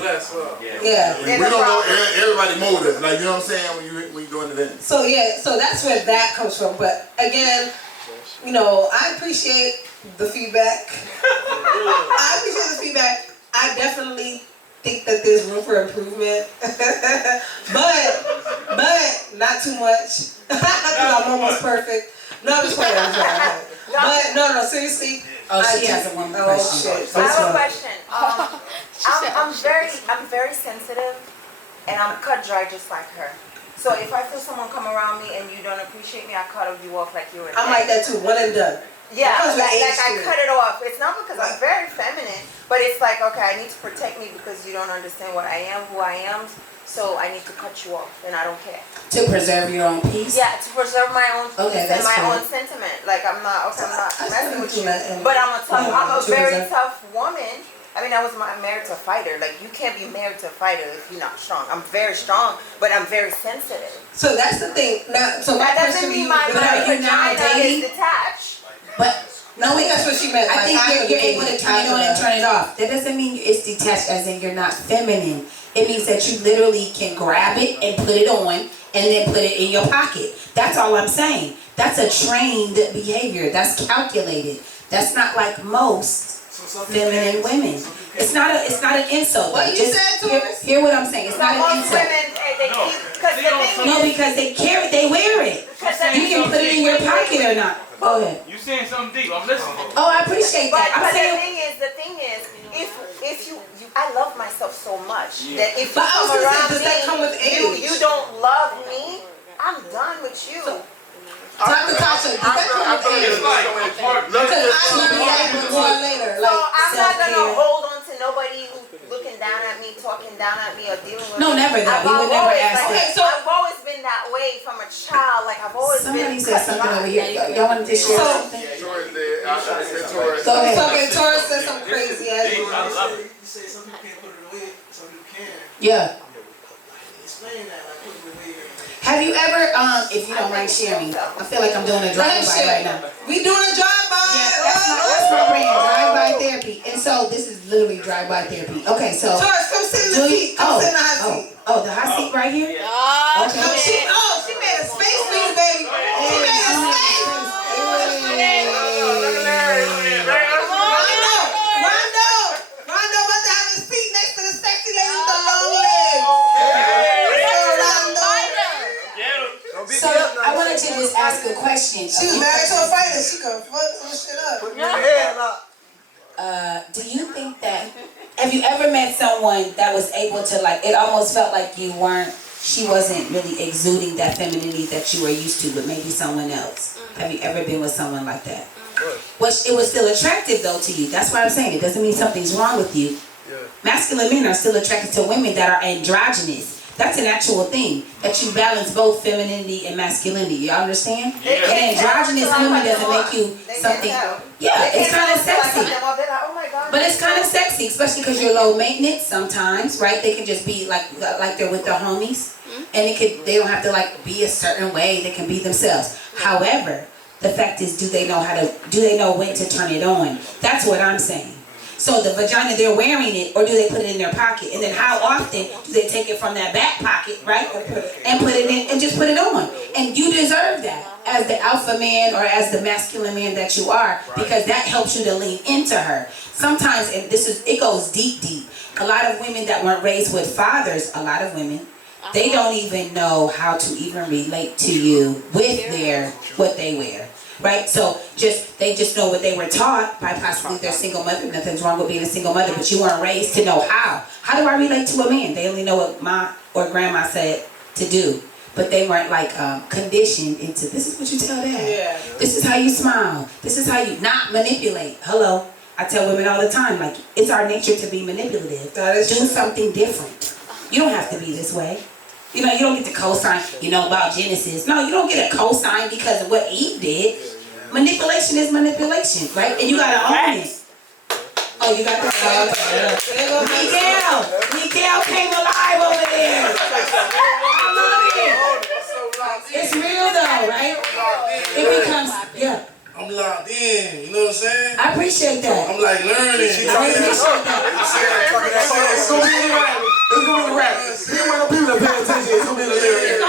yeah. We don't know everybody motive. Like, you know what I'm saying? When you go into that. So yeah, so that's where that comes from. But again, you know, I appreciate the feedback. I appreciate the feedback. I definitely think that there's room for improvement, but not too much, because I'm almost perfect. No, I'm just playing. But no, seriously. She has one question. Shit. I have a question. I'm very sensitive, and I'm cut dry just like her. So if I feel someone come around me and you don't appreciate me, I cut you off like you were. I'm like that too. One and done. Yeah, like I cut it off. It's not because I'm very feminine, but it's like, okay, I need to protect me because you don't understand what I am, who I am, so I need to cut you off, and I don't care. To preserve your own peace? Yeah, to preserve my own peace and my own sentiment. Like, I'm not messing with you, but I'm a very tough woman. I mean, I was married to a fighter. Like, you can't be married to a fighter if you're not strong. I'm very strong, but I'm very sensitive. So that's the thing. Now, so that doesn't mean my vagina is detached. But no, that's what she meant. I think you're able to turn it on and turn it off. That doesn't mean it's detached as in you're not feminine. It means that you literally can grab it and put it on and then put it in your pocket. That's all I'm saying. That's a trained behavior. That's calculated. That's not like most feminine women. It's not an insult. What you said to us? Hear what I'm saying. It's not an insult. No, because they wear it. You can put it in your pocket or not. Go ahead. You saying something deep. I'm listening. Oh, I appreciate that. But the thing is, if you I love myself so much that if you come around me, you don't love me, I'm done with you. Dr. Tasha, does that come with age? Because I learned that before later. So I'm not gonna hold on to nobody who's looking down at me, talking down at me, or dealing with me. No, never that. We would never ask that. Okay, so I've always been that way from a child. Like, I've always been. Somebody said something over here. Y'all want to just share something? Go ahead. Okay, Taurus said something crazy. You say some people can't put it away, some people can. Yeah. Explain that, like, put it away. Have you ever, if you don't mind sharing, I feel like I'm doing a drive-by right now. We doing a drive-by. Yeah, that's my brand, drive-by therapy. And so this is literally drive-by therapy. Okay, so. Taurus, come sit in the seat. Come sit in the hot seat. Oh, the hot seat right here? Okay. She made a space for you, baby. She made a space. to just ask a question. She was married to a fighter. She could fuck some shit up. Put your head up. Do you think that, have you ever met someone that was able to, like, it almost felt like she wasn't really exuding that femininity that you were used to, but maybe someone else? Have you ever been with someone like that? Well, it was still attractive though to you. That's what I'm saying. It doesn't mean something's wrong with you. Masculine men are still attracted to women that are androgynous. That's an actual thing, that you balance both femininity and masculinity. Y'all understand? Yeah. And androgynous women doesn't make you something. Yeah, it's kind of sexy. But it's kind of sexy, especially because you're low maintenance sometimes, right? They can just be like they're with their homies, and they don't have to like be a certain way. They can be themselves. However, the fact is, do they know when to turn it on? That's what I'm saying. So the vagina, they're wearing it, or do they put it in their pocket? And then how often do they take it from that back pocket, right? And put it in, and just put it on. And you deserve that as the alpha man or as the masculine man that you are, because that helps you to lean into her. Sometimes, and it goes deep. A lot of women that weren't raised with fathers, they don't even know how to even relate to you with what they wear. Right, so they just know what they were taught by possibly their single mother. Nothing's wrong with being a single mother, but you weren't raised to know how. How do I relate to a man? They only know what ma or grandma said to do, but they weren't like conditioned into this is what you tell dad. Yeah. This is how you smile. This is how you not manipulate. Hello, I tell women all the time, like it's our nature to be manipulative. Do something different. You don't have to be this way. You know, you don't get to co-sign, about Genesis. No, you don't get a co-sign because of what Eve did. Manipulation is manipulation, right? And you gotta own it. Oh, you got that? Miguel came alive over there. I love it. It's real though, right? It becomes, I'm locked in, you know what I'm saying? I appreciate that. I'm like learning. I appreciate that. It's gonna be the rap. It's gonna be the rap. You want people to pay attention. It's gonna be the lyrics.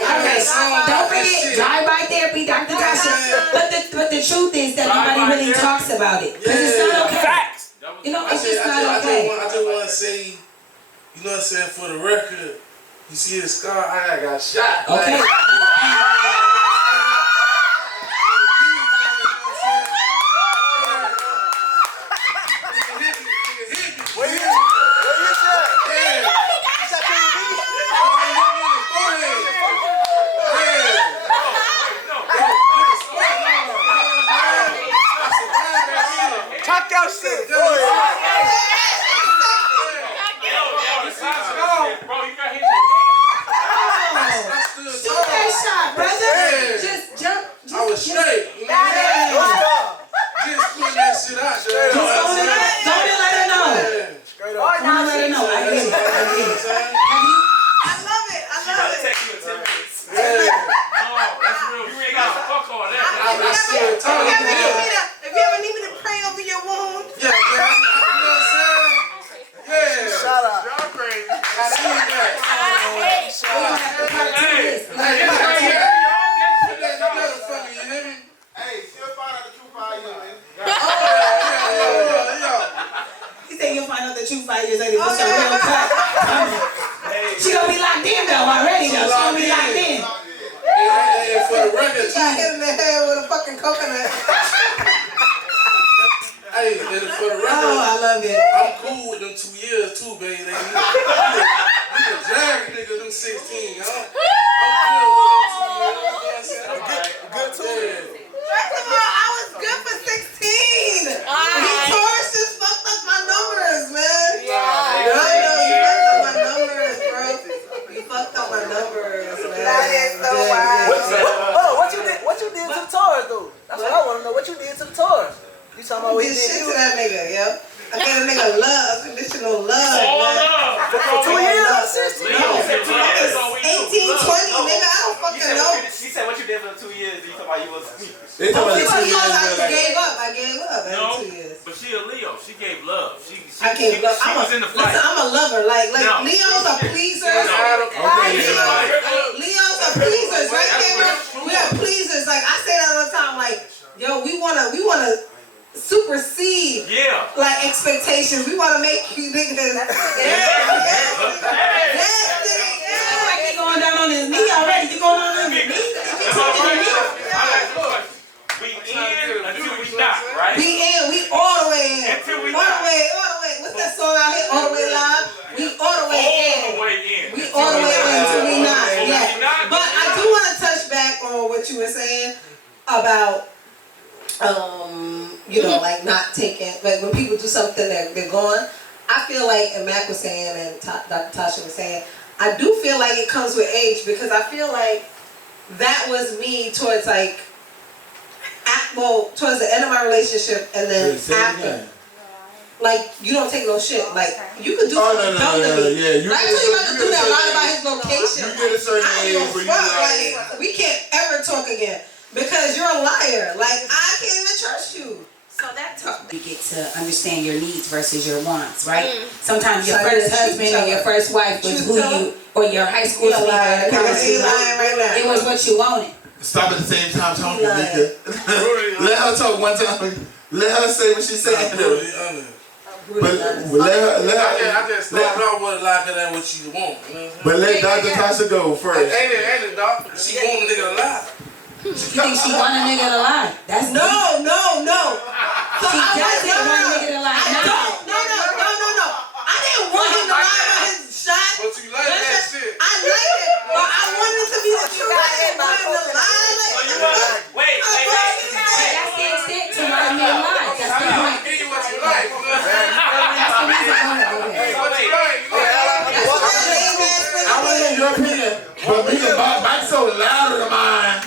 Okay, don't forget, drive-by therapy, Dr. Tasha. But the truth is that nobody really talks about it. Because it's not okay. Facts. It's just not okay. I just want to say, you know what I'm saying, for the record, you see the scar, I got shot. Okay. If you ever need me to pray over your wound, yeah, you know what I'm saying? Yeah. Shout out. Y'all crazy. I see that. Hey, she'll find out the truth by you, man. He said you'll find out the truth 5 years later. She gonna be locked in though already though. She gonna be locked in. Hey, for the record, she got hit in the head with a fucking coconut. Hey, for the record, I love it. I'm cool with them 2 years too, baby. You can drag a nigga them 16, huh? I'm good with them 2 years. Good too. First of all, I was good for 16. Taurus just fucked up my numbers, man. I know you fucked up my numbers, bro. You fucked up my numbers, man. That is so wild. What you did to the Taurus, though? That's what I want to know. What you did to the Taurus? You talking about what you did shit to that nigga, yep. I gave a nigga love, unconditional love, man. For 2 years? No, 18, 20, nigga, I don't fucking know. She said what you did for the 2 years. You talking about you was. They talking about the 2 years. I gave up after 2 years. But she a Leo. She gave love. She was in the fight. Listen, I'm a lover. Like no. Leos are pleasers. Leos are pleasers, right, Cameron? We are pleasers. Like I say that all the time. Like, yo, we wanna supersede like expectations. We wanna make you niggas. Yes, like you going down on his knee already. You going on his knee? what you were saying about, you know, like not taking, like when people do something that they're gone. I feel like, and Mac was saying, and Dr. Tasha was saying, I do feel like it comes with age because I feel like that was me towards like, towards the end of my relationship and then after. Like, you don't take no shit. Like, you could do something dumb to me. Yeah, like, I told you not to do that line about his location. You get a certain age where you like, we can't ever talk again because you're a liar. Like, I can't even trust you. So that's how we get to understand your needs versus your wants, right? Sometimes your first husband or your first wife was who you, or your high school sweetheart, it was what you wanted. Stop at the same time talking, Meeka. Let her talk one time. Let her say what she said. But I just started off with like that what she want. You know what I'm saying? But let Dr. Tasha go first. Ain't it, doc? She want a nigga alive. You think she want a nigga alive? That's no. She doesn't want a nigga alive. No. I didn't want him to lie about his shot. But you like that shit. I like it, but I wanted it to be the truth. I didn't want him to lie. Wait. That's the extent to why I'm being lied. That's the point. Give you what you like. That's the reason. What you like? I want to hear your opinion, but Meeka, my so louder than mine.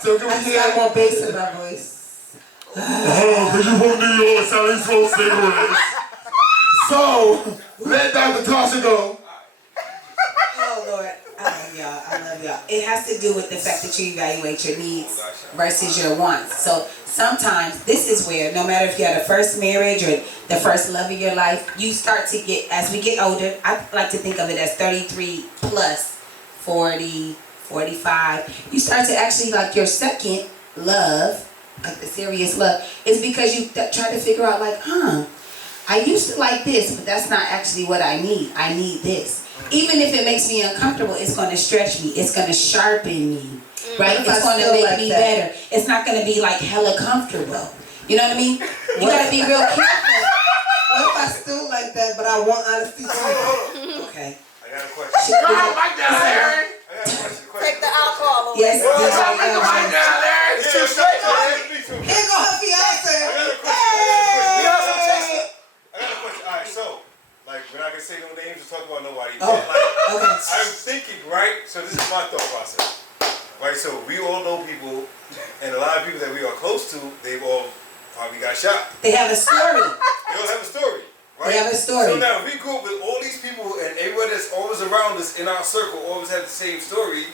So can we hear more bass in my voice? Oh, because you from New York, selling smoke cigarettes. So, let Dr. Tasha go. Oh, Lord. I love y'all. It has to do with the fact that you evaluate your needs versus your wants. So, sometimes this is where, no matter if you had a first marriage or the first love of your life, you start to get, as we get older, I like to think of it as 33 plus, 40, 45. You start to actually, like, your second love, like the serious love, is because you try to figure out, like, I used to like this, but that's not actually what I need. I need this. Even if it makes me uncomfortable, it's going to stretch me. It's going to sharpen me, right? It's going to make me better. It's not going to be like hella comfortable. You know what I mean? You got to be real careful. What if I still like that, but I want honesty too? Okay. I got a question. Come on, Mike down there. Take the alcohol away. Yes. Mike down there. It's too straight. Here go her fiance. I got a question. All right, so, like, we're not going to say no names or talk about nobody. But, I'm thinking, right? So this is my thought process. Right, so we all know people, and a lot of people that we are close to, they've all probably got shot. They have a story. They all have a story. Right? They have a story. So now, if we grew up with all these people and everyone that's always around us in our circle always have the same story.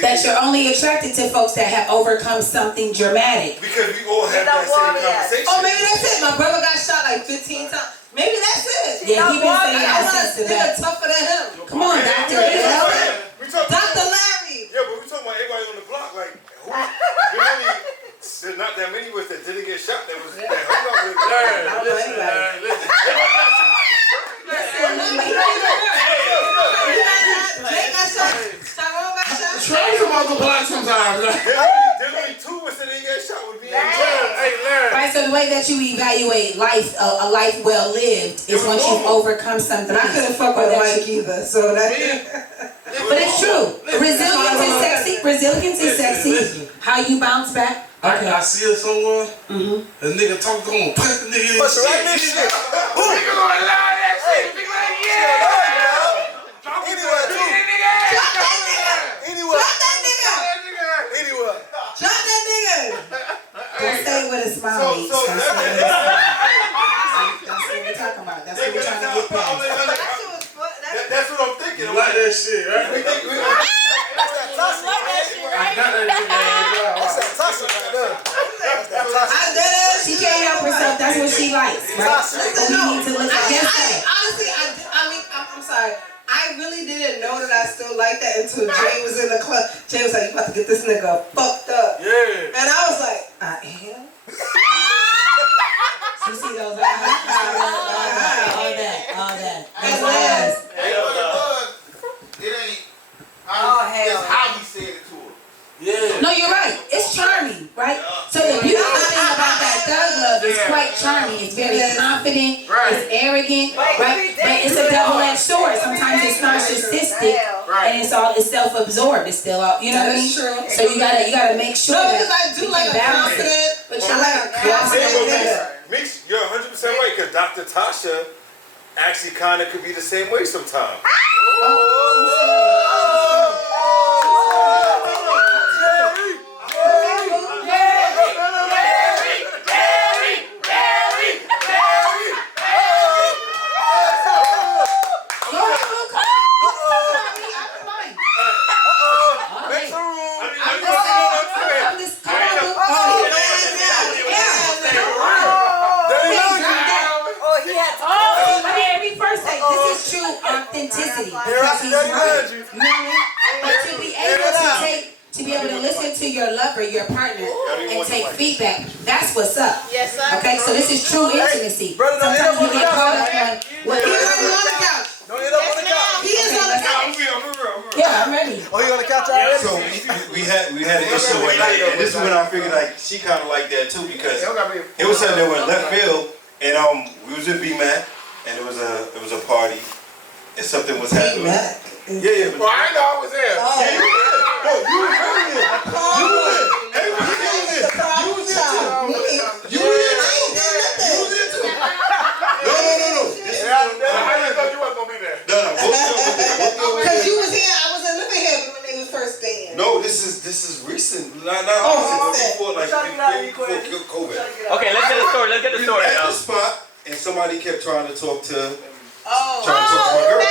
That you're only attracted to folks that have overcome something dramatic. Because we all have that same conversation. Oh, maybe that's it. My brother got shot like 15 times. Maybe that's it. Yeah, he been saying I want that to nigga tougher than him. Come on, doctor. Dr. Larry. Yeah, but we talking about everybody on the block. Like, there's not that many of us that didn't get shot that hung out with Listen. Try to multiply sometimes. There's only 2 of us that didn't get shot with me. Right, so the way that you evaluate life, a life well lived, is once you've overcome something. I couldn't fuck with Mike either, so that. But it's true. Resilience is sexy. Resilience is sexy. How you bounce back. Okay. I see her somewhere. A nigga talk to him, punch the nigga in the shit. Nigga gonna allow that shit. Nigga like, yeah. Drop that nigga. Don't say it with a smile. That's what we're talking about. That's what we're trying to get past. That's what I'm thinking. You like that shit, right? That's that tussle. I got that nigga. That's that tussle right there. She can't help herself. That's what she likes, right? So we need to look at that. Honestly, I'm sorry. I really didn't know that I still like that until Jay was in the club. Jay was like, you about to get this nigga fucked up. Yeah. And I was like, I am? You see those? All that. It ain't. It's how he said it to her. Yeah. No, you're right. It's charming, right? So the beautiful thing about that thug love is quite charming. It's very confident. It's arrogant, right? But it's a double-edged sword. Sometimes it's narcissistic, and it's self-absorbed. It's still all, you know what I mean? True. So you gotta make sure. No, because I do like a confident, but you're like a confident nigga. Meeks, you're 100% right, because Dr. Tasha actually kind of could be the same way sometimes. Authenticity, because he's right. You know what I mean? But to be able to listen to your lover, your partner, and take feedback, that's what's up. Yes, sir. Okay, so this is true intimacy. Sometimes we get caught up on what He's on the couch. Don't get up on the couch. He is on the couch. Yeah, I'm ready. Oh, you on the couch already? So we had an issue with like, and this is when I figured like she kind of like that too, because it was something that went left field, and we was in B-Mac, and it was a party, and something was happening. Yeah. Well, I know I was there. Yeah, you were there. No, you were there. You were there. Everybody was there. You was there too. You were there too. No. I didn't know you wasn't gonna be there. No, Because you was here, I wasn't living here when they was first dating. no, this is recent. Not before COVID. Okay, let's get the story. At the spot, and somebody kept trying to talk to. My girl.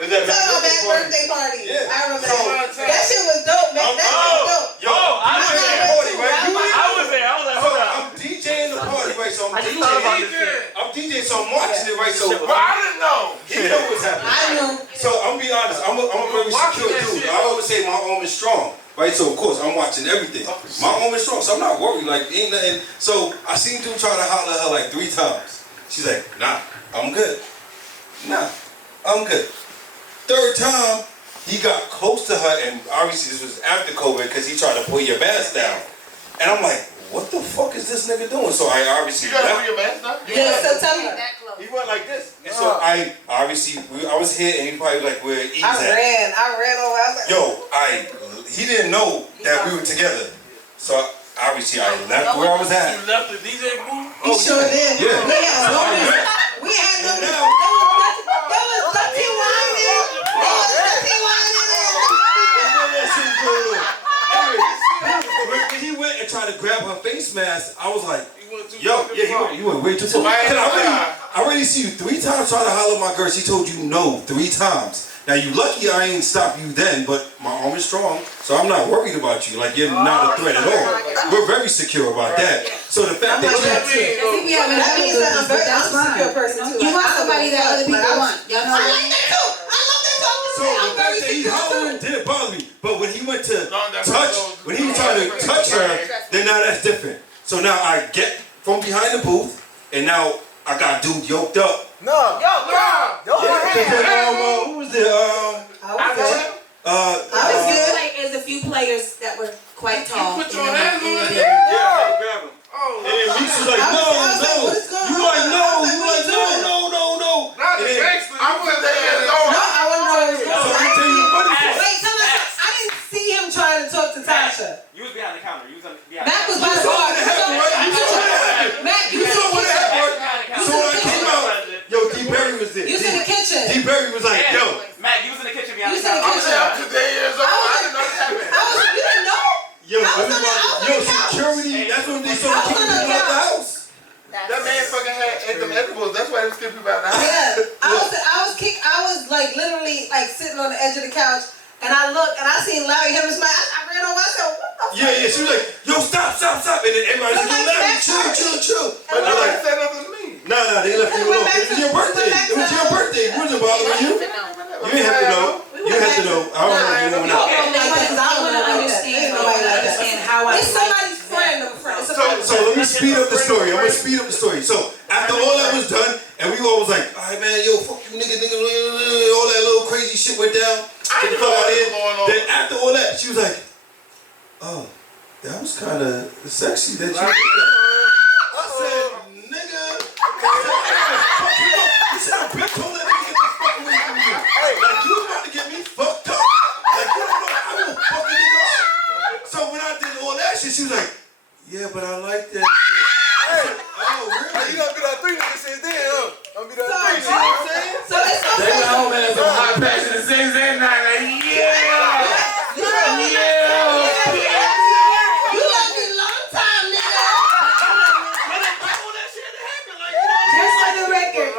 It's my birthday party. Yeah. I remember that. That shit was dope, man. That shit was dope. Yo, I was at the party, right? I was there. I was like, hold up. I'm DJing the party, right? So I'm DJing, so I'm watching it, right? So Well, I didn't know. he know what's happening. I knew. So I'm gonna be honest, I'm a very secure dude. I always say my arm is strong, right? So of course I'm watching everything. My arm is strong, so I'm not worried. Like ain't nothing. So I seen dude try to holler at her like 3 times. She's like, nah, I'm good. Nah, I'm good. 3rd time, he got close to her, and obviously this was after COVID because he tried to pull your mask down. And I'm like, what the fuck is this nigga doing? So I obviously You gotta put your mask down? Yeah, so tell me. he went like this. And so I was here, and he probably like where Eve's I at. ran over. I was like, Yo, he didn't know that we were together. So obviously I left where I was at. You left the DJ booth? he sure did. Yeah. We had no there was dirty wine in it. When he went and tried to grab her face mask, I was like, he went way too far. I already see you 3 times trying to holler at my girl. She told you no 3 times. Now you lucky I ain't stopped you then, but my arm is strong, so I'm not worried about you. Like you're not a threat at all. We're very secure about that. So the fact that that means that I'm very secure person too. You want somebody that other people want. Y'all know I like that too. I love that talking. So the fact that he hollering didn't bother me, but when he went to when he was trying to touch her, then now that's different. So now I get from behind the booth, and now I got dude yoked up. No. Who was there? I was good. There's a few players that were quite tall. You put your hands on it? Yeah, I had to grab him. Oh, and then Reese was like, no. You like, no. Not the gangster. I wasn't there. No, I wouldn't know what was going on. So I tell you what it was. Wait, tell us. I didn't see him trying to talk to Tasha. You was behind the counter. You was behind Mac was by the bar. Mac, you saw what happened. So when I came out, yo, D. Berry was there. You was in the kitchen. D. Berry was like, yo. Mac, you was in the kitchen behind You the was in the counter. kitchen. I'm today years old. I didn't know this happened. You didn't know? Yo, security, that's when they started kicking people out the house. That man fucking ate them edibles. That's why they was kicking people out the house. Yeah. I was like literally like sitting on the edge of the couch, and I looked and I seen Larry Henry smile. I ran over. I said, what the fuck? Yeah, she was like, yo, stop. And then everybody was like, yo, Larry, chill. But nobody said nothing to me. No, they left you alone. It was your birthday. It wasn't bothering you. You didn't have to know. You have to know. I don't know if you know now. I want to understand how I. It's somebody's friend. So let me speed up the story. I'm gonna speed up the story. So after all that was done, and we all was like, all right, man, yo, fuck you, nigga, all that little crazy shit went down. Get the fuck out of here. Then after all that, she was like, oh, that was kind of sexy that you did that. I said, nigga, you said a bitch told that nigga get the fuck away from you. Like you was about to get me fucked she was like, yeah, but I like that shit. Hey, you gonna be that 3 niggas since then, huh? Gonna be that 3, you know what I'm saying? So it's so They went home and had some hot passion and sings that night. Like, yeah. You love me long time, nigga. Just for the record,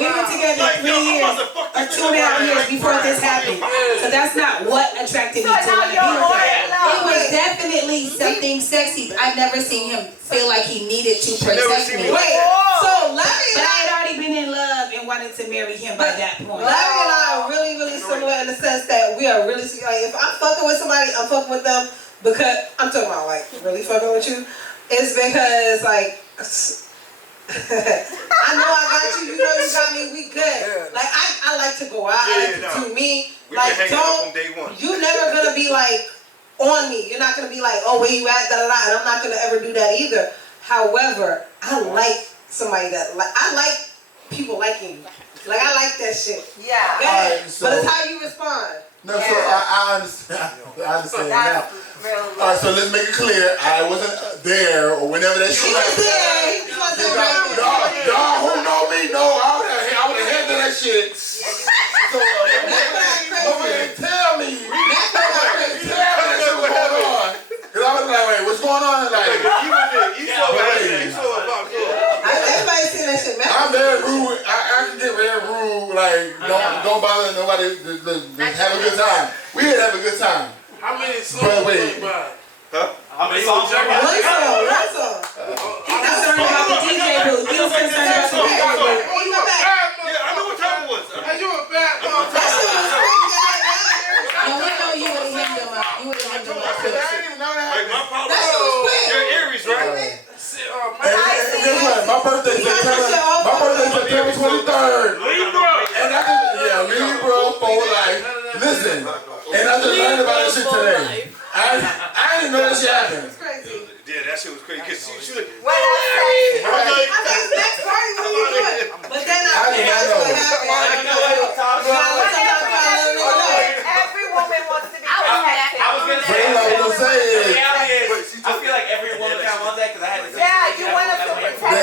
we were together 3 years or 2.5 years before this happened. So that's not what attracted me to him. It was definitely something sexy. I've never seen him feel like he needed to protect me. Wait, so Larry But I had already been in love and wanted to marry him by that point. Larry and I are really, really similar in the sense that we are really, like, if I'm fucking with somebody, I'm fucking with them because, I'm talking about, like, really fucking with you. It's because, like, I know I got you, you know you got me, we good. Yeah. Like, I like to go out, I like to do me. Like, don't, you never gonna be, like, on me. You're not gonna be like, oh, where you at, da da da, and I'm not gonna ever do that either. However, I like somebody that, like, I like people liking me. Like, I like that shit. Yeah. Right, so, but it's how you respond. No, so I understand. I understand now. Alright, so let's make it clear. I wasn't there or whenever that shit was there. He wasn't right there. Y'all who know me know I would have handled that shit. So nobody tell me. Tell me that shit was going on. Cause I was like, wait, what's going on? Like, you saw about everybody seen that shit, man. I'm very rude. I can get very rude. Like, don't bother nobody. Have a good time. We had have a good time. How many songs wait. Huh? How many songs? One song. He's concerned about the DJ booth. He was concerned about the DJ booth. Yeah, I know what time it was. Are you a bad No, we know you would have hit them up. You would have hit them up. I didn't even know that. Like, my problem you're Aries, right? My birthday September 23rd. Libra. And I just, Libra for life. Listen, and I just learned about this shit today. I didn't know that shit happened. Yeah, that shit was crazy. Cause she like, I mean, next party when we do it. But then I didn't know what happened. Every woman wants to be I protected. was gonna say. I feel like every woman kind of wants that because I had to. Yeah, you want us to protect. I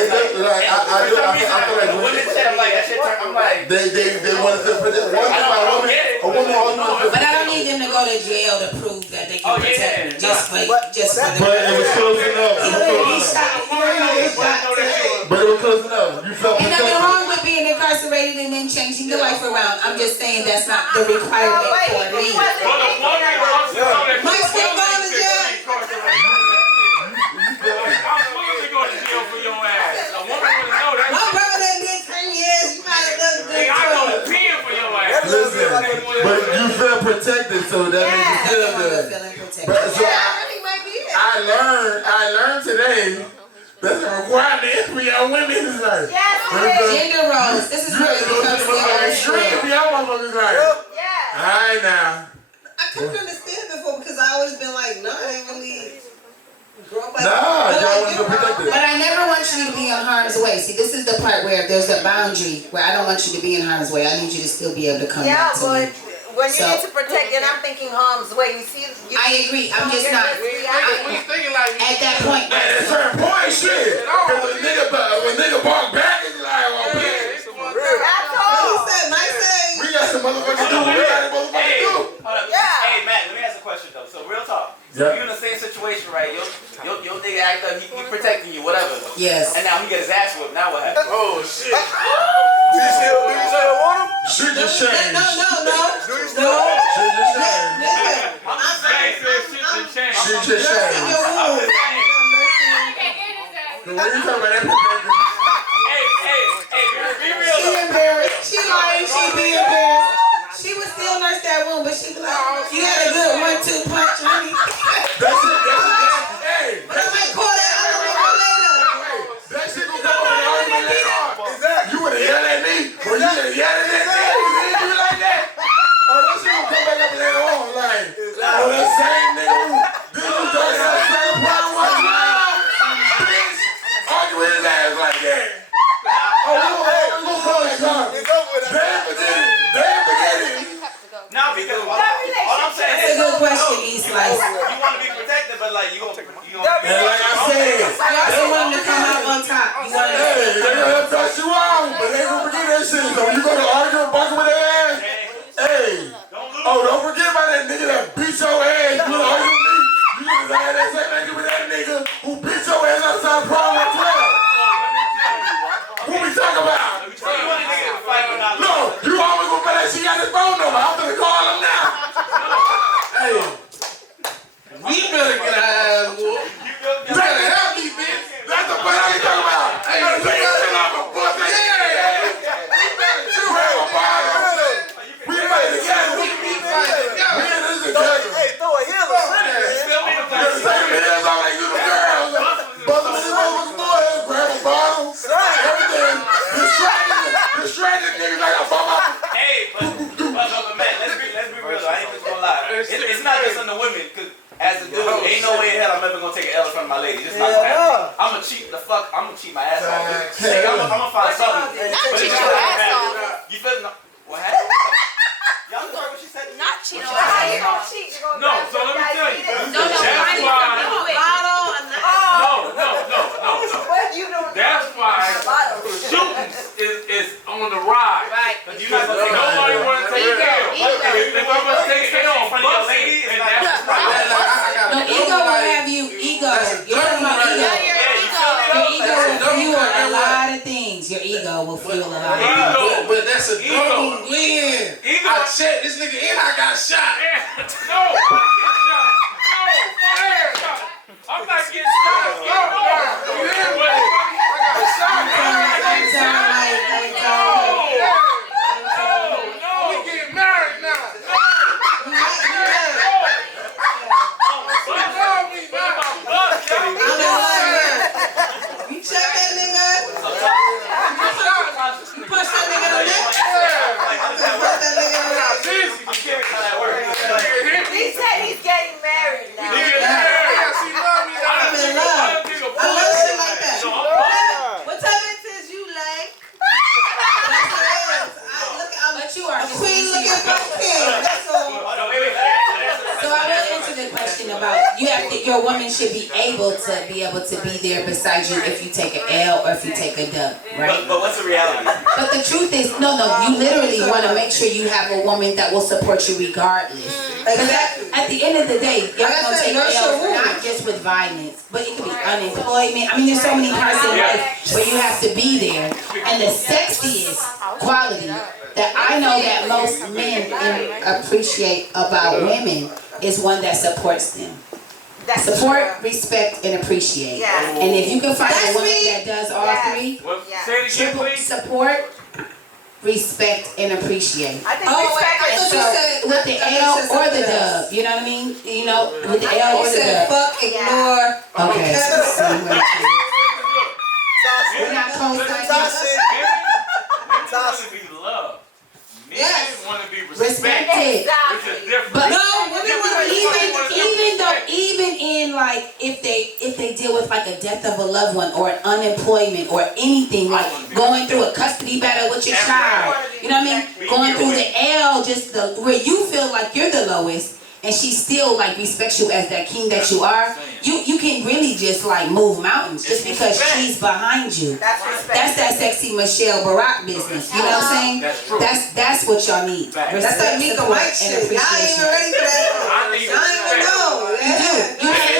feel like women said like that shit. I'm like. They wanted to protect. One thing about women, a woman always wants to. But I don't need them to go to jail to prove that they can protect me. Just for the. But it was close enough. But it was close enough. You felt Ain't nothing wrong with being incarcerated and then changing your life around. I'm just saying that's not the requirement for me. Mike still going to jail? I'm willing to go to jail for your ass. A woman would know that. My brother done did 10 years. You might have done good. I go to pen for your ass. Listen, but you feel protected, so that makes you feel good. But so I learned today. That's a requirement for y'all women. It's like gender roles. This is where it becomes extreme. Y'all motherfuckers like, all right now. I couldn't understand before because I always been like, no, I ain't really grow up like y'all wasn't protected. But I never want you to be in harm's way. See, this is the part where there's a boundary where I don't want you to be in harm's way. I need you to still be able to come back to me. When you need to protect, and I'm thinking harm's way. You see, I agree. I'm just not. At that point. At a certain point, shit. Because when nigga bark back, it's like, oh, bitch. We got some motherfuckers to do. We got some motherfuckers to do. Hey, Matt, let me ask a question though. So real talk. So you in the same situation, right? Your nigga act up, he protecting you, whatever. Yes. And now he got his ass whipped. Now what happened? Oh shit. Do you still want him? Shit just changed. No. Shit just changed. Shit just changed. When you talking about that, Hey, be real. She embarrassed. She lying. She be embarrassed. She would still nurse that wound, but she be like, you had a good 1-2 punch, honey. That's it. Hey. But I might call that other woman later. That shit gonna come on the argument later on. You would have yelled at me, or you would have yelled at that nigga. You didn't do like that. Oh, that shit gonna come back up later on. Like, oh, that same nigga who did you dirty ass nigga problem one time. Bitch, argue with his ass like that. Oh, we gonna call that time. Damn, forget it. Now because all I'm saying That's a good question, East Life. you want to be protected, but like you gonna Hey, throw a heel or something. Just take them hands off like little girls. Bust them in the motherfucking forehead, grab a bottle, everything. Distracted niggas like a bum. Hey, but man, let's be real though. I ain't just gonna lie. It's not just on the women, cause as a dude, ain't no way in hell I'm ever gonna take an L in front of my lady. Just not gonna happen. I'm gonna cheat my ass off. Like, I'm gonna find something. Not cheat your ass off. You feel me? What happened? Y'all heard what she said? Not cheat your How ass you off. gonna cheat? You gonna No, so let me tell you. No. What you doing? That's why shooting is on the rise. Right. You're not gonna take Nobody want to take Ego. L. If I'm gonna take L in front of your lady, and that's No, ego will have you ego. You're talking about ego. Your ego will fuel a lot of things. Your ego will fuel a lot of things. But that's a double win. I checked this nigga in, I got shot. No, I'm not getting shot. We getting married now. You check that nigga. You punch that nigga in the neck. Punch that nigga in the neck. He said he's getting married now. I'm in love. I love shit like that. What type of is you like? That's what it is. But you are A queen looking for a king. That's all. So I will answer the question about your woman should be able to be there beside you if you take an L or if you take a dub, right? But what's the reality? But the truth is, no, you literally want to make sure you have a woman that will support you regardless. Exactly. At the end of the day, y'all Like I gonna said, take nurse your L's woman. not just with violence, but it could be unemployment. I mean, there's so many parts in life where you have to be there. And the sexiest quality that I know that most men appreciate about women is one that supports them. Support, respect, and appreciate. Yeah. And if you can find That's a woman me. that does all three, Say it again, please. support, respect, and appreciate. I think Oh, wait, respect I is thought you so. said With the L or the dub, you know what I mean? You know, with the L or You the said dub. fuck, ignore. Okay. Tossin. We're not co-signing. Tossin. Women want to be loved. Men Yes. want to be Respected. respected. It's a difference. But No, women want to be even in like if they deal with like a death of a loved one or an unemployment or anything like going through a custody battle with your child, you know what I mean? Going through the L, just where you feel like you're the lowest, and she still like respects you as that king that you are. You can really just like move mountains just because she's behind you. That's respect. That's that sexy Michelle Barack business. You know what I'm saying? That's true. That's what y'all need. That's that Meeka Mike shit. Y'all ain't even ready for that. I need Y'all ain't even know.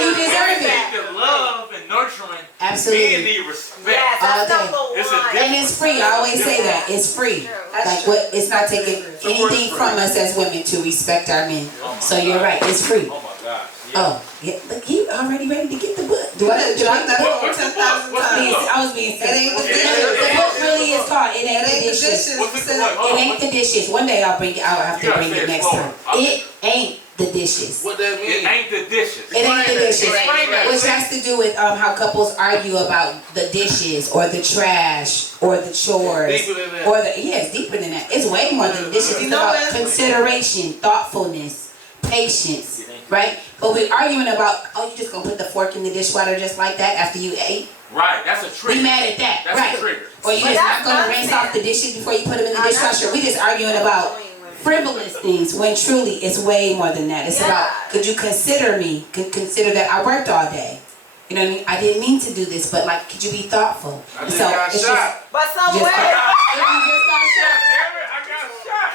You deserve it. The love and nurturing. Absolutely. Men need respect. Yes, that's Okay. number It's a one. And it's free. I always say that. It's free. Like what? It's not taking anything from us as women to respect our men. So you're right. It's free. Oh my God. Oh, yeah. Look, you already ready to get the book. Do I Drop that What- over what's the 10,000 book? times. I was being It ain't the serious. dishes. The book really is called It Ain't the Dishes. What's the It what? It ain't the dishes. One day I'll bring it. I'll have You to gotta bring say it it next slower. time. It ain't the dishes. What that It mean? ain't the dishes. It ain't the dishes. Explain that. Which has to do with how couples argue about the dishes or the trash or the chores. Deeper than that. Or it's deeper than that. It's way more than the dishes. It's You know about what? consideration, thoughtfulness, patience, right? But we're arguing about, you just gonna put the fork in the dishwater just like that after you ate? Right, that's a trigger. We mad at that, That's right? a trigger. Or you But just that's not gonna nonsense. rinse off the dishes before you put them in the dishwasher. We just arguing about frivolous things when truly it's way more than that. It's about, could you consider me? Consider that I worked all day. You know what I mean? I didn't mean to do this, but like, could you be thoughtful? I just got it's shot. But somewhere. If you just got shot. Damn it, I got shot.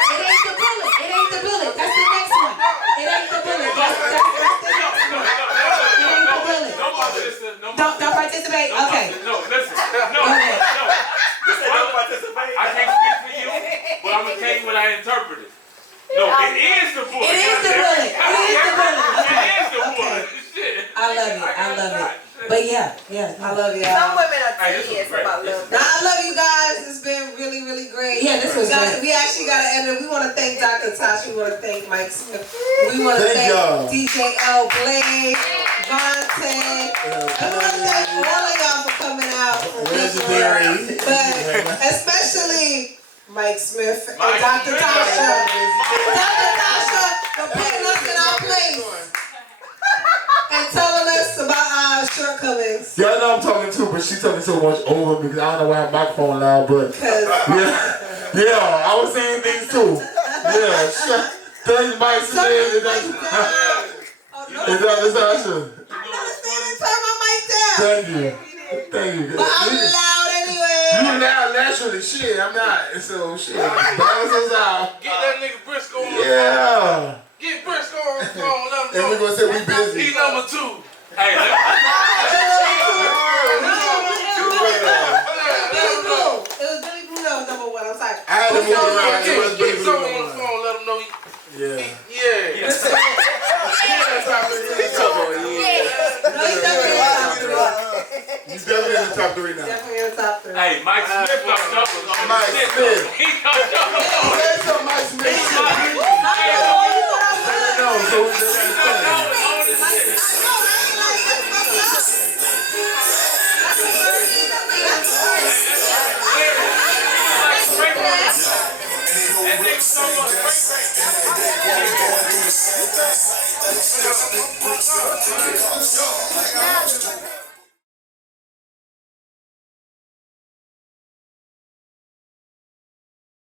It ain't the bullet. It ain't the bullet. That's the next one. It ain't the bullet. That's the next one. It ain't the bullet. Don't participate. Okay. No, listen. No. Go ahead. Don't participate. I can't speak for you, but I'm gonna tell you what I interpreted. No, it is the bullet. It is the bullet. It is the bullet. Okay. It is the bullet. Shit. I love it. I love it. But yeah. I love y'all. Some women are Hey, this was tedious great. about love. Now, I love you guys. It's been really really, really great. Yeah, this was great. We actually got to end it. We want to thank Dr. Tosh. We want to thank Mike Smiff. We want to thank DJ L. Blade, Vontae. We want to thank all of y'all for coming out. Legendary. But especially Mike Smiff and Dr. Tasha. Dr. Tasha for putting us in our place. And telling us about our shortcomings. Y'all know I'm talking too, but she's talking so much over me because I don't know why my microphone loud, but yeah, I was saying things too. Yeah, thank Mike Smith and Dr. Tasha. Turn my mic down. Thank you. But I'm loud anyway. You loud naturally, shit. I'm not. So shit. Balance us out. Get that nigga Briscoe on the phone. Yeah. Get Briscoe on the phone. Let him know. And we're gonna say we busy. He number 2. Hey, let him It was Billy Blue that was number 1. I'm sorry. I had to move around. Get someone on the phone. Let him know. Yeah. He's definitely in the top 3 now. Definitely in the top 3. Hey, Mike Smith got doubles on Mike Smith. He got doubles on. Say something, Mike Smith. That nigga so much